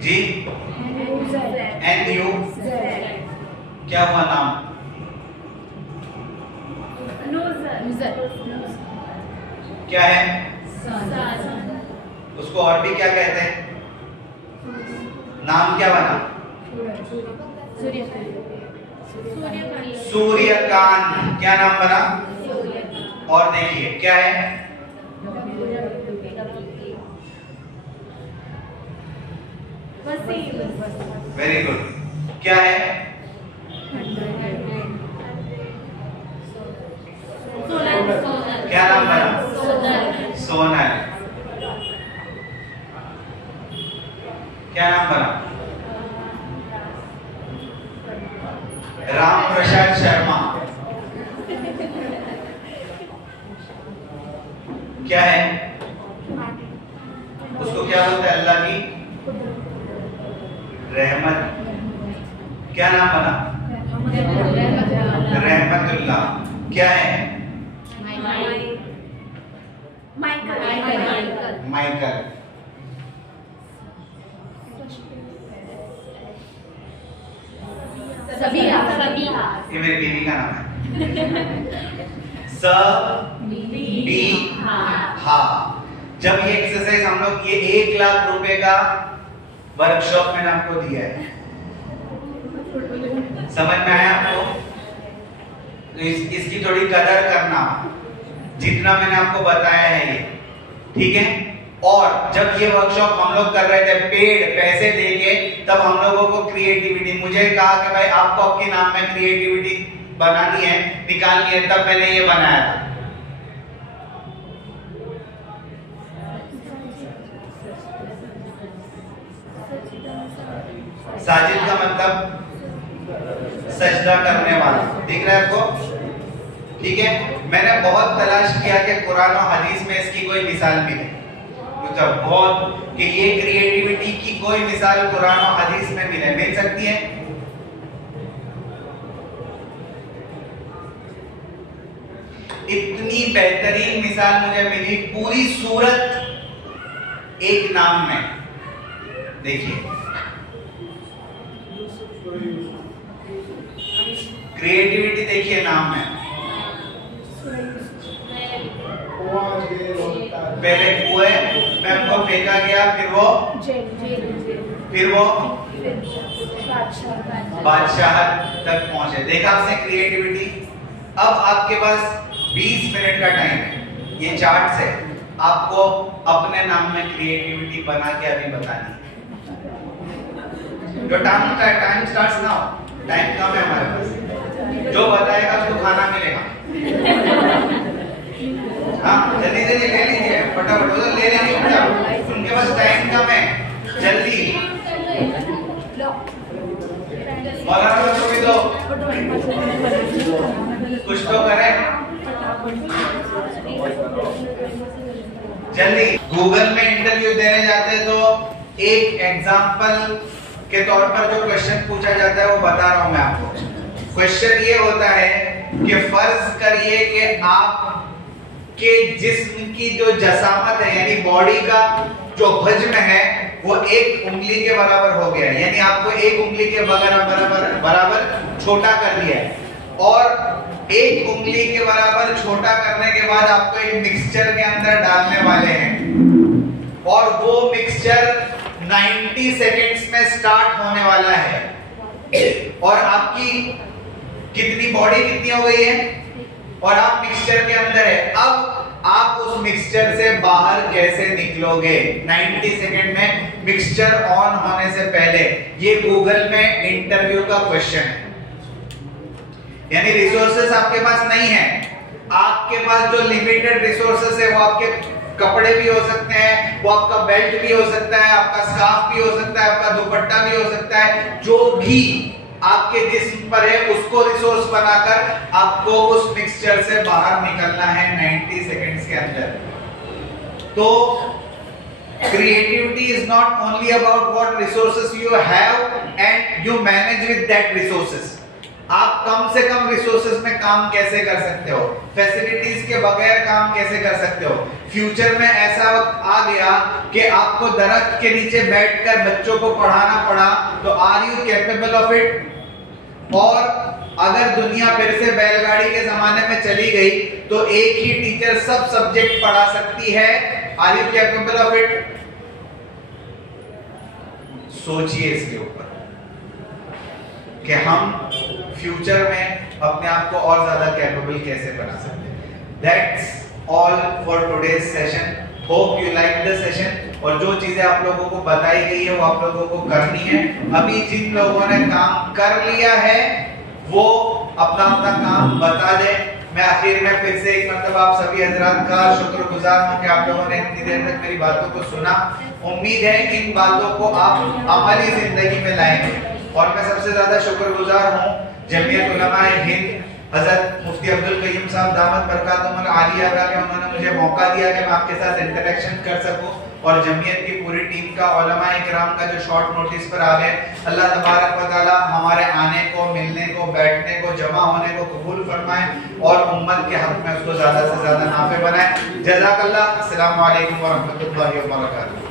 जी? NU, क्या हुआ नाम? क्या है? उसको और भी क्या कहते हैं? नाम क्या बना? सूर्यकांत। क्या नाम बना? और देखिए क्या है? Very good. क्या है? क्या नाम बना? सोनल। क्या नाम बना? राम प्रसाद शर्मा। क्या है? उसको क्या बोलते हैं? अल्लाह की रहमत। क्या नाम बना? रहमतुल्लाह। क्या है? माइकल। ये मेरी बीवी का नाम है। हा। जब ये एक्सरसाइज हम लोग, ये 1 लाख रुपए का वर्कशॉप मैंने आपको दिया है, समझ में आया आपको? तो इसकी थोड़ी कदर करना, जितना मैंने आपको बताया है ये, ठीक है? और जब ये वर्कशॉप हम लोग कर रहे थे पेड पैसे देके, तब हम लोगों को क्रिएटिविटी, मुझे कहा कि भाई आपको आपके नाम में क्रिएटिविटी बनानी है, निकालनी है, तब मैंने ये बनाया था। साजिद का मतलब सजदा करने वाला, दिख रहा है आपको? ठीक है, मैंने बहुत तलाश किया कि कुरान और हदीस में इसकी कोई मिसाल मिले, तो बहुत कि ये क्रिएटिविटी की कोई मिसाल कुरान और हदीस में मिल सकती है? इतनी बेहतरीन मिसाल मुझे मिली, पूरी सूरत एक नाम में। देखिए, क्रिएटिविटी देखिए नाम में। पहले कुएं में हमको फेंका गया, फिर वो बादशाह तक पहुंचे। देखा आपने क्रिएटिविटी? अब आपके पास 20 मिनट का टाइम है, ये चार्ट से आपको अपने नाम में क्रिएटिविटी बना के अभी बतानी है। जो टाइम स्टार्ट्स नाउ, टाइम कम है हमारे पास, जो बताएगा उसको खाना मिलेगा। हाँ, जल्दी ले लीजिए, फटाफट उधर ले लीजिए, उनके पास टाइम कम है, जल्दी। मौलाना को भी दो, कुछ तो करें जल्दी। गूगल में इंटरव्यू देने जाते हैं तो एक एग्जांपल के तौर पर जो क्वेश्चन पूछा जाता है वो बता रहा हूं मैं आपको। क्वेश्चन ये होता है कि फर्ज करिए कि आप के जिस्म की जो जसामत है, यानी बॉडी का जो हजम है, वो 1 उंगली के बराबर हो गया है, यानी आपको 1 उंगली के बराबर छोटा कर दिया है, और 1 उंगली के बराबर छोटा करने के बाद आपको एक मिक्सचर के अंदर डालने वाले हैं, और वो मिक्सचर 90 सेकेंड्स में स्टार्ट होने वाला है। और आपकी कितनी बॉडी कितनी हो गई है, और आप मिक्सचर के अंदर है। अब आप उस मिक्सचर से बाहर कैसे निकलोगे 90 सेकेंड में, मिक्सचर ऑन होने से पहले? ये गूगल में इंटरव्यू का क्वेश्चन है। यानी रिसोर्सेस आपके पास नहीं है, आपके पास जो लिमिटेड रिसोर्सेस है, वो आपके कपड़े भी हो सकते हैं, वो आपका बेल्ट भी हो सकता है, आपका स्कार्फ भी हो सकता है, आपका दुपट्टा भी हो सकता है, जो भी आपके जिस्म पर है उसको रिसोर्स बनाकर आपको उस मिक्सचर से बाहर निकलना है 90 सेकेंड्स के अंदर। तो creativity is not only about what resources you have and you manage with that resources. आप कम से कम रिसोर्सेज में काम कैसे कर सकते हो, फैसिलिटीज के बगैर काम कैसे कर सकते हो। फ्यूचर में ऐसा वक्त आ गया कि आपको दरख्त के नीचे बैठकर बच्चों को पढ़ाना पड़ा, तो are you capable of it? और अगर दुनिया फिर से बैलगाड़ी के जमाने में चली गई तो एक ही टीचर सब सब्जेक्ट पढ़ा सकती है, are you capable of it? सोचिए इसके ऊपर कि हम फ्यूचर में अपने आप को और ज्यादा कैपेबल कैसे बना सकते हैं। That's all for today's session. Hope you like the session. और जो चीजें आप लोगों को बताई गई है वो आप लोगों को करनी है। अभी जिन लोगों ने काम कर लिया है वो अपना अपना काम बता दे। मैं आखिर में फिर से एक मतलब आप सभी हजरात का शुक्रगुजार हूं कि आप लोगों ने इतनी देर तक मेरी बातों को सुना। उम्मीद है इन बातों को आप अमली जिंदगी में लाएंगे। और मैं सबसे ज्यादा शुक्रगुजार हूं जमीयत उलमा हिंद हजरत मुफ्ती अब्दुल कय्यूम साहब दामत बरकातुहुल आलिया का कि उन्होंने मुझे मौका दिया कि मैं आपके साथ इंटरेक्शन कर सकूं, और जमीयत की पूरी टीम का, उलमा इकराम का जो शॉर्ट नोटिस पर आ गए। अल्लाह तबारक व तआला हमारे आने को, मिलने को, बैठने को, जमा होने को कबूल फरमाए और उम्मत के हक में उसको ज्यादा से ज्यादा नाफे बनाए। जज़ाकल्लाह। अस्सलामु अलैकुम व रहमतुल्लाहि व बरकातुहू।